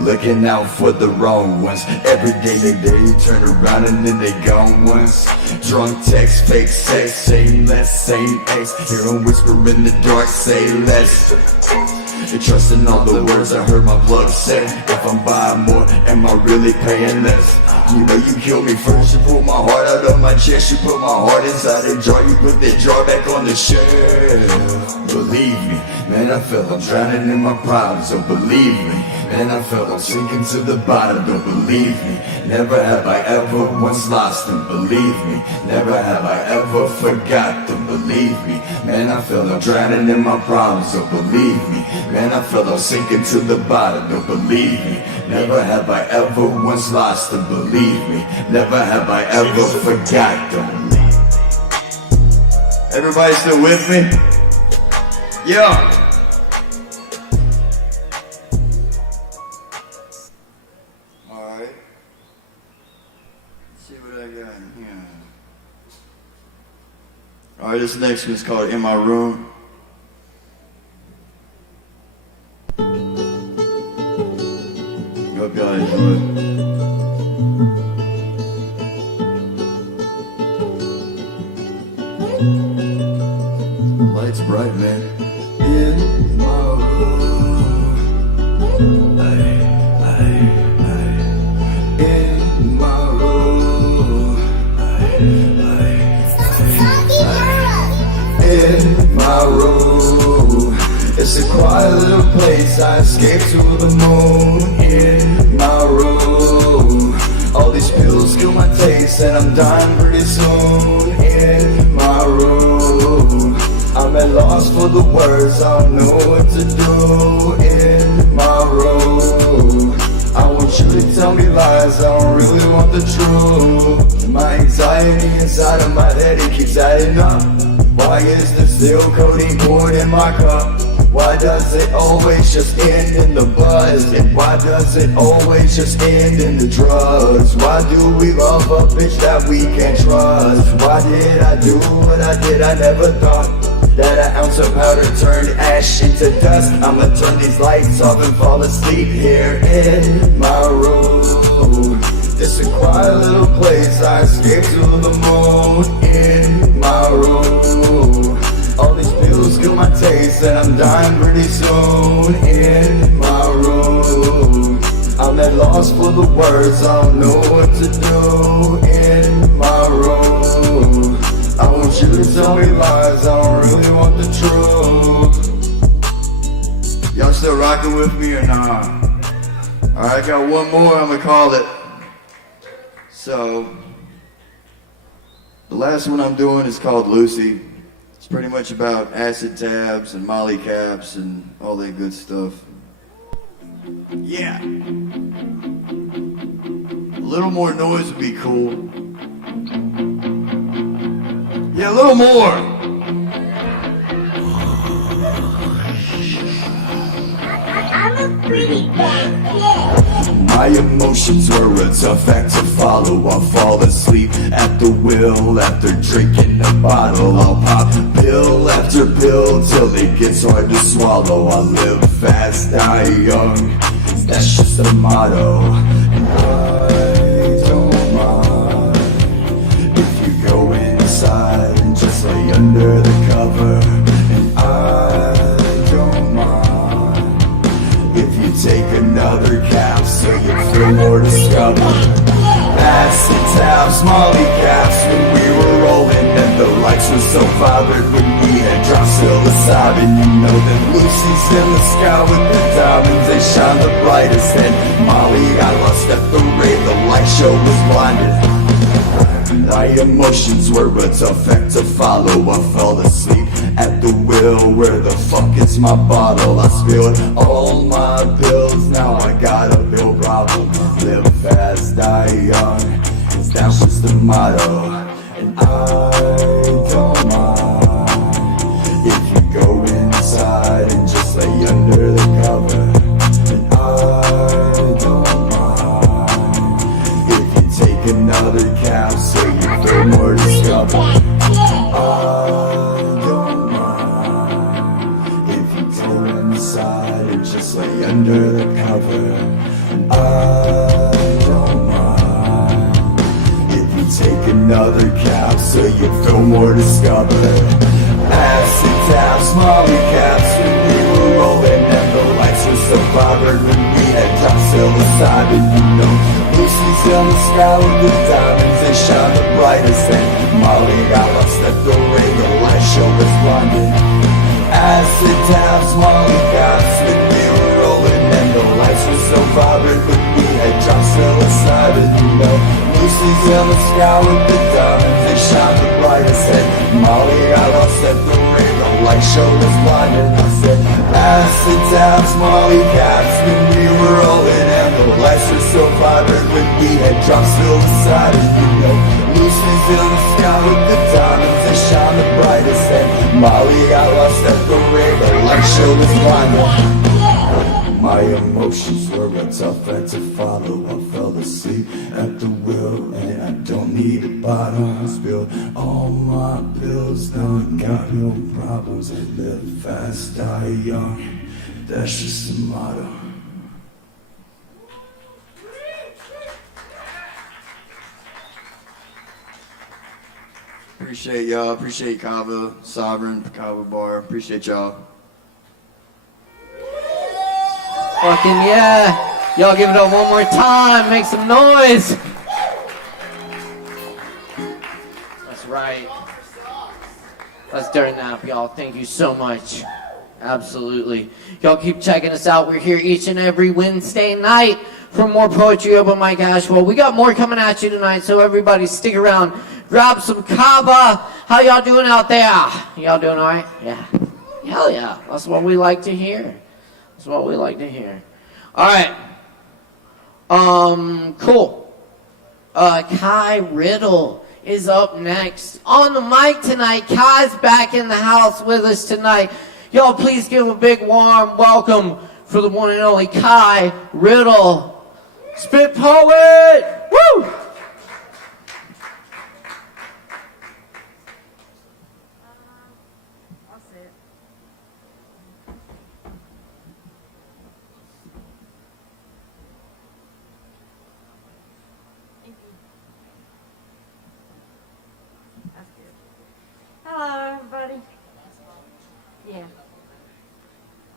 Looking out for the wrong ones. Every day they turn around and then they gone once. Drunk text, fake sex, say less, same ex. Hear 'em whisper in the dark, say less. And trusting all the words I heard my plug say. If I'm buying more, am I really paying less? You know you killed me first, you pulled my heart out of my chest. You put my heart inside a jar, you put that jar back on the shelf. Believe me, man, I feel I'm drowning in my problems, so believe me. Man, I felt I'm sinking to the bottom, don't believe me. Never have I ever once lost them, believe me. Never have I ever forgot them, believe me. Man, I feel I'm drowning in my problems, don't believe me. Man, I feel I'm sinking to the bottom, don't believe me. Never have I ever once lost them, believe me. Never have I ever forgot them. Everybody still with me? Yeah. Alright, this next one's called In My Room. Hope y'all enjoy it. Lights bright, man. In my room. In my room. In my room, it's a quiet little place. I escape to the moon. In my room, all these pills kill my taste, and I'm dying pretty soon. at loss for the words, I don't know what to do in my road. I want you to tell me lies, I don't really want the truth. My anxiety inside of my head, it keeps adding up. Why is there still codeine poured in my cup? Why does it always just end in the buzz? And why does it always just end in the drugs? Why do we love a bitch that we can't trust? Why did I do what I did? I never thought that an ounce of powder turned ash into dust. I'ma turn these lights off and fall asleep here in my room. It's a quiet little place, I escape to the moon in my room. All these pills kill my taste and I'm dying pretty soon in my room. I'm at loss for the words, I don't know what to do in my room. I want you to tell me lies, I don't really want the truth. Y'all still rocking with me or not? Alright, I got one more, I'm gonna call it. So, the last one I'm doing is called Lucy. It's pretty much about acid tabs and molly caps and all that good stuff. Yeah. A little more noise would be cool. Yeah, a little more. I'm a pretty bad kid. My emotions were a tough act to follow. I'll fall asleep at the wheel after drinking a bottle. I'll pop pill after pill till it gets hard to swallow. I live fast, die young, that's just the motto. And I don't mind if you go inside and just lay under the cover. And I don't mind if you take another cap so you feel more discovered. Acid taps, molly caps when we were rolling, and the lights were so vibrant when we had dropped psilocybin. You know that Lucy's in the sky with the diamonds, they shine the brightest. And Molly got lost at the rave, the light show was blinded. My emotions were a tough act to follow. I fell asleep at the wheel. Where the fuck is my bottle? I spilled all my pills, now I got a pill problem. Live fast, die young, that's just the motto. And I don't mind if you go inside and just lay under the cover. And I don't mind if you take another cap so you feel more discovered. I don't mind if you go inside and just lay under the cover. And I don't mind if you take another cap so you feel more discovered. Acid taps, molly caps when we were rolling, and the lights were so vibrant when we had dropped psilocybin. You know, Lucy's in the sky with the diamonds, they shine the brightest. And Molly got lost at the rave, the light show was blinded. Acid taps, molly caps when we were rolling, and the lights were so vibrant when we had dropped psilocybin. You know, Lucy's in the sky with the diamonds, they shine the brightest. And Molly got lost at the rave, the light show was blinded. I said, acid taps, molly caps when we were rolling, and the lights were so vibrant when we had dropped psilocybin. You know, Lucy's in the sky with the diamonds, they shine the brightest. And Molly got lost at the rave, the light show was blinded. My emotions were a tough act to follow. I fell asleep at the wheel, and I don't need a bottle. I spilled all my pills, now I got no problems. I live fast, die young, that's just the motto. Appreciate y'all, appreciate Kava, Sovereign, Kava Bar, appreciate y'all. Fucking yeah. Y'all give it up one more time. Make some noise. That's right. That's Dirty Nap, y'all. Thank you so much. Absolutely. Y'all keep checking us out. We're here each and every Wednesday night for more Poetry Open Mic Asheville. We got more coming at you tonight, so everybody stick around. Grab some Kava. How y'all doing out there? Y'all doing all right? Yeah. Hell yeah. That's what we like to hear. That's what we like to hear. All right. Cool. Kai Riddle is up next. On the mic tonight, Kai's back in the house with us tonight. Y'all please give a big warm welcome for the one and only Kai Riddle. Spit Poet! Woo! Hello, everybody. Yeah.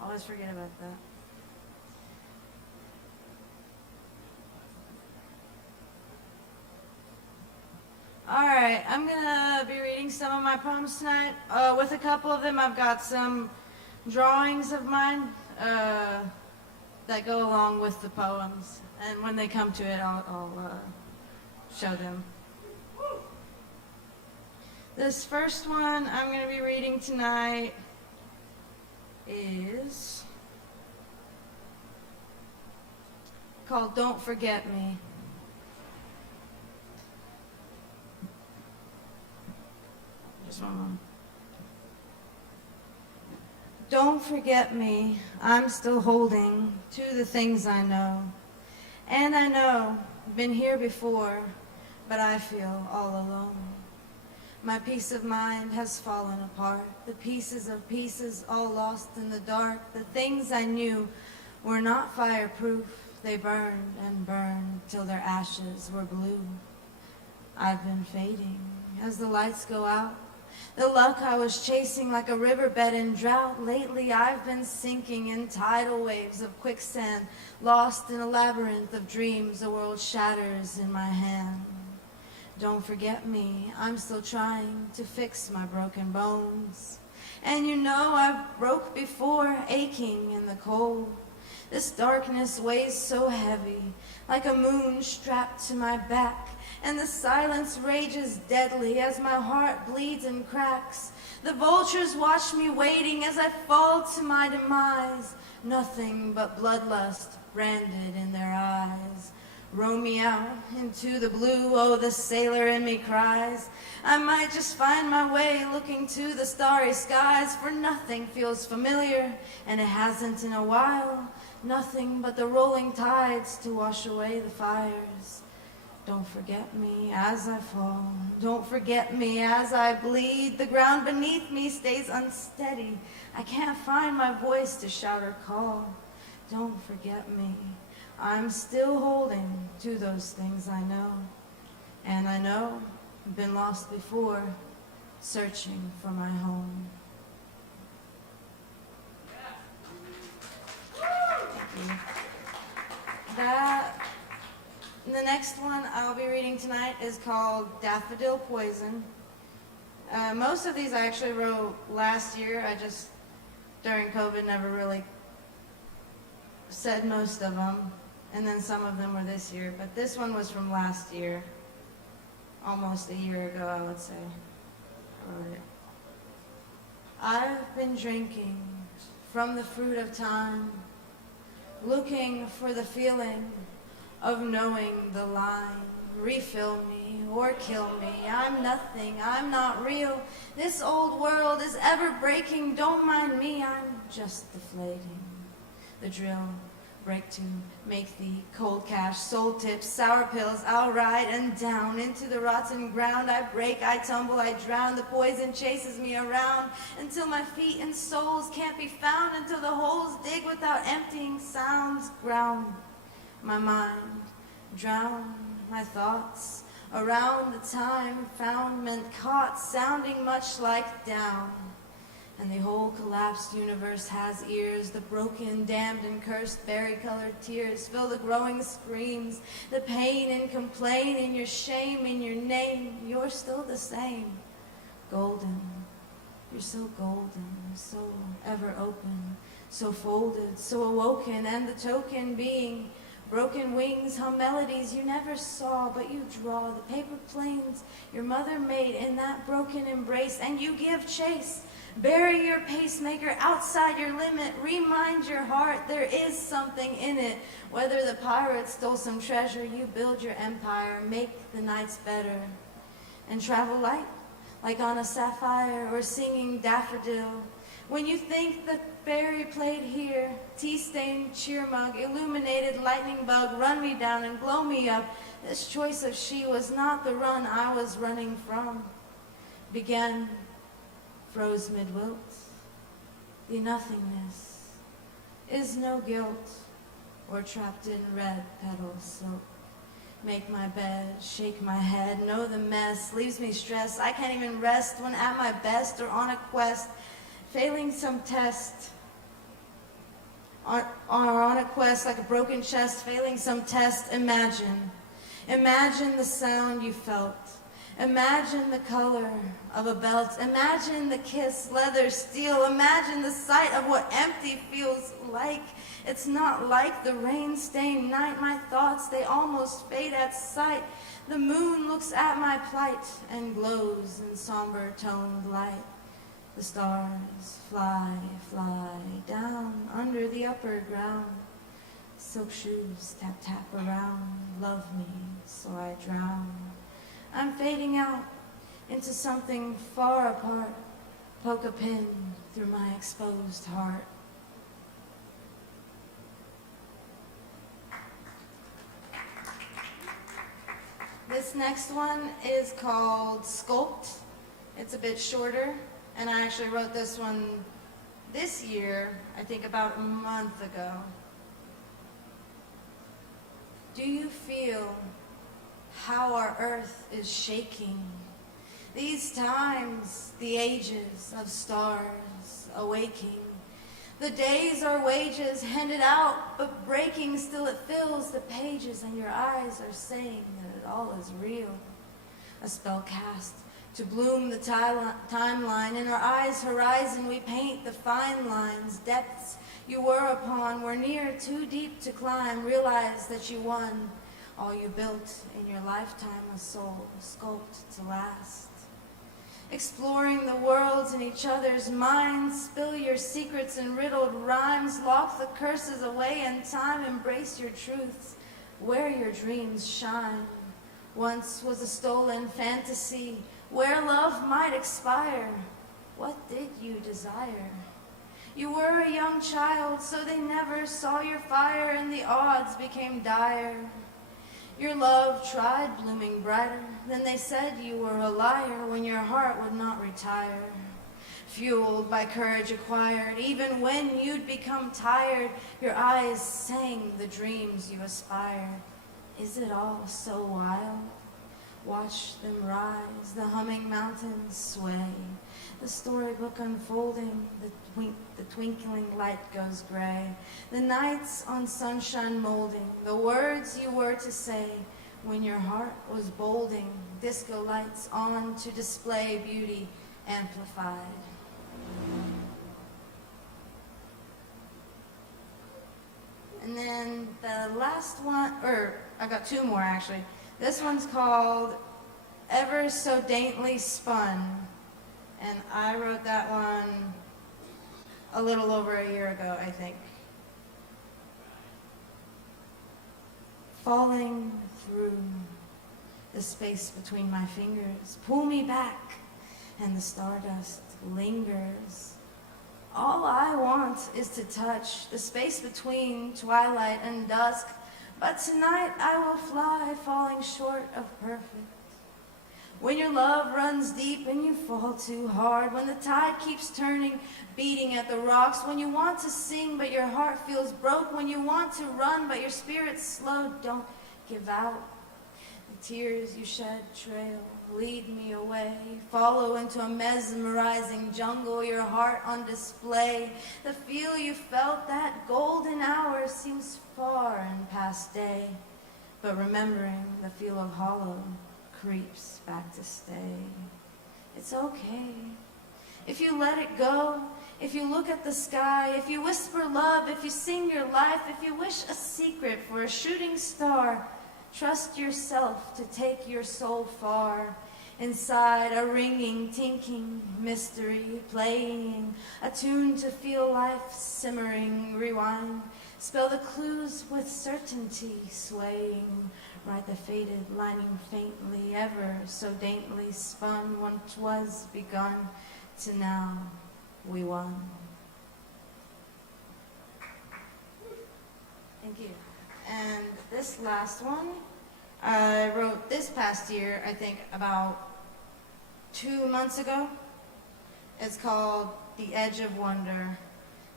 Always forget about that. Alright, I'm gonna be reading some of my poems tonight. With a couple of them, I've got some drawings of mine that go along with the poems. And when they come to it, I'll show them. This first one I'm going to be reading tonight is called Don't Forget Me. Just one moment. Don't forget me, I'm still holding to the things I know. And I know, been here before, but I feel all alone. My peace of mind has fallen apart. The pieces of pieces all lost in the dark. The things I knew were not fireproof. They burned and burned till their ashes were blue. I've been fading as the lights go out. The luck I was chasing like a riverbed in drought. Lately I've been sinking in tidal waves of quicksand, lost in a labyrinth of dreams. The world shatters in my hand. Don't forget me, I'm still trying to fix my broken bones. And you know I've broke before, aching in the cold. This darkness weighs so heavy, like a moon strapped to my back. And the silence rages deadly as my heart bleeds and cracks. The vultures watch me waiting as I fall to my demise. Nothing but bloodlust branded in their eyes. Row me out into the blue, oh, the sailor in me cries. I might just find my way looking to the starry skies, for nothing feels familiar, and it hasn't in a while. Nothing but the rolling tides to wash away the fires. Don't forget me as I fall. Don't forget me as I bleed. The ground beneath me stays unsteady. I can't find my voice to shout or call. Don't forget me. I'm still holding to those things I know. And I know I've been lost before, searching for my home. Thank you. The next one I'll be reading tonight is called Daffodil Poison. Most of these I actually wrote last year. I just, during COVID, never really said most of them. And then some of them were this year, but this one was from last year, almost a year ago, I would say. I wrote it. I've been drinking from the fruit of time, looking for the feeling of knowing the line. Refill me or kill me. I'm nothing, I'm not real. This old world is ever breaking. Don't mind me, I'm just deflating. The drill. Break to make the cold cash, soul tips, sour pills, I'll ride and down into the rotten ground. I break, I tumble, I drown. The poison chases me around until my feet and soles can't be found, until the holes dig without emptying sounds. Ground my mind, drown my thoughts around the time found, meant caught, sounding much like down. And the whole collapsed universe has ears. The broken, damned, and cursed berry-colored tears fill the growing screams. The pain and complaint in your shame, in your name. You're still the same. Golden. You're so golden, so ever open, so folded, so awoken. And the token being Broken wings hum melodies you never saw, but you draw the paper planes your mother made in that broken embrace, and you give chase. Bury your pacemaker outside your limit. Remind your heart there is something in it. Whether the pirates stole some treasure, you build your empire, make the nights better, and travel light, like on a sapphire or singing Daffodil. When you think the fairy played here, tea-stained cheer mug, illuminated lightning bug, run me down and blow me up. This choice of she was not the run I was running from. Began, froze mid-wilt. The nothingness is no guilt, or trapped in red petal silk. Make my bed, shake my head, know the mess leaves me stressed. I can't even rest when at my best or on a quest, failing some test. Or on a quest like a broken chest, failing some test. Imagine the sound you felt. Imagine the color of a belt. Imagine the kiss, leather, steel. Imagine the sight of what empty feels like. It's not like the rain-stained night. My thoughts, they almost fade at sight. The moon looks at my plight and glows in somber-toned light. The stars fly, fly down under the upper ground. Silk shoes tap, tap around. Love me, so I drown. I'm fading out into something far apart. Poke a pin through my exposed heart. This next one is called Sculpt. It's a bit shorter, and I actually wrote this one this year, I think about a month ago. Do you feel how our earth is shaking? These times, the ages of stars awaking. The days are wages handed out, but breaking still it fills the pages, and your eyes are saying that it all is real. A spell cast to bloom the timeline. In our eyes' horizon we paint the fine lines. Depths you were upon were near too deep to climb. Realize that you won. All you built in your lifetime was soul, sculpt to last. Exploring the worlds in each other's minds, spill your secrets in riddled rhymes, lock the curses away in time, embrace your truths, where your dreams shine. Once was a stolen fantasy, where love might expire. What did you desire? You were a young child, so they never saw your fire, and the odds became dire. Your love tried blooming brighter, then they said you were a liar when your heart would not retire. Fueled by courage acquired, even when you'd become tired, your eyes sang the dreams you aspired. Is it all so wild? Watch them rise, the humming mountains sway, the storybook unfolding, the twinkling light goes gray, the nights on sunshine molding, the words you were to say when your heart was bolding, disco lights on to display beauty amplified. And then the last one, or I got two more actually. This one's called Ever So Daintily Spun, and I wrote that one a little over a year ago, I think. Falling through the space between my fingers, pull me back, and the stardust lingers. All I want is to touch the space between twilight and dusk, but tonight I will fly, falling short of perfect. When your love runs deep and you fall too hard, when the tide keeps turning, beating at the rocks, when you want to sing but your heart feels broke, when you want to run but your spirit's slow, don't give out. The tears you shed trail, lead me away, follow into a mesmerizing jungle, your heart on display. The feel you felt that golden hour seems far and past day, but remembering the feel of hollow creeps back to stay. It's okay. if you let it go, if you look at the sky, if you whisper love, if you sing your life, if you wish a secret for a shooting star, trust yourself to take your soul far. Inside a ringing, tinking mystery, playing a tune to feel life simmering, rewind. Spell the clues with certainty, swaying. Write the faded lining faintly, ever so daintily spun. Once was begun, to now we won. Thank you. And this last one, I wrote this past year, I think about 2 months ago. It's called The Edge of Wonder.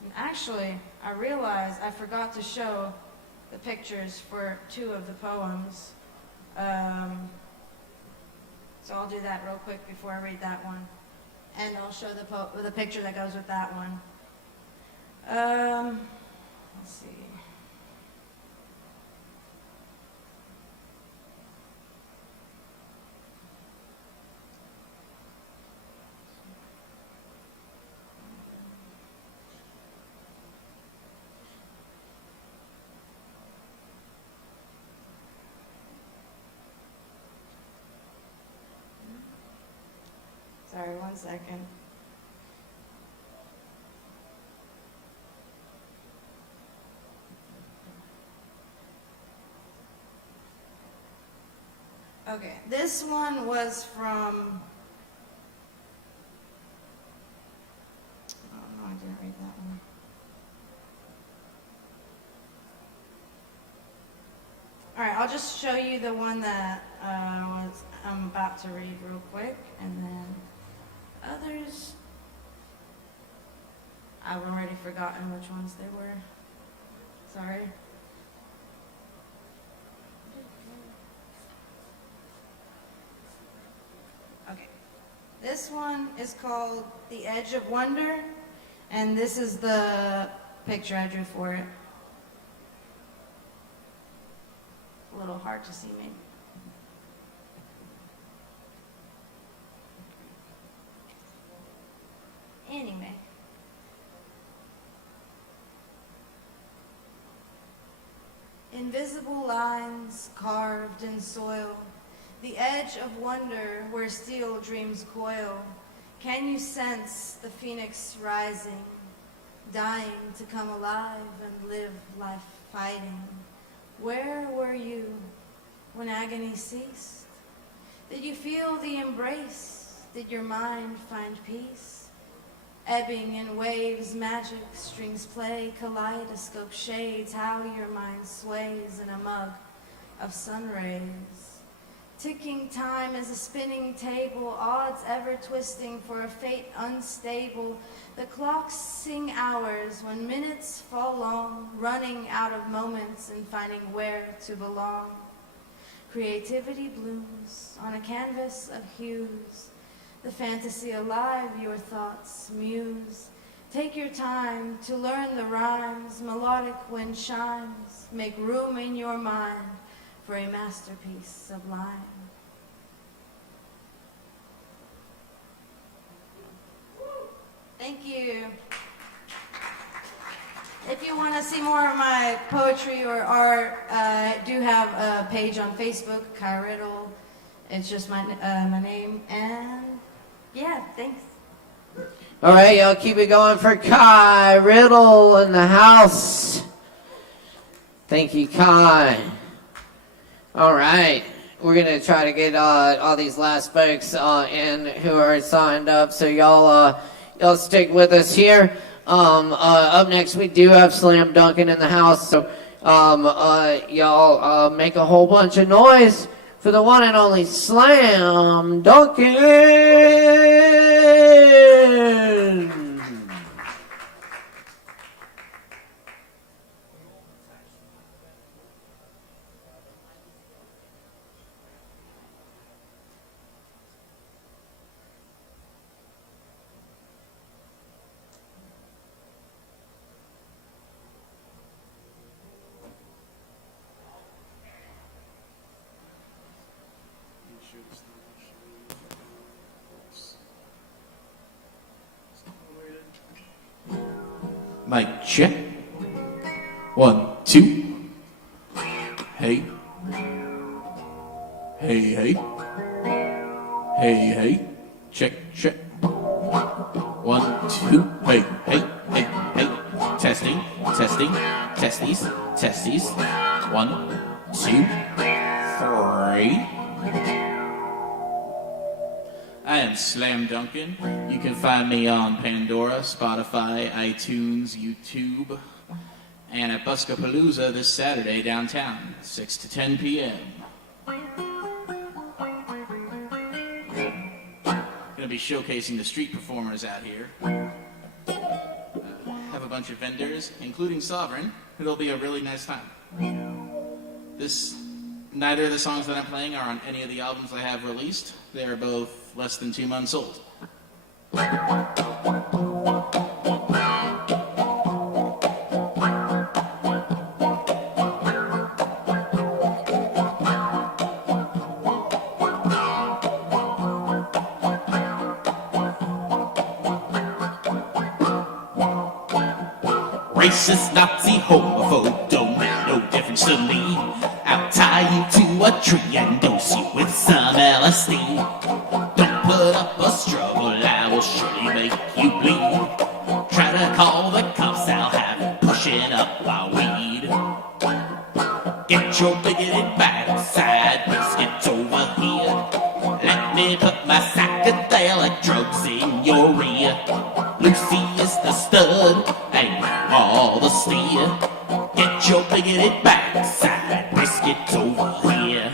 And actually, I realized I forgot to show the pictures for 2 of the poems. So I'll do that real quick before I read that one. And I'll show the picture that goes with that one. Let's see. Sorry, 1 second. Okay, this one was from, oh no, I didn't read that one. All right, I'll just show you the one that I'm about to read real quick, and then others, I've already forgotten which ones they were. Sorry. Okay. This one is called The Edge of Wonder, and this is the picture I drew for it. A little hard to see maybe. Anyway. Invisible lines carved in soil, the edge of wonder where steel dreams coil. Can you sense the phoenix rising, dying to come alive and live life fighting? Where were you when agony ceased? Did you feel the embrace? Did your mind find peace? Ebbing in waves, magic strings play, kaleidoscope shades, how your mind sways in a mug of sun rays. Ticking time is a spinning table, odds ever twisting for a fate unstable. The clocks sing hours when minutes fall long, running out of moments and finding where to belong. Creativity blooms on a canvas of hues. The fantasy alive, your thoughts muse. Take your time to learn the rhymes, melodic wind chimes. Make room in your mind for a masterpiece sublime. Thank you. If you want to see more of my poetry or art, I do have a page on Facebook, Kai Riddle. It's just my name, and yeah, thanks. All right, y'all keep it going for Kai Riddle in the house. Thank you, Kai. All right, we're going to try to get all these last folks in who are signed up, so y'all stick with us here. Up next, we do have Slam Dunkin' in the house, so y'all make a whole bunch of noise for the one and only Slam Dunkin'. Mic check. 1, 2. Hey. Hey, hey. Hey, hey. Check, check. 1, 2. Hey, hey, hey, hey. Testing, testing, testes, testes. 1, 2, 3. I am Slam Duncan. You can find me on Pandora, Spotify, iTunes, YouTube, and at Buskapalooza this Saturday downtown, 6 to 10 p.m. Gonna be showcasing the street performers out here. Have a bunch of vendors, including Sovereign. It'll be a really nice time. Neither of the songs that I'm playing are on any of the albums I have released. They are both less than 2 months old. Racist, Nazi, homophobe, don't make no difference to me. I'll tie you to a tree and dose you with some LSD. Don't put up a struggle, I will surely make you bleed. Try to call the cops, I'll have you pushing up my weed. Get your bigoted backside biscuits over here. Let me put my psychedelic drugs in your ear. Lucy is the stud, and all the steer. Get your bigoted backside biscuits over here.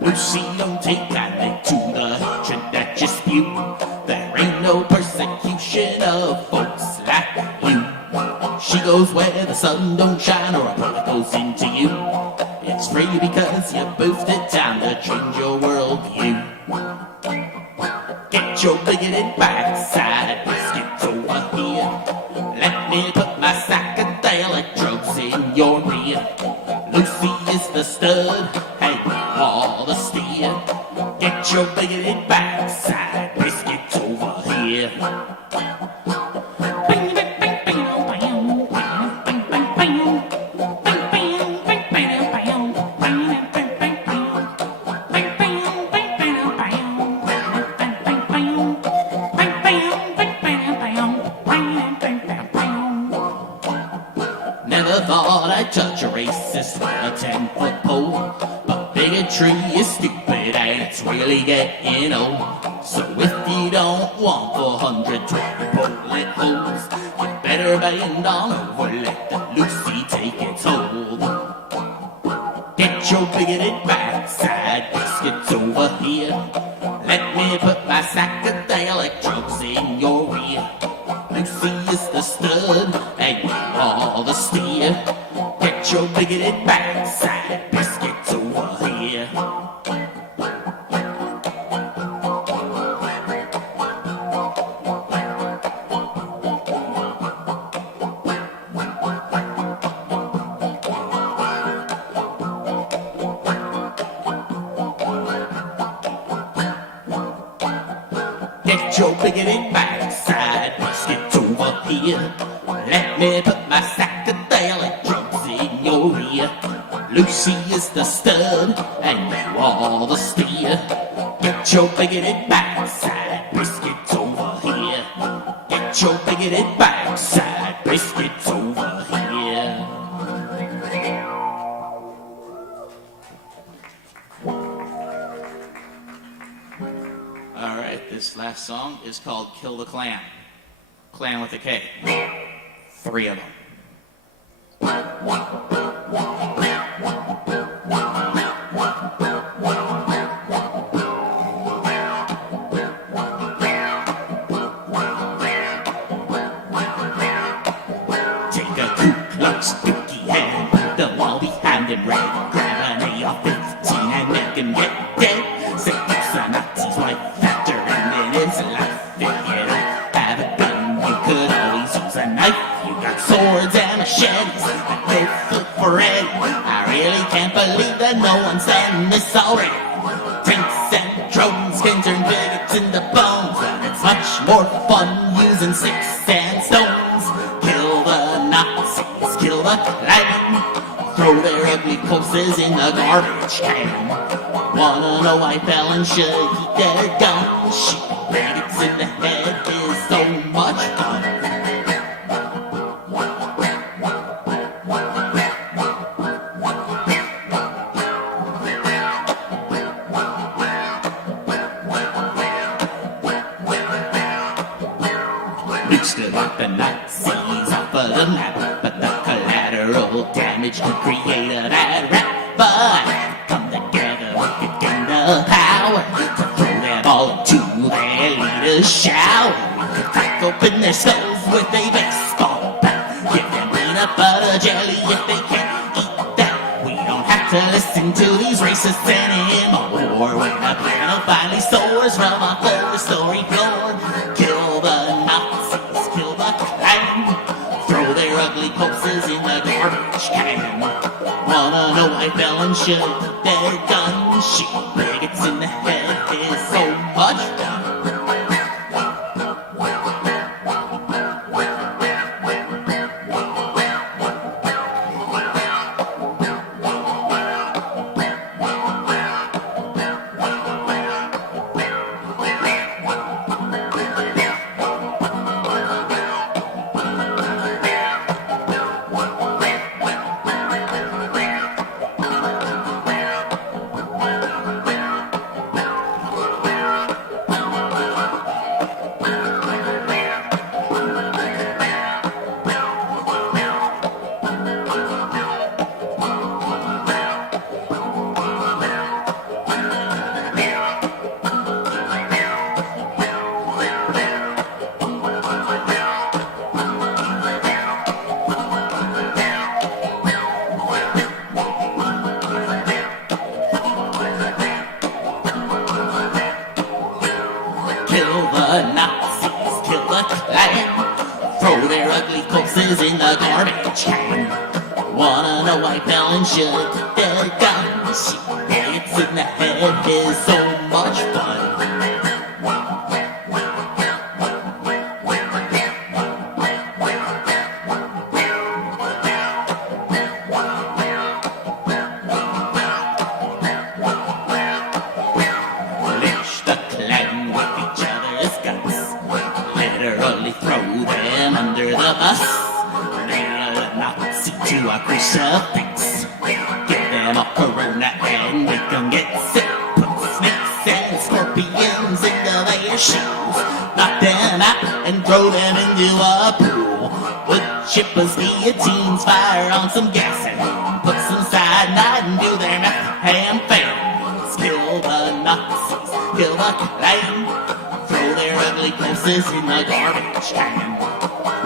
Lucy, don't take kindly to the hatred that you spew. There ain't no persecution of folks like you. She goes where the sun don't shine or a bullet goes into you. It's free because you boosted it, time to change your worldview. Get your bigoted backside biscuits over here. Let me put my psychedelic drugs in your ear. Lucy is the stud, and all the steer. Get your bigoted backside biscuits over here. Never thought I'd touch a racist with a 10-foot pole, but bigotry is stupid and it's really getting old. So if you don't want 420 bullet holes, you better bend on over, let the Lucy take its hold. Get your bigoted backside biscuits over here. Let me put my psychedelic drugs in your ear. Lucy is the stud, and you are the steer. Get your bigoted backside biscuits over here. Get your bigoted backside biscuits over here. Let me put my psychedelic drugs in your ear. Lucy is the stud, and you are the steer. Get your bigoted backside biscuits over here. Get your bigoted backside biscuits over here. Alright, this last song is called Kill the Clan. Clan with a K. 3 of them. Take a Ku Klux dookie and put them all behind him red. Grab an AR-15 and make him get dead. Say it's a Nazi's wife after ending his life. I really can't believe that no one's saying this already. Tanks and drones can turn bigots into bones, but it's much more fun using sticks and stones. Kill the Nazis, kill the Klan, throw their ugly corpses in the garbage can. Wanna know why felons should keep their guns? Shooting bigots in the head is so much fun. Nukes to knock the Nazis off of the map, but the collateral damage could create a bad rap. But come together, we could gain the power to throw them all into their leader's shower. We could crack open their skulls with a baseball bat, give them peanut butter jelly if they can't eat that. We don't have to listen to these racists anymore. When the piano finally soars from a four-story floor, kill the Nazis, kill the Klan, throw their ugly corpses in the garbage can. Wanna know why felons should keep their guns? Shooting bigots in the head is so much fun. In the garbage can. Wanna know why felons should keep their guns? Shooting bigots in the head is so much fun. Lynch the Klan with each other's guts, literally throw them under the bus. To a crucifix, give them a corona and make them get sick. Put snakes and scorpions into their shoes, knock them out and throw them into a pool. Wood chippers, guillotines, fire on some gasoline, put some cyanide and do their ham fans. Kill the Nazis, kill the Klan, throw their ugly corpses in the garbage can.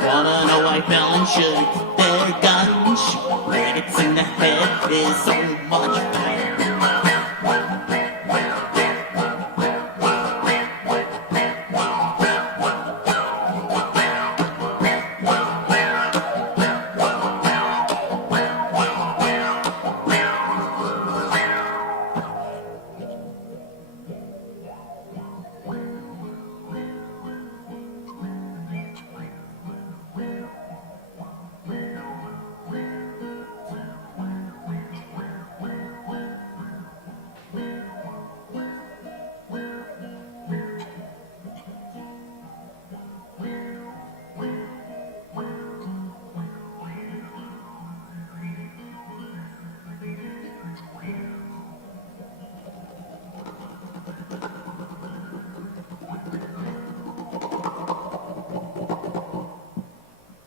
Wanna know why felons should keep their guns? Bigots in the head is so much fun.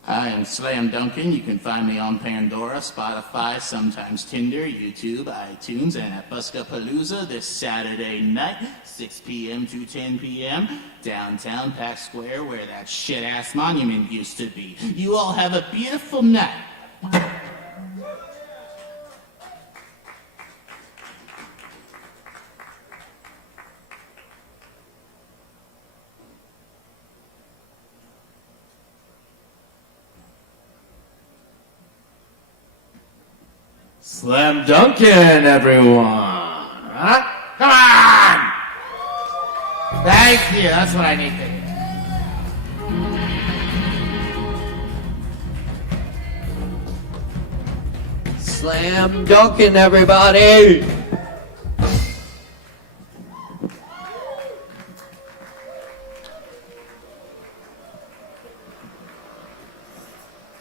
I am Slam Duncan. You can find me on Pandora, Spotify, sometimes Tinder, YouTube, iTunes, and at Buskapalooza this Saturday night, 6 p.m. to 10 p.m., downtown Pack Square, where that shit-ass monument used to be. You all have a beautiful night. Slam Dunkin', everyone. Huh? Come on! Thank you. That's what I need to hear. Slam Dunkin', everybody!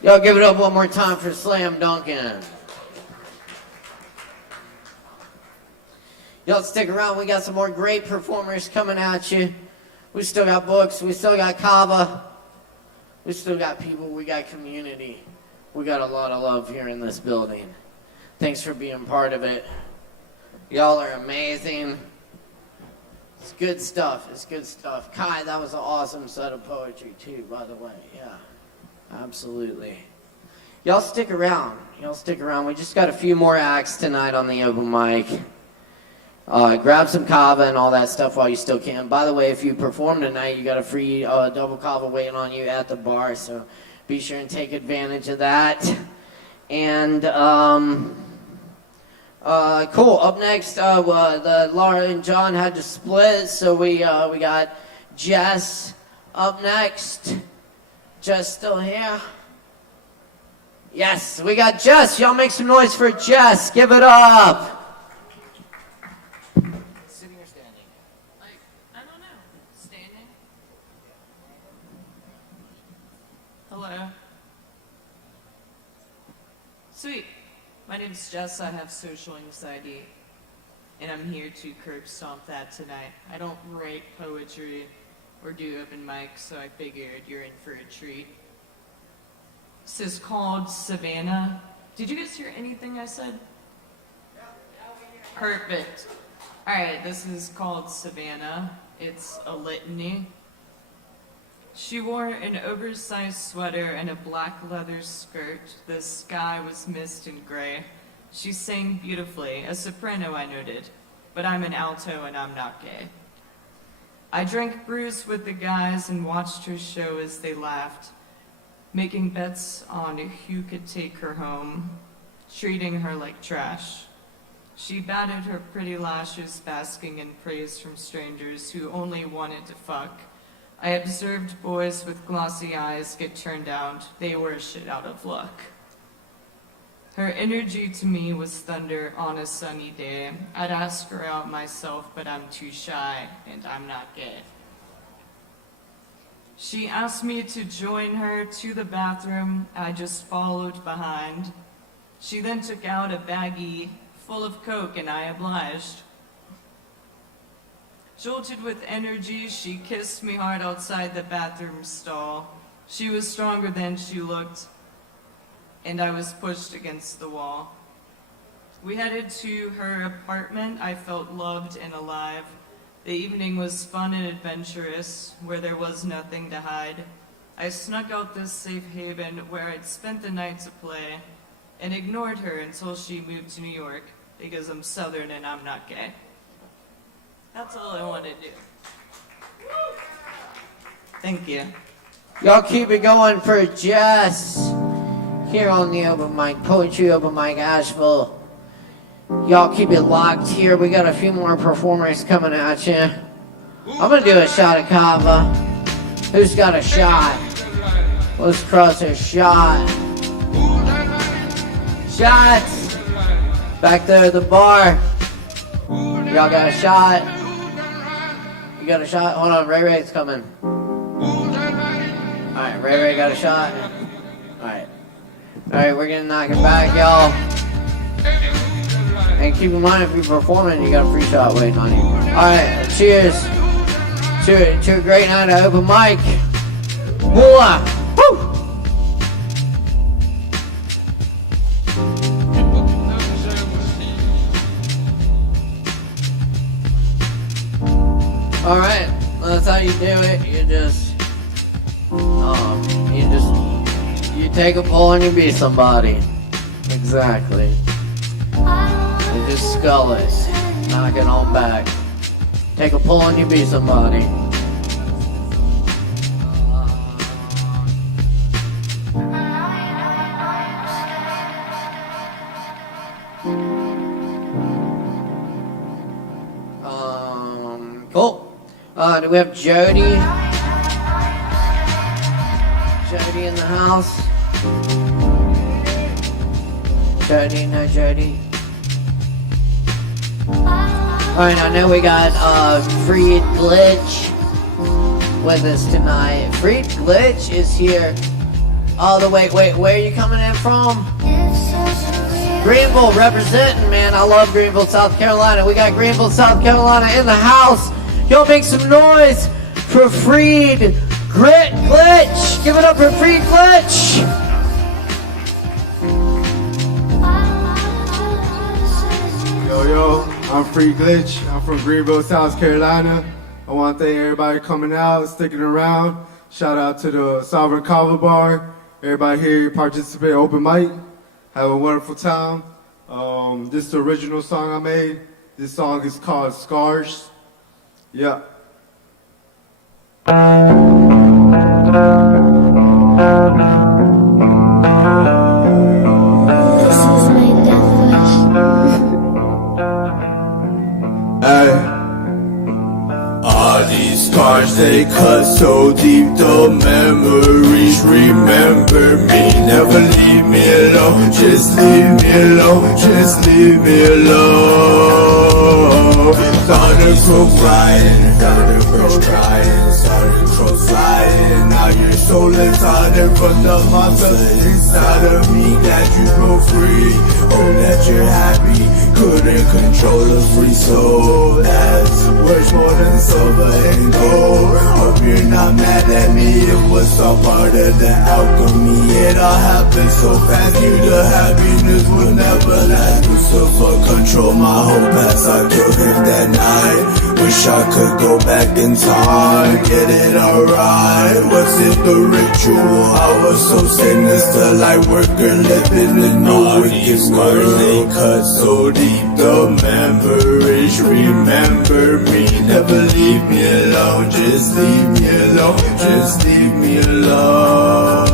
Y'all give it up one more time for Slam Dunkin'. Y'all stick around, we got some more great performers coming at you. We still got books, we still got Kava. We still got people, we got community. We got a lot of love here in this building. Thanks for being part of it. Y'all are amazing. It's good stuff, it's good stuff. Kai, that was an awesome set of poetry too, by the way, yeah. Absolutely. Y'all stick around. Y'all stick around. We just got a few more acts tonight on the open mic. Grab some Kava and all that stuff while you still can. By the way, if you perform tonight, you got a free double Kava waiting on you at the bar, so be sure and take advantage of that. And cool. Up next, the Laura and John had to split, so we got Jess up next. Jess still here? Yes, we got Jess. Y'all make some noise for Jess. Give it up. Sitting or standing? Like, I don't know. Standing? Hello. Sweet. My name's Jess. I have social anxiety, and I'm here to curb stomp that tonight. I don't write poetry or do open mics, so I figured you're in for a treat. This is called Savannah. Did you guys hear anything I said? Perfect. Alright, this is called Savannah. It's a litany. She wore an oversized sweater and a black leather skirt. The sky was mist and gray. She sang beautifully, a soprano I noted, but I'm an alto and I'm not gay. I drank brews with the guys and watched her show as they laughed, making bets on who could take her home, treating her like trash. She batted her pretty lashes, basking in praise from strangers who only wanted to fuck. I observed boys with glossy eyes get turned out. They were shit out of luck. Her energy to me was thunder on a sunny day. I'd ask her out myself, but I'm too shy, and I'm not gay. She asked me to join her to the bathroom. I just followed behind. She then took out a baggie full of coke, and I obliged. Jolted with energy, she kissed me hard outside the bathroom stall. She was stronger than she looked, and I was pushed against the wall. We headed to her apartment. I felt loved and alive. The evening was fun and adventurous, where there was nothing to hide. I snuck out this safe haven where I'd spent the night to play, and ignored her until she moved to New York, because I'm Southern and I'm not gay. That's all I want to do. Thank you. Y'all keep it going for Jess here on the open mic, Poetry Open Mic Asheville. Y'all keep it locked here. We got a few more performers coming at you. I'm gonna do a shot of Kava. Who's got a shot? Let's cross a shot. Shots! Back there at the bar. Y'all got a shot? You got a shot? Hold on, Ray Ray's coming. Alright, Ray Ray got a shot. Alright. Alright, we're gonna knock it back, y'all. And keep in mind, if you're performing, you got a free shot waiting on you. Alright, cheers to a great night of open mic. Moolah! Woo! Alright, that's how you do it. You take a pull and you be somebody. Exactly. You just skull it. Knock it on back. Take a pull and you be somebody. Cool. Do we have Jody? Jody in the house. Jody, no Jody. Alright, I know we got Freed Glitch with us tonight. Freed Glitch is here all the way. Wait, where are you coming in from? Greenville representing, man. I love Greenville, South Carolina. We got Greenville, South Carolina in the house. Y'all make some noise for Freed Glitch. Give it up for Freed Glitch. Yo, I'm Free Glitch. I'm from Greenville, South Carolina. I want to thank everybody coming out, sticking around. Shout out to the Sovereign Kava Bar. Everybody here participate open mic. Have a wonderful time. This is the original song I made. This song is called Scars. Yeah. All these scars, they cut so deep, the memories remember me. Never leave me alone, just leave me alone, just leave me alone. Started crow flying, started crow crying, started crow flying. Now your soul is hiding from the monster inside of me. That you go free, or that you're happy. Couldn't control a free soul. That's worth more than silver and gold. Hope you're not mad at me. It was all part of the alchemy. It all happened so fast. You the happiness will never last. Lucifer control my whole past. I killed him that night. Wish I could go back in time. Get it alright. Was it the ritual? I was so sinister, like worker living in no wicked world. They cut so deep. The memories remember me. Never leave me alone. Just leave me alone. Just leave me alone.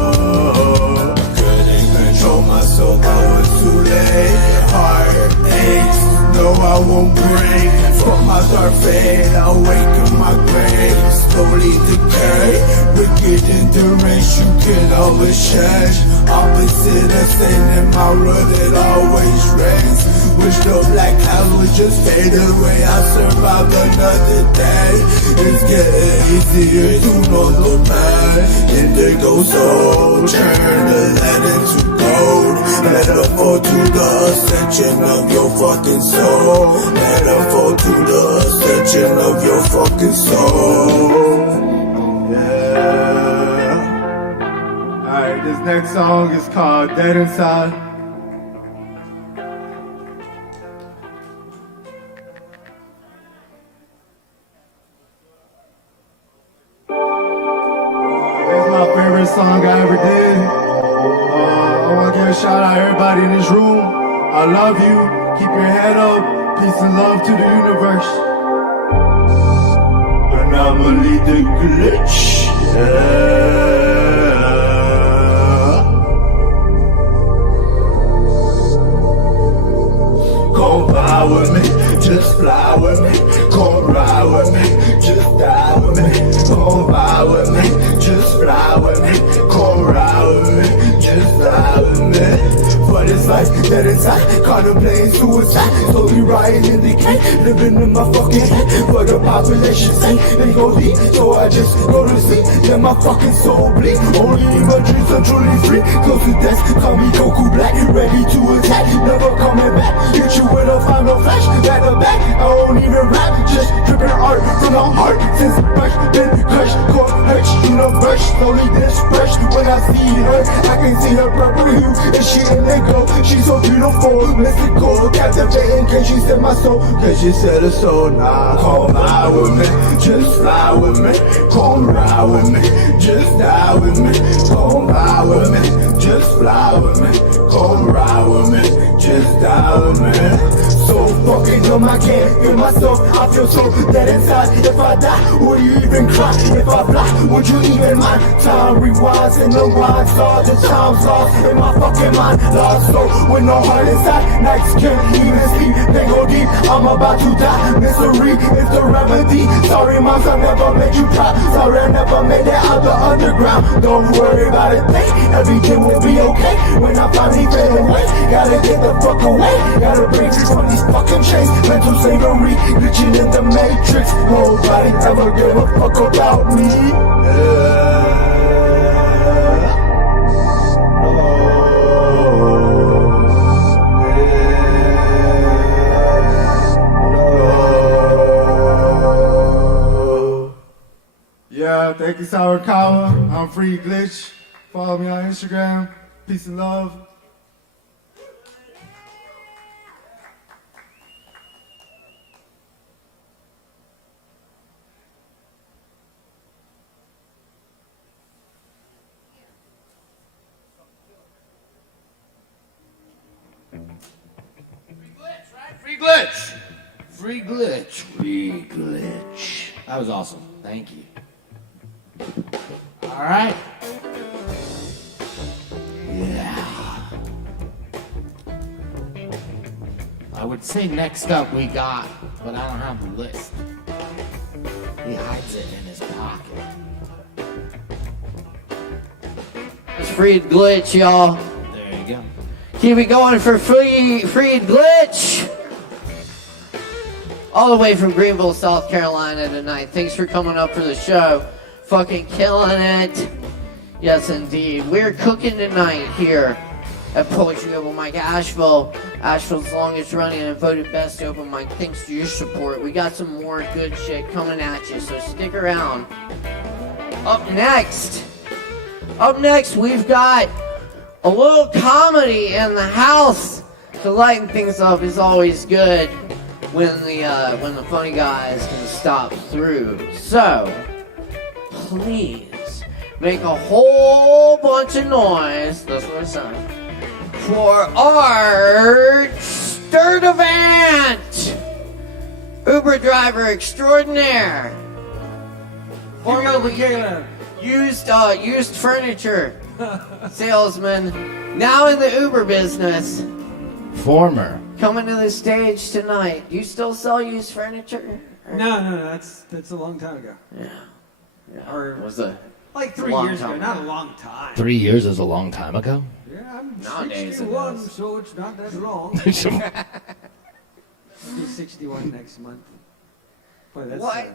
Couldn't control myself. I was too late. Heart aches. No, I won't break. From my dark fate, I'll wake in my grave. Slowly decay. Wicked and deranged. You can always change. Opposite of sin in my road, it always rains. Wish the black clouds would just fade away. I survived another day. It's getting easier to know the pain. Indigo soul, turn the lead into gold. Metaphor to the ascension of your fucking soul. Metaphor to the ascension of your fucking soul. Yeah. Alright, this next song is called Dead Inside. Song I ever did. I want to give a shout out to everybody in this room. I love you. Keep your head up. Peace and love to the universe. Anomaly the glitch. Yeah. Come fly with me. Just fly with me. Come ride with me. Just die with me. Come fly with me. Just fly with me, come ride with me, just fly with me. But it's like that inside, contemplating suicide. Slowly riding in decay, living in my fucking head. But the population say they go deep, so I just go to sleep. Let my fucking soul bleed. Only in my dreams I'm truly free. Close to death, call me Goku Black, ready to attack, never coming back. Hit you with a final flash, back to back. I don't even rap, just dripping art from the heart. Since fresh, been crushed, core hurt, universe. Slowly dispersed when I see her. I can see her purple hue and she indigo. She's so beautiful, mystical, captivating. Can she set my soul? Can she set her soul? Nah, come fly with me, just fly with me. Come ride with me, just die with me. Come fly with me, just fly with me. Come ride with me, just die with me. So fucking dumb, I can't feel myself. I feel so dead inside. If I die, would you even cry? If I fly, would you even mind? Time rewinds and unwinds. All the time's lost in my fucking mind. Lost soul with no heart inside. Nights can't even sleep. They go deep, I'm about to die. Misery is the remedy. Sorry, moms, I never made you proud. Sorry, I never made it out the underground. Don't worry about a thing, everything will be okay. When I finally fade away, gotta get the fuck away. Gotta break free from these fucking chains. Mental slavery, glitching in the matrix. Nobody ever give a fuck about me. Yeah, thank you, Sour Kava. I'm Free Glitch. Follow me on Instagram. Peace and love. Free glitch! Free glitch. Free glitch. That was awesome. Thank you. All right. Yeah. I would say next up we got, but I don't have the list. He hides it in his pocket. It's Freed Glitch, y'all. There you go. Keep it going for Freed Glitch. All the way from Greenville, South Carolina tonight. Thanks for coming up for the show. Fucking killing it. Yes, indeed. We're cooking tonight here at Poetry Open Mic Asheville. Asheville's longest running and voted best open mic. Thanks to your support. We got some more good shit coming at you, so stick around. Up next, we've got a little comedy in the house. To lighten things up is always good when the funny guys can stop through. So, please make a whole bunch of noise. That's what I said. For Art Sturdivant, Uber driver extraordinaire, formerly used furniture salesman, now in the Uber business. Former. Coming to the stage tonight. Do you still sell used furniture? No, that's a long time ago. Yeah. Or was it like 3 years ago, not a long time. 3 years is a long time ago. Yeah, I'm Nowadays 61, so it's not that long. I'll be 61 next month. Boy, that's What?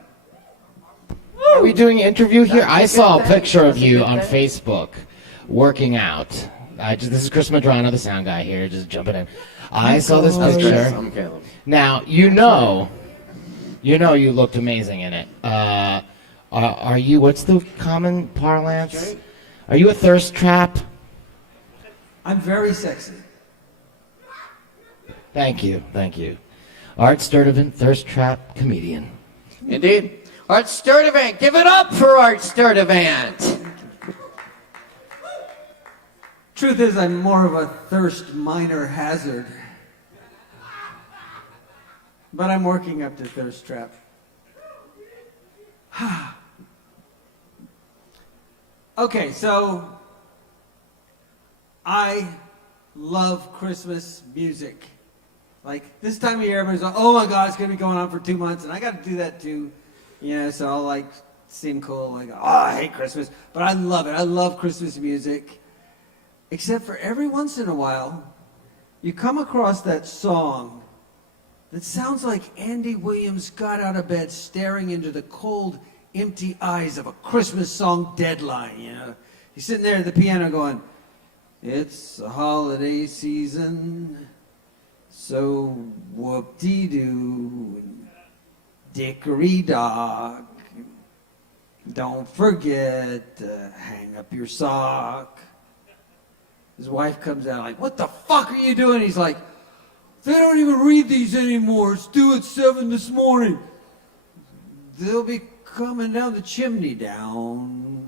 Are we doing an interview here? That's a I good saw a thing. picture of That's a you good on thing. Facebook working out. This is Chris Medrano, the sound guy here, just jumping in. I saw this That's picture. Chris. I'm Caleb. Now, you know you looked amazing in it. Are you, what's the common parlance? Are you a thirst trap? I'm very sexy. Thank you. Art Sturdivant, thirst trap comedian. Indeed. Art Sturdivant. Give it up for Art Sturdivant. Truth is, I'm more of a thirst minor hazard. But I'm working up to thirst trap. Okay, so I love Christmas music. Like this time of year, everybody's like, "Oh my God, it's gonna be going on for 2 months," and I got to do that too. So I'll like seem cool, like, "Oh, I hate Christmas," but I love it. I love Christmas music. Except for every once in a while, you come across that song that sounds like Andy Williams got out of bed staring into the cold, empty eyes of a Christmas song deadline, He's sitting there at the piano going, "It's a holiday season, so whoop-dee-doo, dickory-dock, don't forget to hang up your sock." His wife comes out like, "What the fuck are you doing?" He's like, "They don't even read these anymore. It's due at 7 this morning. They'll be coming down the chimney down."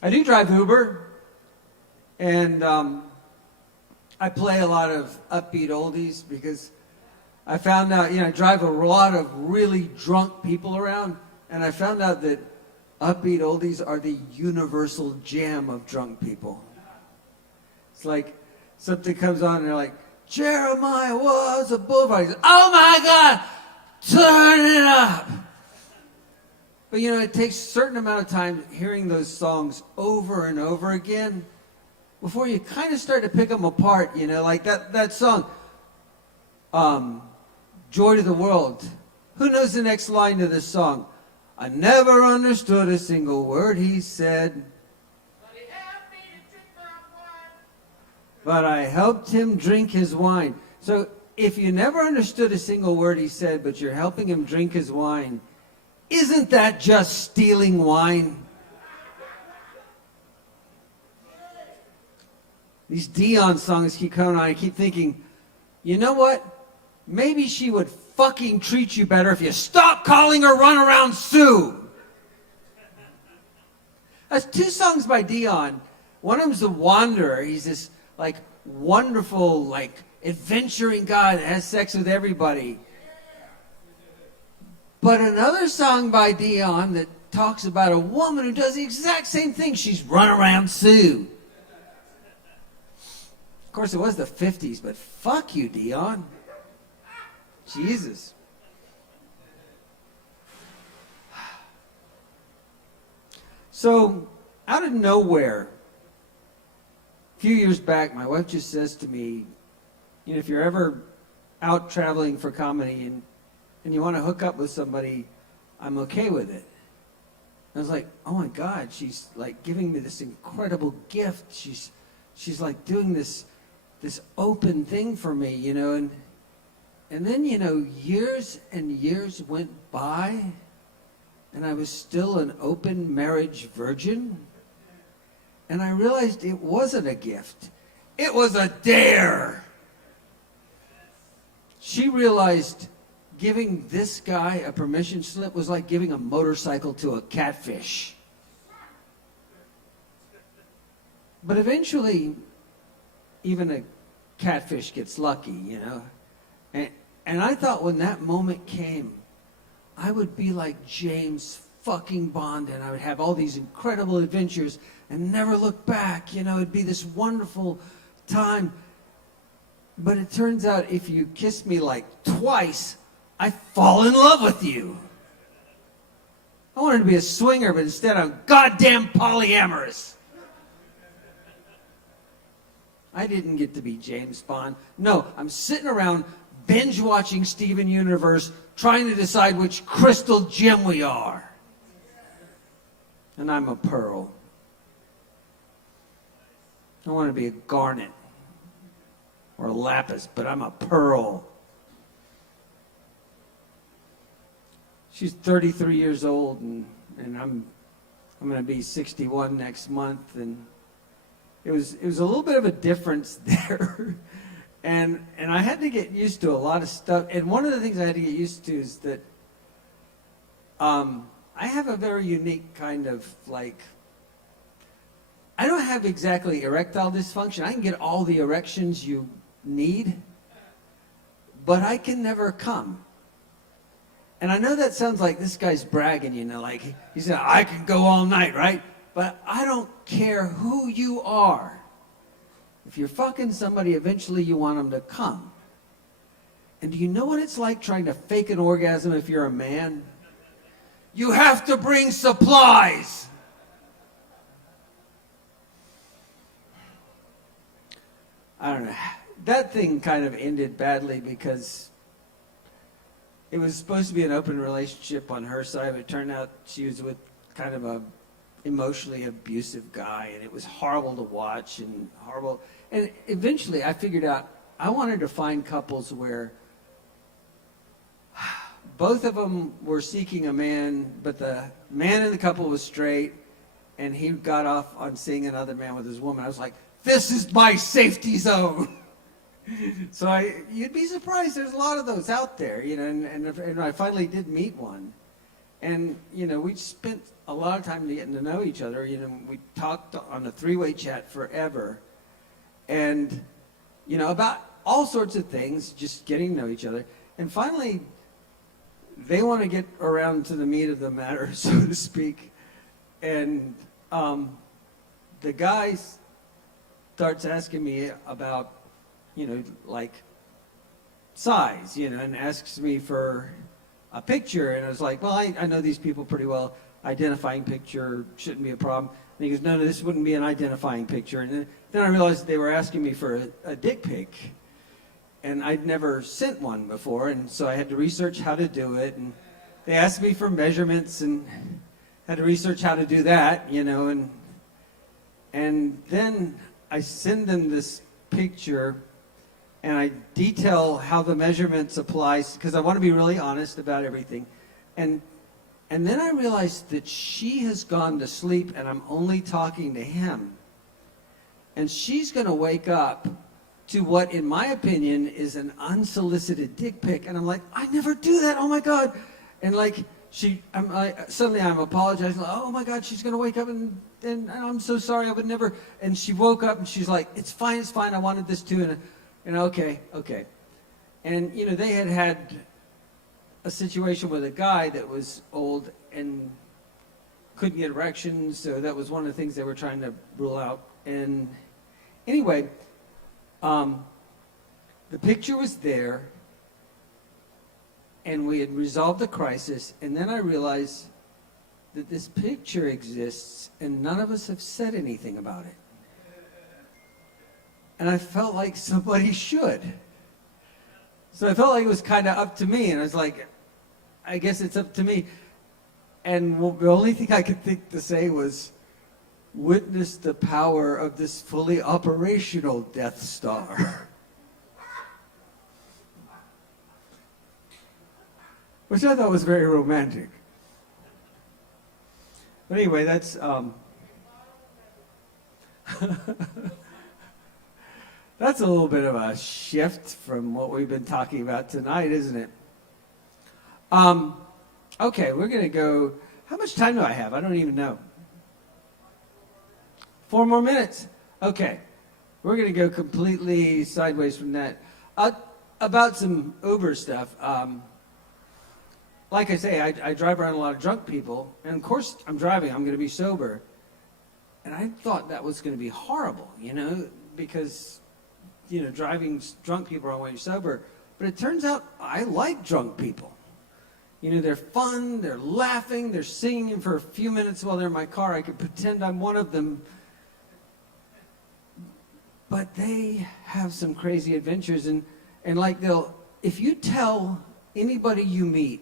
I do drive Uber, and I play a lot of upbeat oldies because I found out, I drive a lot of really drunk people around, and I found out that upbeat oldies are the universal jam of drunk people. It's like something comes on and they're like, Jeremiah was a bullfighter. He said, oh my God, turn it up. But you know, it takes a certain amount of time hearing those songs over and over again before you kind of start to pick them apart, you know, like that song, Joy to the World. Who knows the next line to this song? I never understood a single word he said, but I helped him drink his wine. So if you never understood a single word he said, but you're helping him drink his wine, isn't that just stealing wine? These Dion songs keep coming on. I keep thinking, you know what? Maybe she would fucking treat you better if you stop calling her Runaround Sue. That's two songs by Dion. One of them's The Wanderer. He's this like wonderful, like adventuring guy that has sex with everybody. But another song by Dion that talks about a woman who does the exact same thing. She's Runaround Sue. Of course, it was the 50s, but fuck you, Dion. Jesus. So, out of nowhere, a few years back, my wife just says to me, you know, if you're ever out traveling for comedy and you want to hook up with somebody, I'm okay with it. I was like, oh my God, she's like giving me this incredible gift. She's like doing this open thing for me, you know, and then, you know, years and years went by and I was still an open marriage virgin. And I realized it wasn't a gift. It was a dare. She realized giving this guy a permission slip was like giving a motorcycle to a catfish. But eventually, even a catfish gets lucky, you know. And I thought when that moment came, I would be like James fucking Bond and I would have all these incredible adventures and never look back, you know. It'd be this wonderful time. But it turns out if you kiss me like twice, I fall in love with you. I wanted to be a swinger, but instead I'm goddamn polyamorous. I didn't get to be James Bond. No, I'm sitting around binge watching Steven Universe trying to decide which crystal gem we are. And I'm a pearl. I want to be a garnet or a lapis, but I'm a pearl. She's 33 years old, and I'm going to be 61 next month, and it was a little bit of a difference there. And I had to get used to a lot of stuff. And one of the things I had to get used to is that I have a very unique kind of like, I don't have exactly erectile dysfunction. I can get all the erections you need, but I can never come. And I know that sounds like this guy's bragging, you know, like he said, I can go all night, right? But I don't care who you are. If you're fucking somebody, eventually you want them to come. And do you know what it's like trying to fake an orgasm if you're a man? You have to bring supplies. I don't know. That thing kind of ended badly because it was supposed to be an open relationship on her side, but it turned out she was with kind of a emotionally abusive guy, and it was horrible to watch and horrible. And eventually I figured out I wanted to find couples where both of them were seeking a man, but the man in the couple was straight, and he got off on seeing another man with his woman. I was like, this is my safety zone. So you'd be surprised. There's a lot of those out there, you know. And I finally did meet one, and you know, we spent a lot of time getting to know each other. You know, we talked on a three-way chat forever, and you know, about all sorts of things, just getting to know each other. And finally, they want to get around to the meat of the matter, so to speak. And the guy starts asking me about like size, and asks me for a picture. And I was like, well, I know these people pretty well. Identifying picture shouldn't be a problem. And he goes, no, this wouldn't be an identifying picture. And then I realized they were asking me for a dick pic. And I'd never sent one before, and so I had to research how to do it. And they asked me for measurements, and had to research how to do that, and then I send them this picture, and I detail how the measurements apply, because I want to be really honest about everything. And then I realized that she has gone to sleep, and I'm only talking to him. And she's going to wake up to what, in my opinion, is an unsolicited dick pic. And I'm like, I never do that, oh my God. And like, suddenly I'm apologizing, like, oh my God, she's going to wake up and I'm so sorry, I would never. And she woke up and she's like, it's fine, I wanted this too. And okay. And, they had a situation with a guy that was old and couldn't get erections, so that was one of the things they were trying to rule out. And anyway, the picture was there, and we had resolved the crisis, and then I realized that this picture exists, and none of us have said anything about it. And I felt like somebody should. So I felt like it was kind of up to me, and I was like, I guess it's up to me. And the only thing I could think to say was, witness the power of this fully operational Death Star. Which I thought was very romantic. But anyway, that's that's a little bit of a shift from what we've been talking about tonight, isn't it? Okay, we're going to go. How much time do I have? I don't even know. 4 more minutes. Okay, we're going to go completely sideways from that. About some Uber stuff. Like I say, I drive around a lot of drunk people, and of course I'm driving, I'm going to be sober. And I thought that was going to be horrible, because, driving drunk people around when you're sober. But it turns out I like drunk people. They're fun, they're laughing, they're singing, and for a few minutes while they're in my car, I can pretend I'm one of them. But they have some crazy adventures, and like if you tell anybody you meet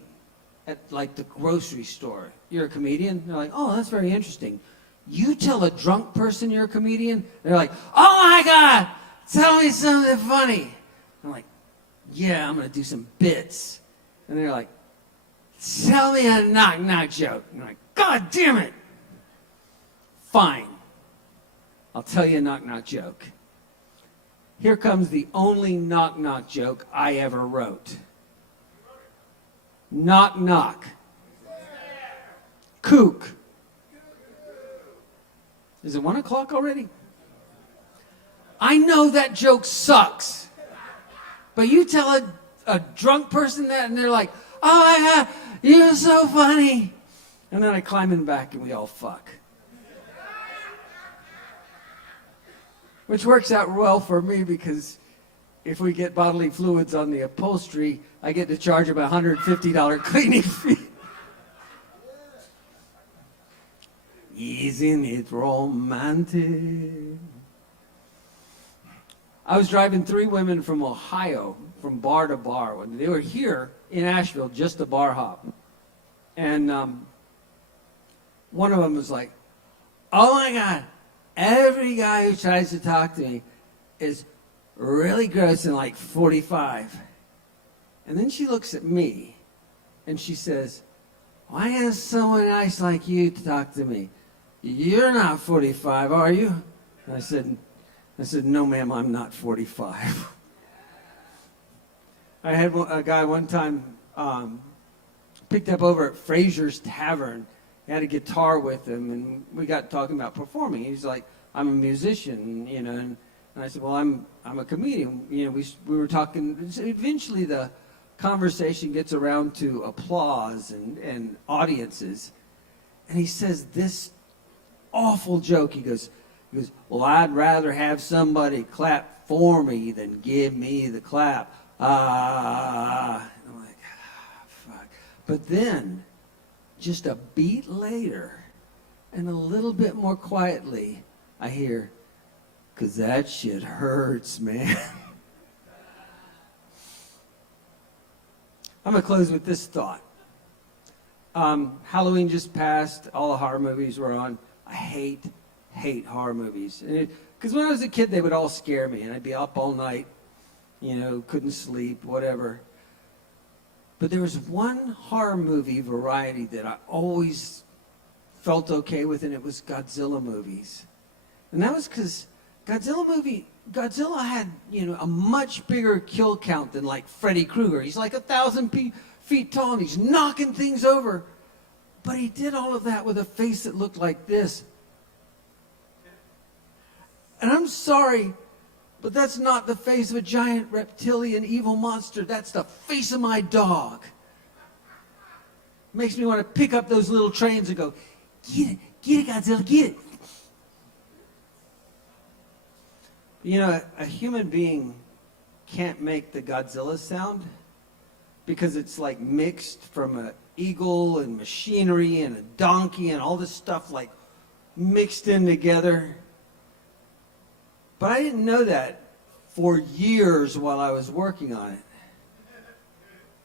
at like the grocery store, you're a comedian, they're like, oh, that's very interesting. You tell a drunk person you're a comedian, they're like, oh my God, tell me something funny. I'm like, yeah, I'm going to do some bits. And they're like, tell me a knock-knock joke. And I'm like, God damn it. Fine. I'll tell you a knock-knock joke. Here comes the only knock-knock joke I ever wrote. Knock, knock. Kook. Is it 1 o'clock already? I know that joke sucks. But you tell a drunk person that and they're like, oh my God, you're so funny. And then I climb in back and we all fuck. Which works out well for me because if we get bodily fluids on the upholstery, I get to charge them a $150 cleaning fee. Isn't it romantic? I was driving 3 women from Ohio, from bar to bar. When they were here in Asheville, just a bar hop. And one of them was like, oh my God, every guy who tries to talk to me is really gross and like 45. And then she looks at me and she says, why is someone nice like you to talk to me? You're not 45, are you? And I said, no, ma'am, I'm not 45. I had a guy one time picked up over at Fraser's Tavern. He had a guitar with him, and we got talking about performing. He's like, I'm a musician, and I said, well, I'm a comedian. We were talking. Eventually, the conversation gets around to applause and audiences, and he says this awful joke. He goes, well, I'd rather have somebody clap for me, then give me the clap. Ah. And I'm like, fuck. But then, just a beat later, and a little bit more quietly, I hear, 'cause that shit hurts, man. I'm going to close with this thought. Halloween just passed. All the horror movies were on. I hate horror movies. Because when I was a kid, they would all scare me, and I'd be up all night, couldn't sleep, whatever. But there was one horror movie variety that I always felt okay with, and it was Godzilla movies. And that was because Godzilla had, a much bigger kill count than like Freddy Krueger. He's like 1,000 feet tall and he's knocking things over. But he did all of that with a face that looked like this. And I'm sorry, but that's not the face of a giant reptilian evil monster. That's the face of my dog. Makes me want to pick up those little trains and go, get it, Godzilla, get it. A human being can't make the Godzilla sound because it's like mixed from an eagle and machinery and a donkey and all this stuff like mixed in together. But I didn't know that for years while I was working on it.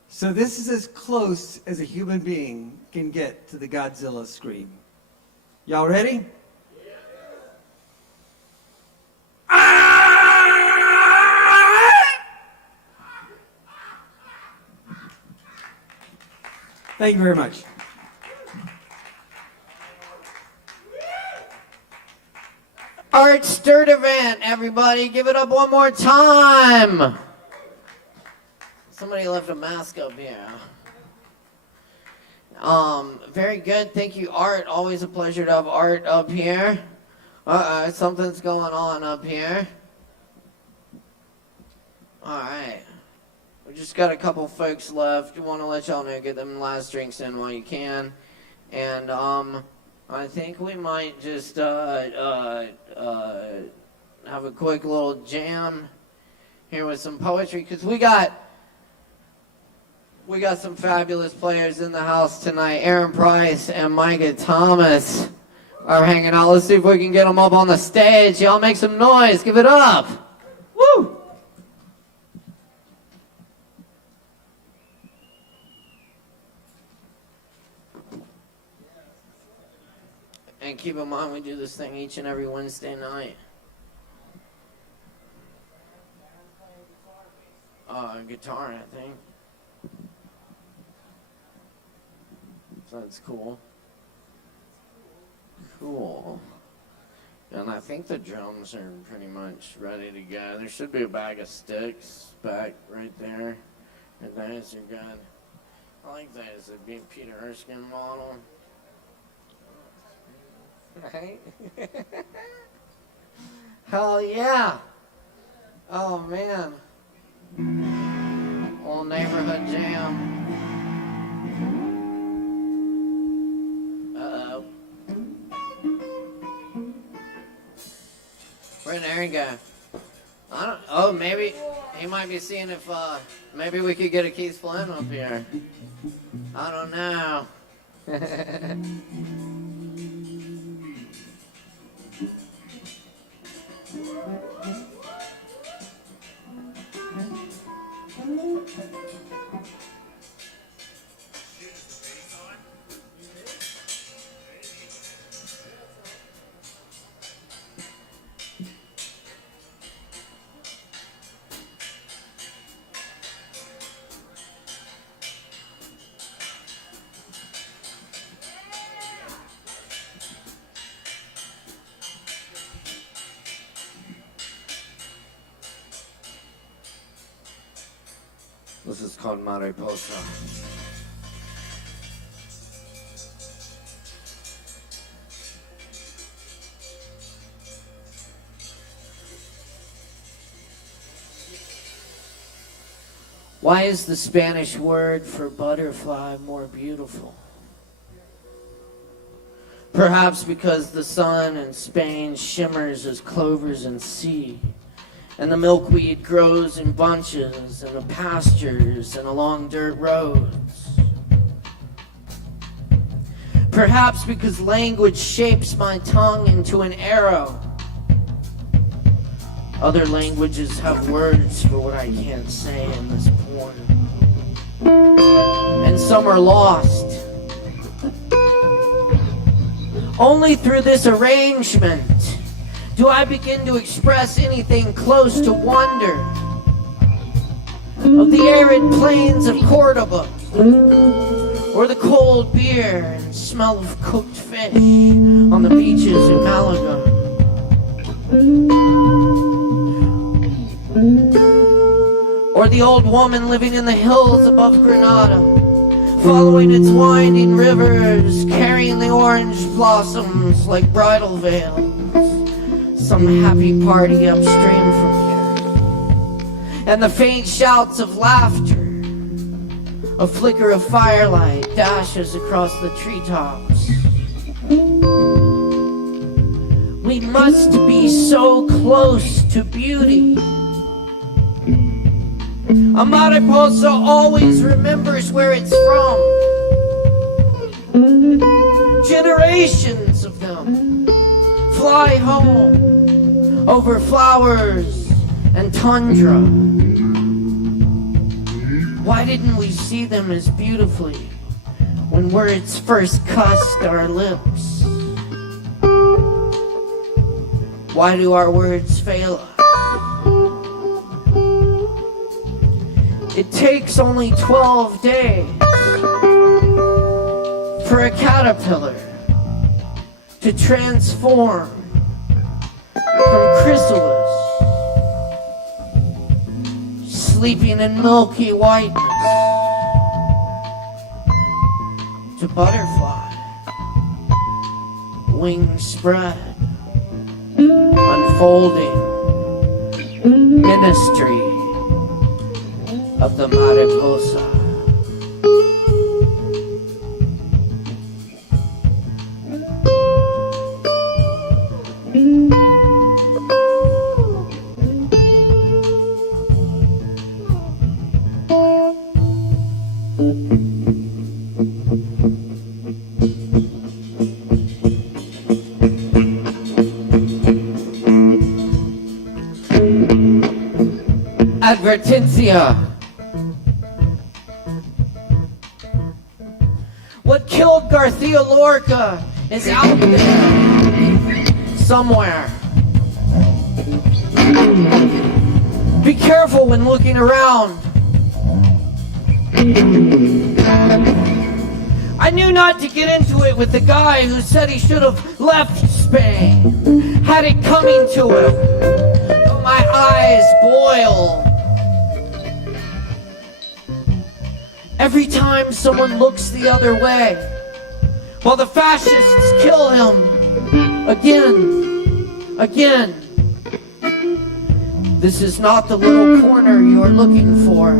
So this is as close as a human being can get to the Godzilla scream. Y'all ready? Thank you very much. Art Sturdivant, everybody, give it up one more time. Somebody left a mask up here. Very good. Thank you, Art. Always a pleasure to have Art up here. Something's going on up here. All right. We just got a couple folks left. Want to let y'all know, get them last drinks in while you can. And I think we might just have a quick little jam here with some poetry, because we got some fabulous players in the house tonight. Aaron Price and Micah Thomas are hanging out. Let's see if we can get them up on the stage. Y'all make some noise. Give it up. Woo! And keep in mind, we do this thing each and every Wednesday night. Guitar, I think. So that's cool. Cool. And I think the drums are pretty much ready to go. There should be a bag of sticks back right there. And those are good. I like that as a big Peter Erskine model. Right? Hell yeah. Oh man. Old neighborhood jam. Uh-oh. Where'd Aaron go? Maybe he might be seeing if maybe we could get a Keith Flynn up here. I don't know. This is called Mariposa. Why is the Spanish word for butterfly more beautiful? Perhaps because the sun in Spain shimmers as clovers in sea, And the milkweed grows in bunches in the pastures and along dirt roads. Perhaps because language shapes my tongue into an arrow. Other languages have words for what I can't say in this poem. And some are lost. Only through this arrangement do I begin to express anything close to wonder of the arid plains of Cordoba, or the cold beer and smell of cooked fish on the beaches in Malaga. Or the old woman living in the hills above Granada, following its winding rivers, carrying the orange blossoms like bridal veils. Some happy party upstream from here. And the faint shouts of laughter, a flicker of firelight dashes across the treetops. We must be so close to beauty. A mariposa always remembers where it's from. Generations of them fly home over flowers and tundra. Why didn't we see them as beautifully when words first cussed our lips? Why do our words fail us? It takes only 12 days for a caterpillar to transform from chrysalis, sleeping in milky whiteness, to butterfly, wings spread, unfolding ministry of the mariposa. Advertencia. What killed Garcia Lorca is out there somewhere. Be careful when looking around. I knew not to get into it with the guy who said he should have left Spain, had it coming to him. Though my eyes boil every time someone looks the other way, while the fascists kill him again. This is not the little corner you are looking for.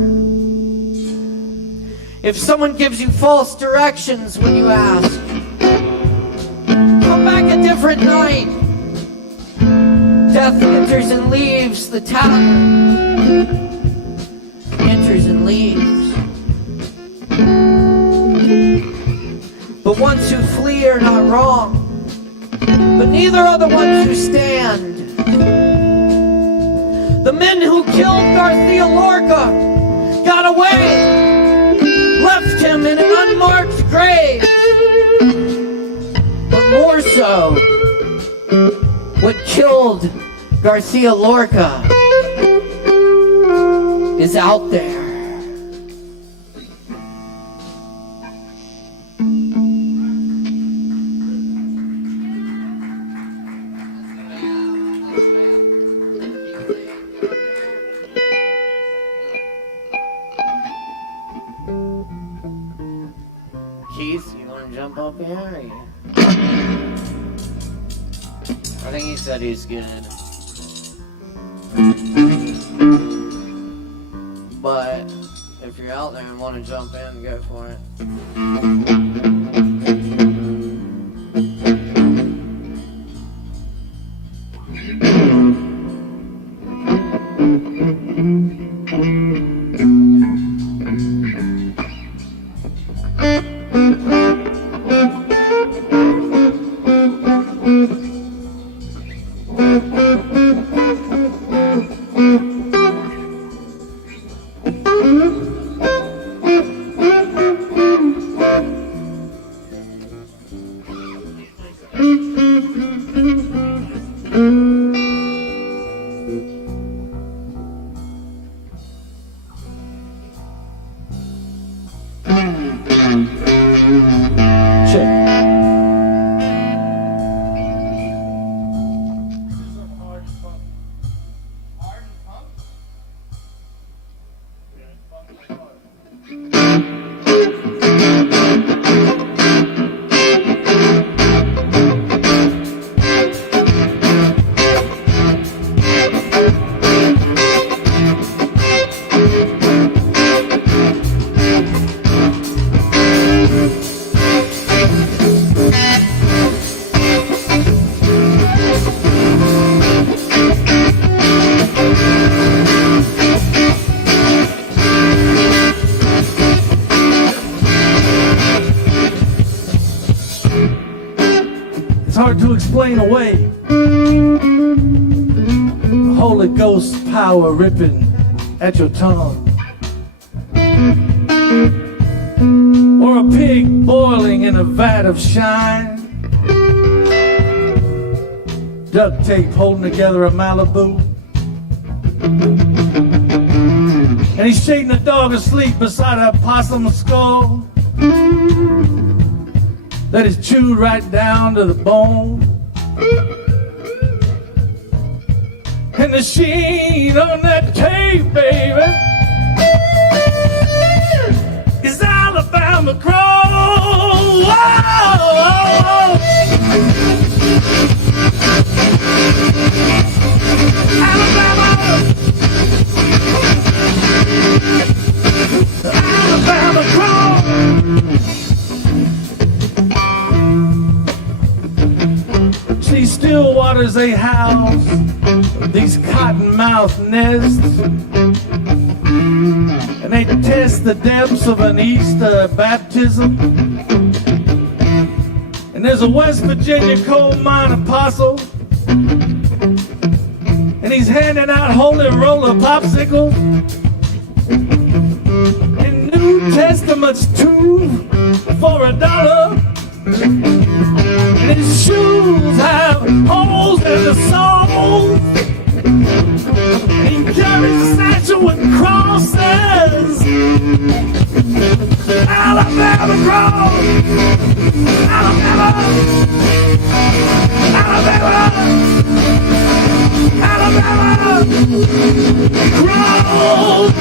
If someone gives you false directions when you ask, come back a different night. Death enters and leaves the tavern. Enters and leaves. But ones who flee are not wrong, but neither are the ones who stand. The men who killed Garcia Lorca got away, left him in an unmarked grave. But more so, what killed Garcia Lorca is out there. Keith, you want to jump up here? Or you... I think he said he's good. But if you're out there and want to jump in, go for it. Check. Hard to explain away. The Holy Ghost power ripping at your tongue. Or a pig boiling in a vat of shine. Duct tape holding together a Malibu. And he's shading a dog asleep beside a possum skull that is chewed right down to the bone. And the sheen on that tape, baby, is Alabama Crow. Whoa. Alabama Crow. See, still waters they house these cottonmouth nests, and they test the depths of an Easter baptism. And there's a West Virginia coal mine apostle, and he's handing out holy roller popsicles and New Testaments too for $1. And his shoes have holes in the soles. And he carries a satchel with crosses. Alabama Crow. Alabama. Alabama. Alabama Crow.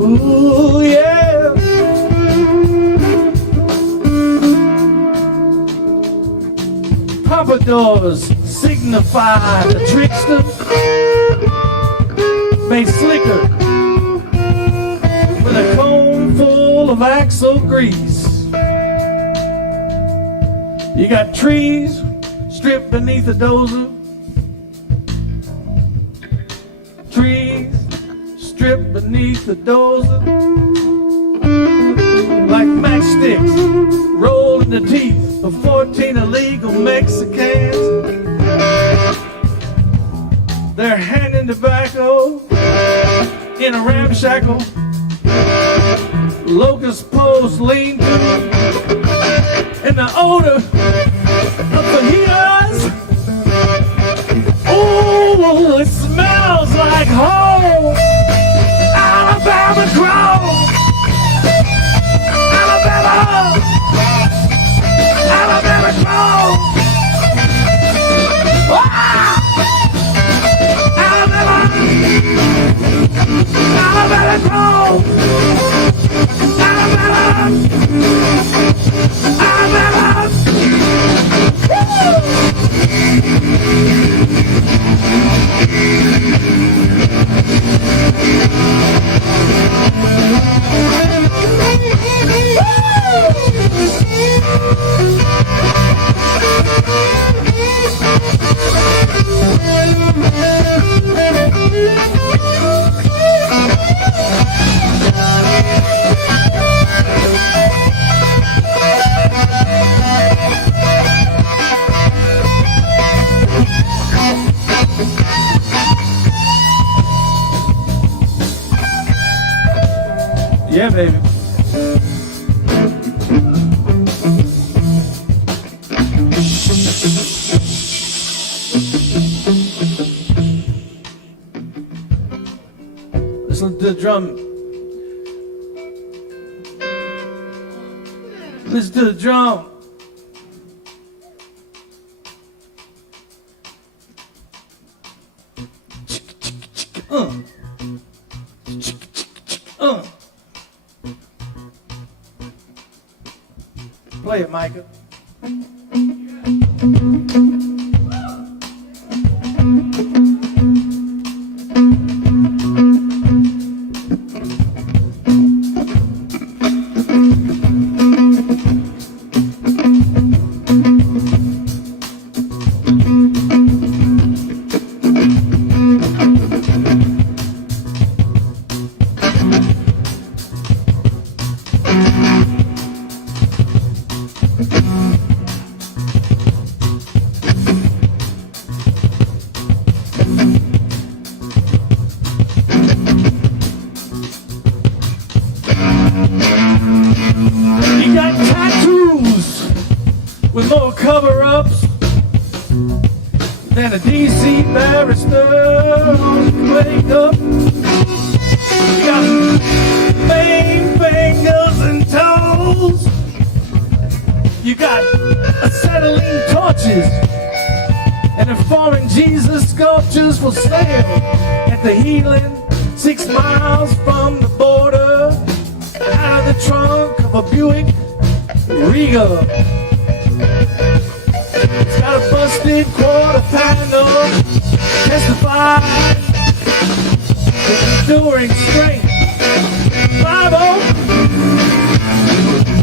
Ooh, yeah. Pompadours signify the trickster, made slicker with a comb full of axle grease. You got trees stripped beneath a dozer, trees stripped beneath the dozer, like matchsticks rolled in the teeth of 14 illegal Mexicans. They're handing tobacco in a ramshackle locust post lean to, and the odor of fajitas. Oh, it smells like home. Alabama Crow. Alabama. Alabama Crow. Ah! Alabama. Alabama Crow. Alabama. Alabama. Yeah, baby. Listen to the drum. Listen to the drum. Play it, Micah. You got tattoos with more cover-ups than a DC barrister on his makeup. You got main fingers and toes. You got acetylene torches and informing Jesus sculptures for sale at the Healing, 6 miles from the border, out of the trunk of a Buick Regal. It's got a busted quarter panel, testify with enduring strength. 5-0,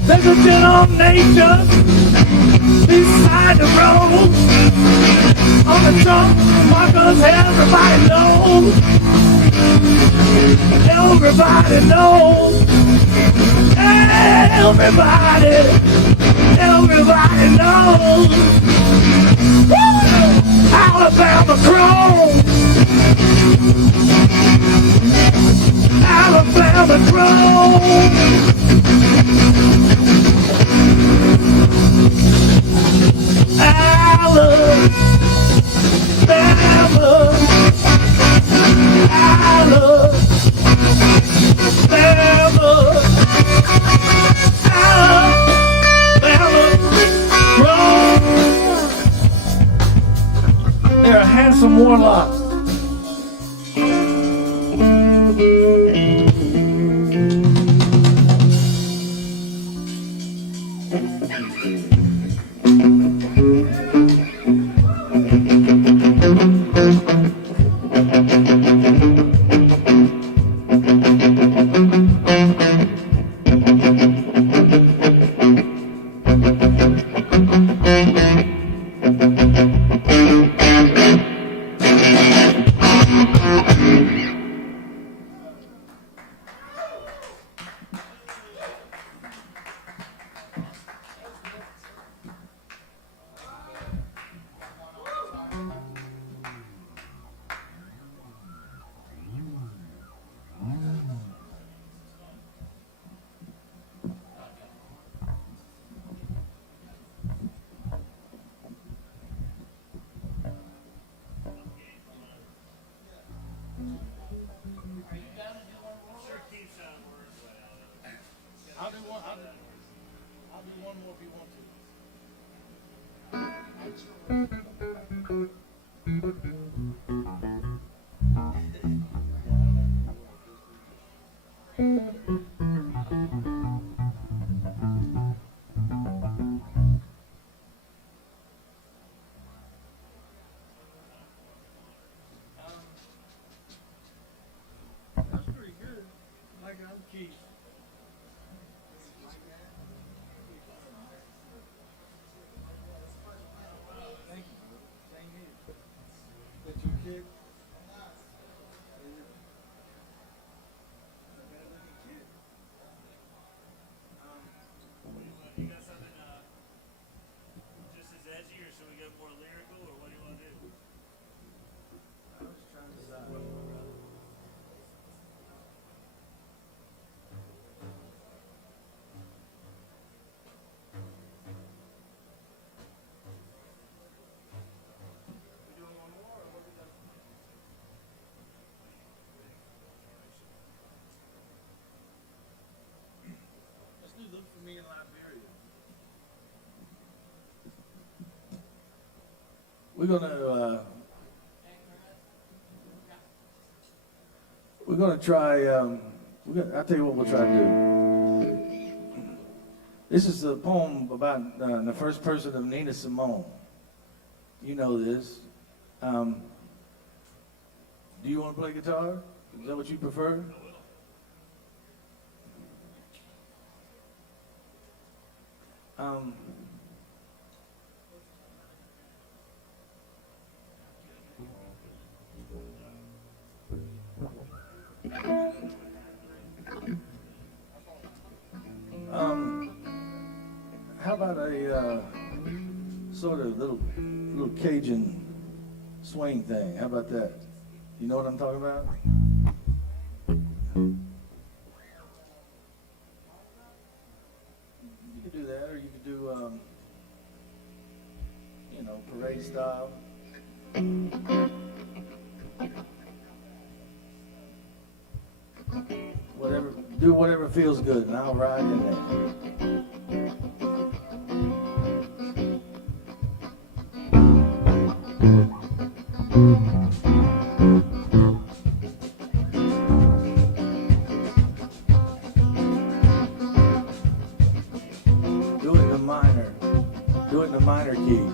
there's a gentle nature beside the road. On the trunk markers, everybody knows. Everybody knows. Everybody knows. Woo! Alabama Chrome. Alabama Chrome. Alabama. They're a handsome warlocks. That's pretty good. Like I'm Keith. Thank We're gonna try. I'll tell you what we'll try to do. This is a poem about the first person of Nina Simone. You know this. Do you want to play guitar? Is that what you prefer? How about a sort of little Cajun swing thing? How about that? You know what I'm talking about? You could do that, or you could do, parade style. Do whatever feels good, and I'll ride in there. Do it in the minor key.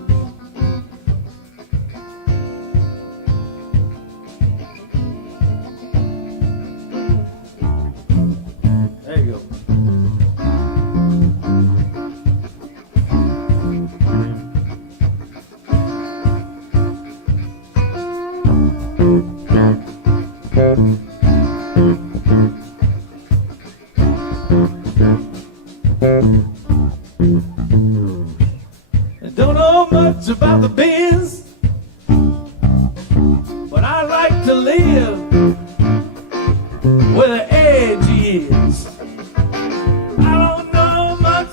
There you go. I don't know much about the biz, but I like to live where the edge is. I don't know much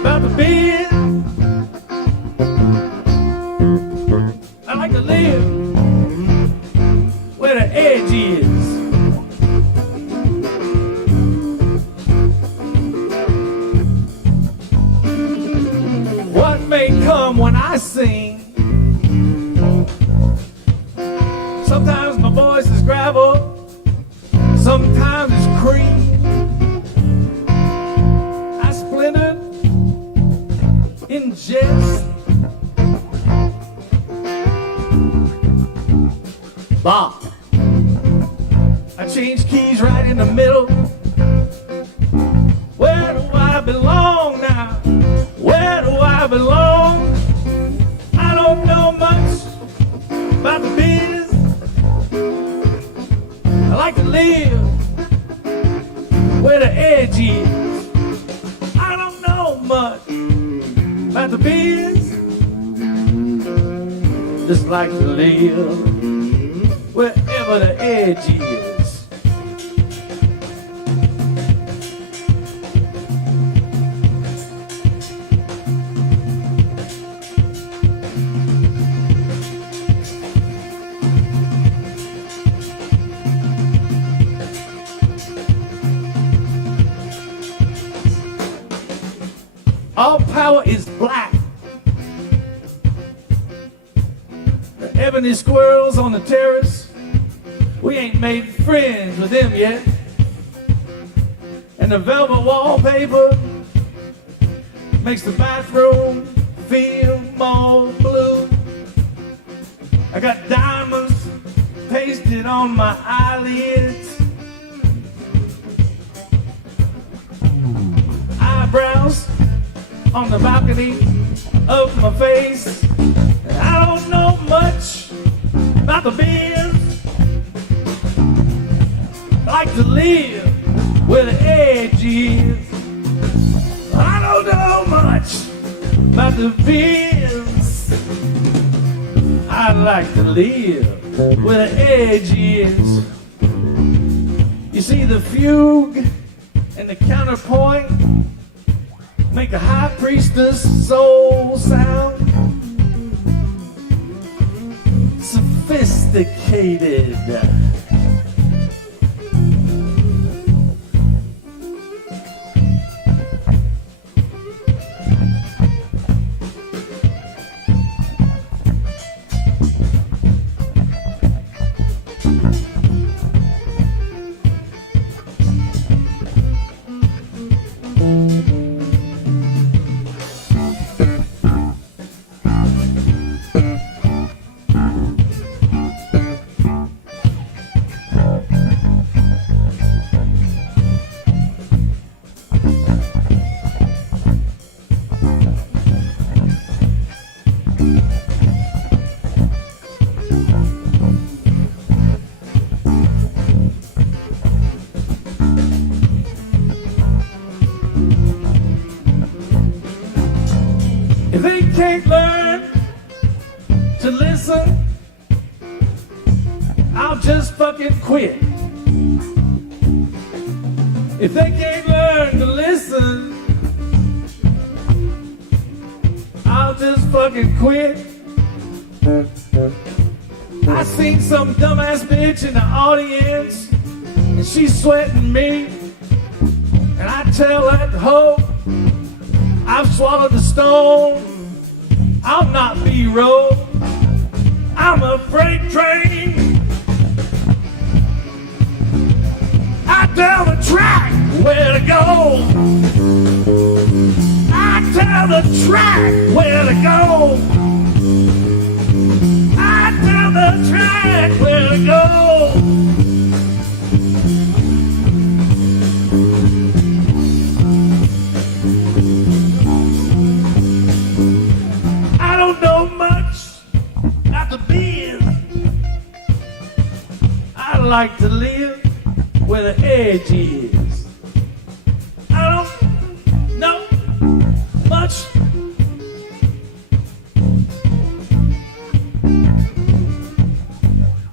about the biz. I like to live where the edge is. What may come when I sing? Sometimes my voice is gravel, sometimes it's cream. I splintered in jest. Bob, I changed keys right in the middle. Where do I belong now? Where do I belong? I don't know much about the biz. I like to live where the edge is. I don't know much about the biz. Just like to live wherever the edge is. All power is black. The ebony squirrels on the terrace, we ain't made friends with them yet. And the velvet wallpaper makes the bathroom feel more blue. I got diamonds pasted on my eyelids, eyebrows on the balcony of my face. And I don't know much about the biz. I like to live where the edge is. I don't know much about the biz. I like to live where the edge is. You see, the fugue and the counterpoint make a high priestess soul sound sophisticated. to listen, I'll just fucking quit. If they can't learn to listen, I'll just fucking quit. I seen some dumbass bitch in the audience, and she's sweating me. And I tell that hoe, I've swallowed the stone, I'll not be rolled. I'm a freight train. I tell the track where to go. I tell the track where to go. I tell the track where to go. I don't know much about the biz. I like to live where the edge is. I don't know much.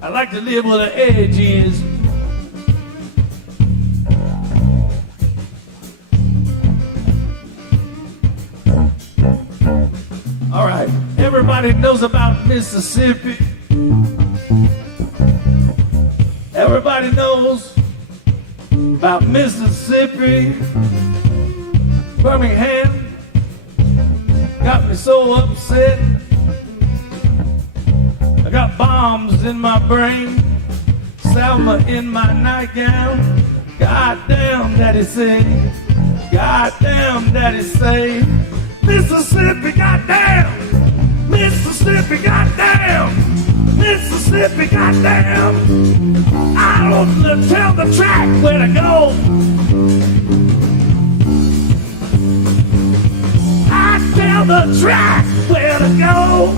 I like to live where the edge is. All right, everybody knows about Mississippi. Everybody knows about Mississippi. Birmingham got me so upset. I got bombs in my brain, Selma in my nightgown. Goddamn, daddy say, goddamn, daddy say, Mississippi, goddamn, Mississippi, goddamn, Mississippi, goddamn. I don't tell the track where to go. I tell the track where to go.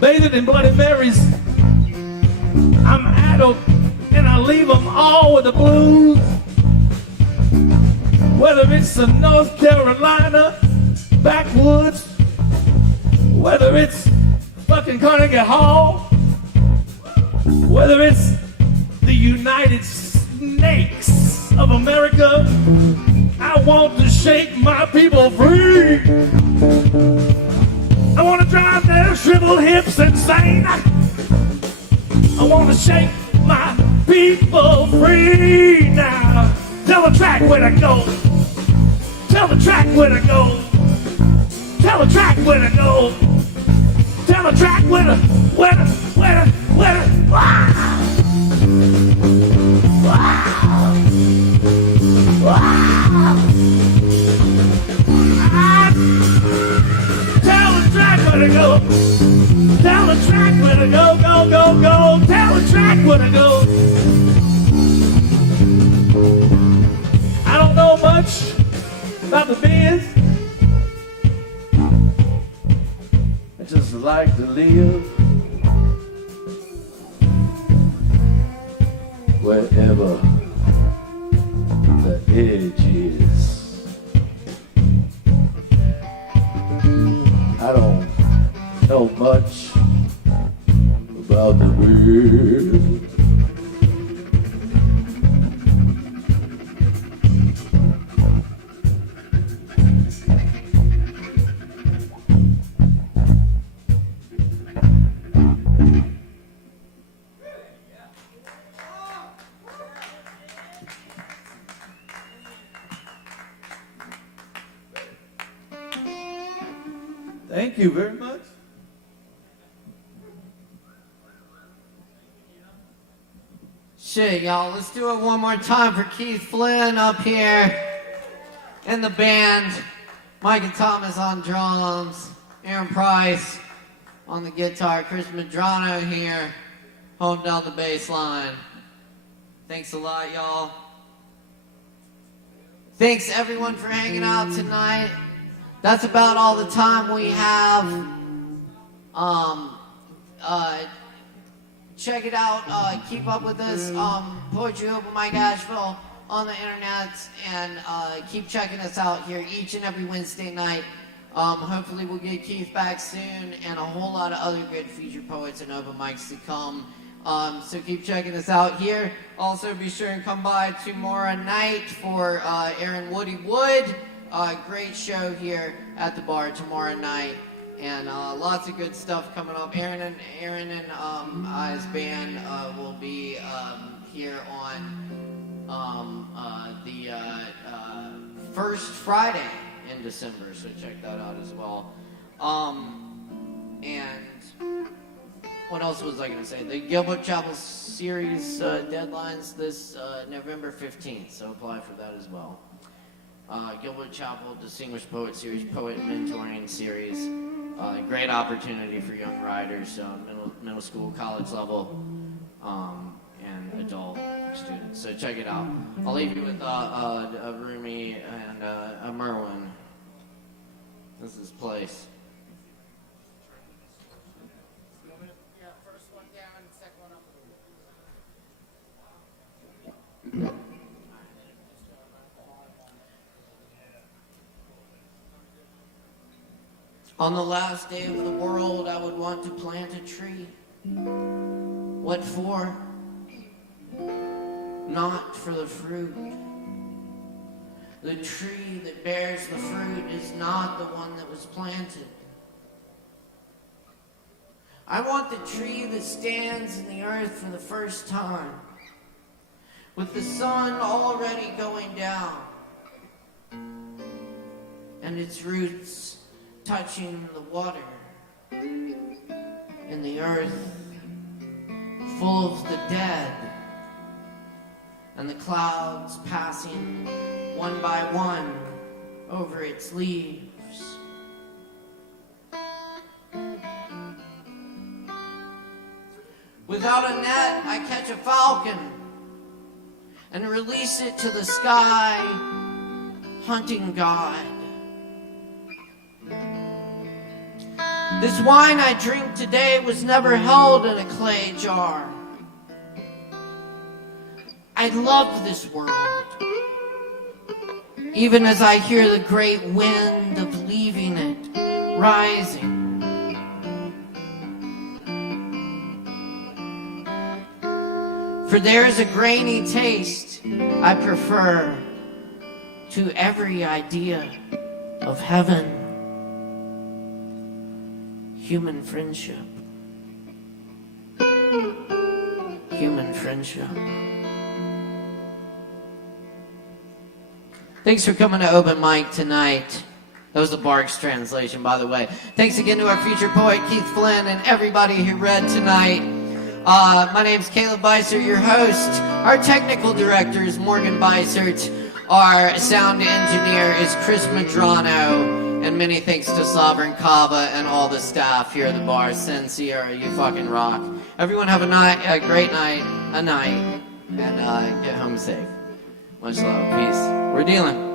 Bathing in Bloody Marys. I'm adult and I leave them all with the blues. Whether it's the North Carolina backwoods, whether it's fucking Carnegie Hall, whether it's the United Snakes of America, I want to shake my people free. I want to drive their shriveled hips insane. I want to shake my people free now. Tell the track where to go. Tell the track where to go. Tell the track where to go. Tell the track where to, wow. Wow. Wow. Tell the track where to go. Tell the track where to go, go, go, go. Tell the track where to go. I don't know much about the biz. I just like to live wherever the edge is. I don't know much about the biz. Thank you very much. Shit, y'all, let's do it one more time for Keith Flynn up here in the band. Mike and Thomas on drums. Aaron Price on the guitar. Chris Medrano here, holding down the bass line. Thanks a lot, y'all. Thanks everyone for hanging out tonight. That's about all the time we have. Check it out. Keep up with us. Poetry Open Mic Asheville on the internet, and keep checking us out here each and every Wednesday night. Hopefully we'll get Keith back soon, and a whole lot of other good featured poets and open mics to come. So keep checking us out here. Also be sure and come by tomorrow night for Aaron Woody Wood. Great show here at the bar tomorrow night. And lots of good stuff coming up. Aaron and his band will be here on the first Friday in December, so check that out as well. And what else was I going to say? The Gilbert Chapel series deadlines this November 15th, so apply for that as well. Gilbert Chapel Distinguished Poet Series, Poet Mentoring Series. Great opportunity for young writers, middle school, college level, and adult students. So check it out. I'll leave you with a Rumi and a Merwin. This is his place. Yeah, first one down, second one up. On the last day of the world, I would want to plant a tree. What for? Not for the fruit. The tree that bears the fruit is not the one that was planted. I want the tree that stands in the earth for the first time, with the sun already going down, and its roots touching the water in the earth, full of the dead, and the clouds passing one by one over its leaves. Without a net, I catch a falcon and release it to the sky, hunting God. This wine I drink today was never held in a clay jar. I love this world, even as I hear the great wind of leaving it rising. For there is a grainy taste I prefer to every idea of heaven. Human friendship. Human friendship. Thanks for coming to Open Mic tonight. That was the Barks translation, by the way. Thanks again to our featured poet, Keith Flynn, and everybody who read tonight. My name's Caleb Beissert, your host. Our technical director is Morgan Beissert. Our sound engineer is Chris Medrano. And many thanks to Sovereign Kava and all the staff here at the bar. Send Sierra, you fucking rock. Everyone have a great night, and get home safe. Much love, peace. We're dealing.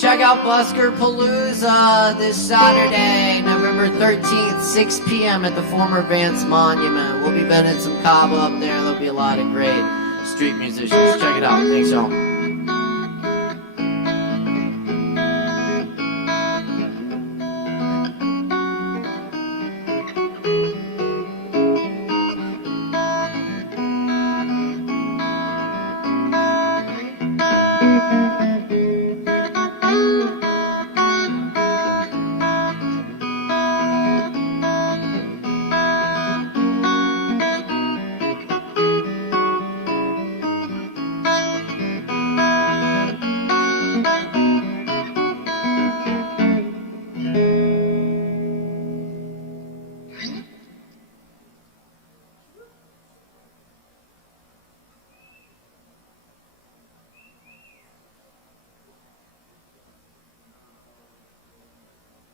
Check out Busker Palooza this Saturday, November 13th, 6 p.m. at the former Vance Monument. We'll be bending some Kava up there. There'll be a lot of great street musicians. Check it out. Thanks, y'all.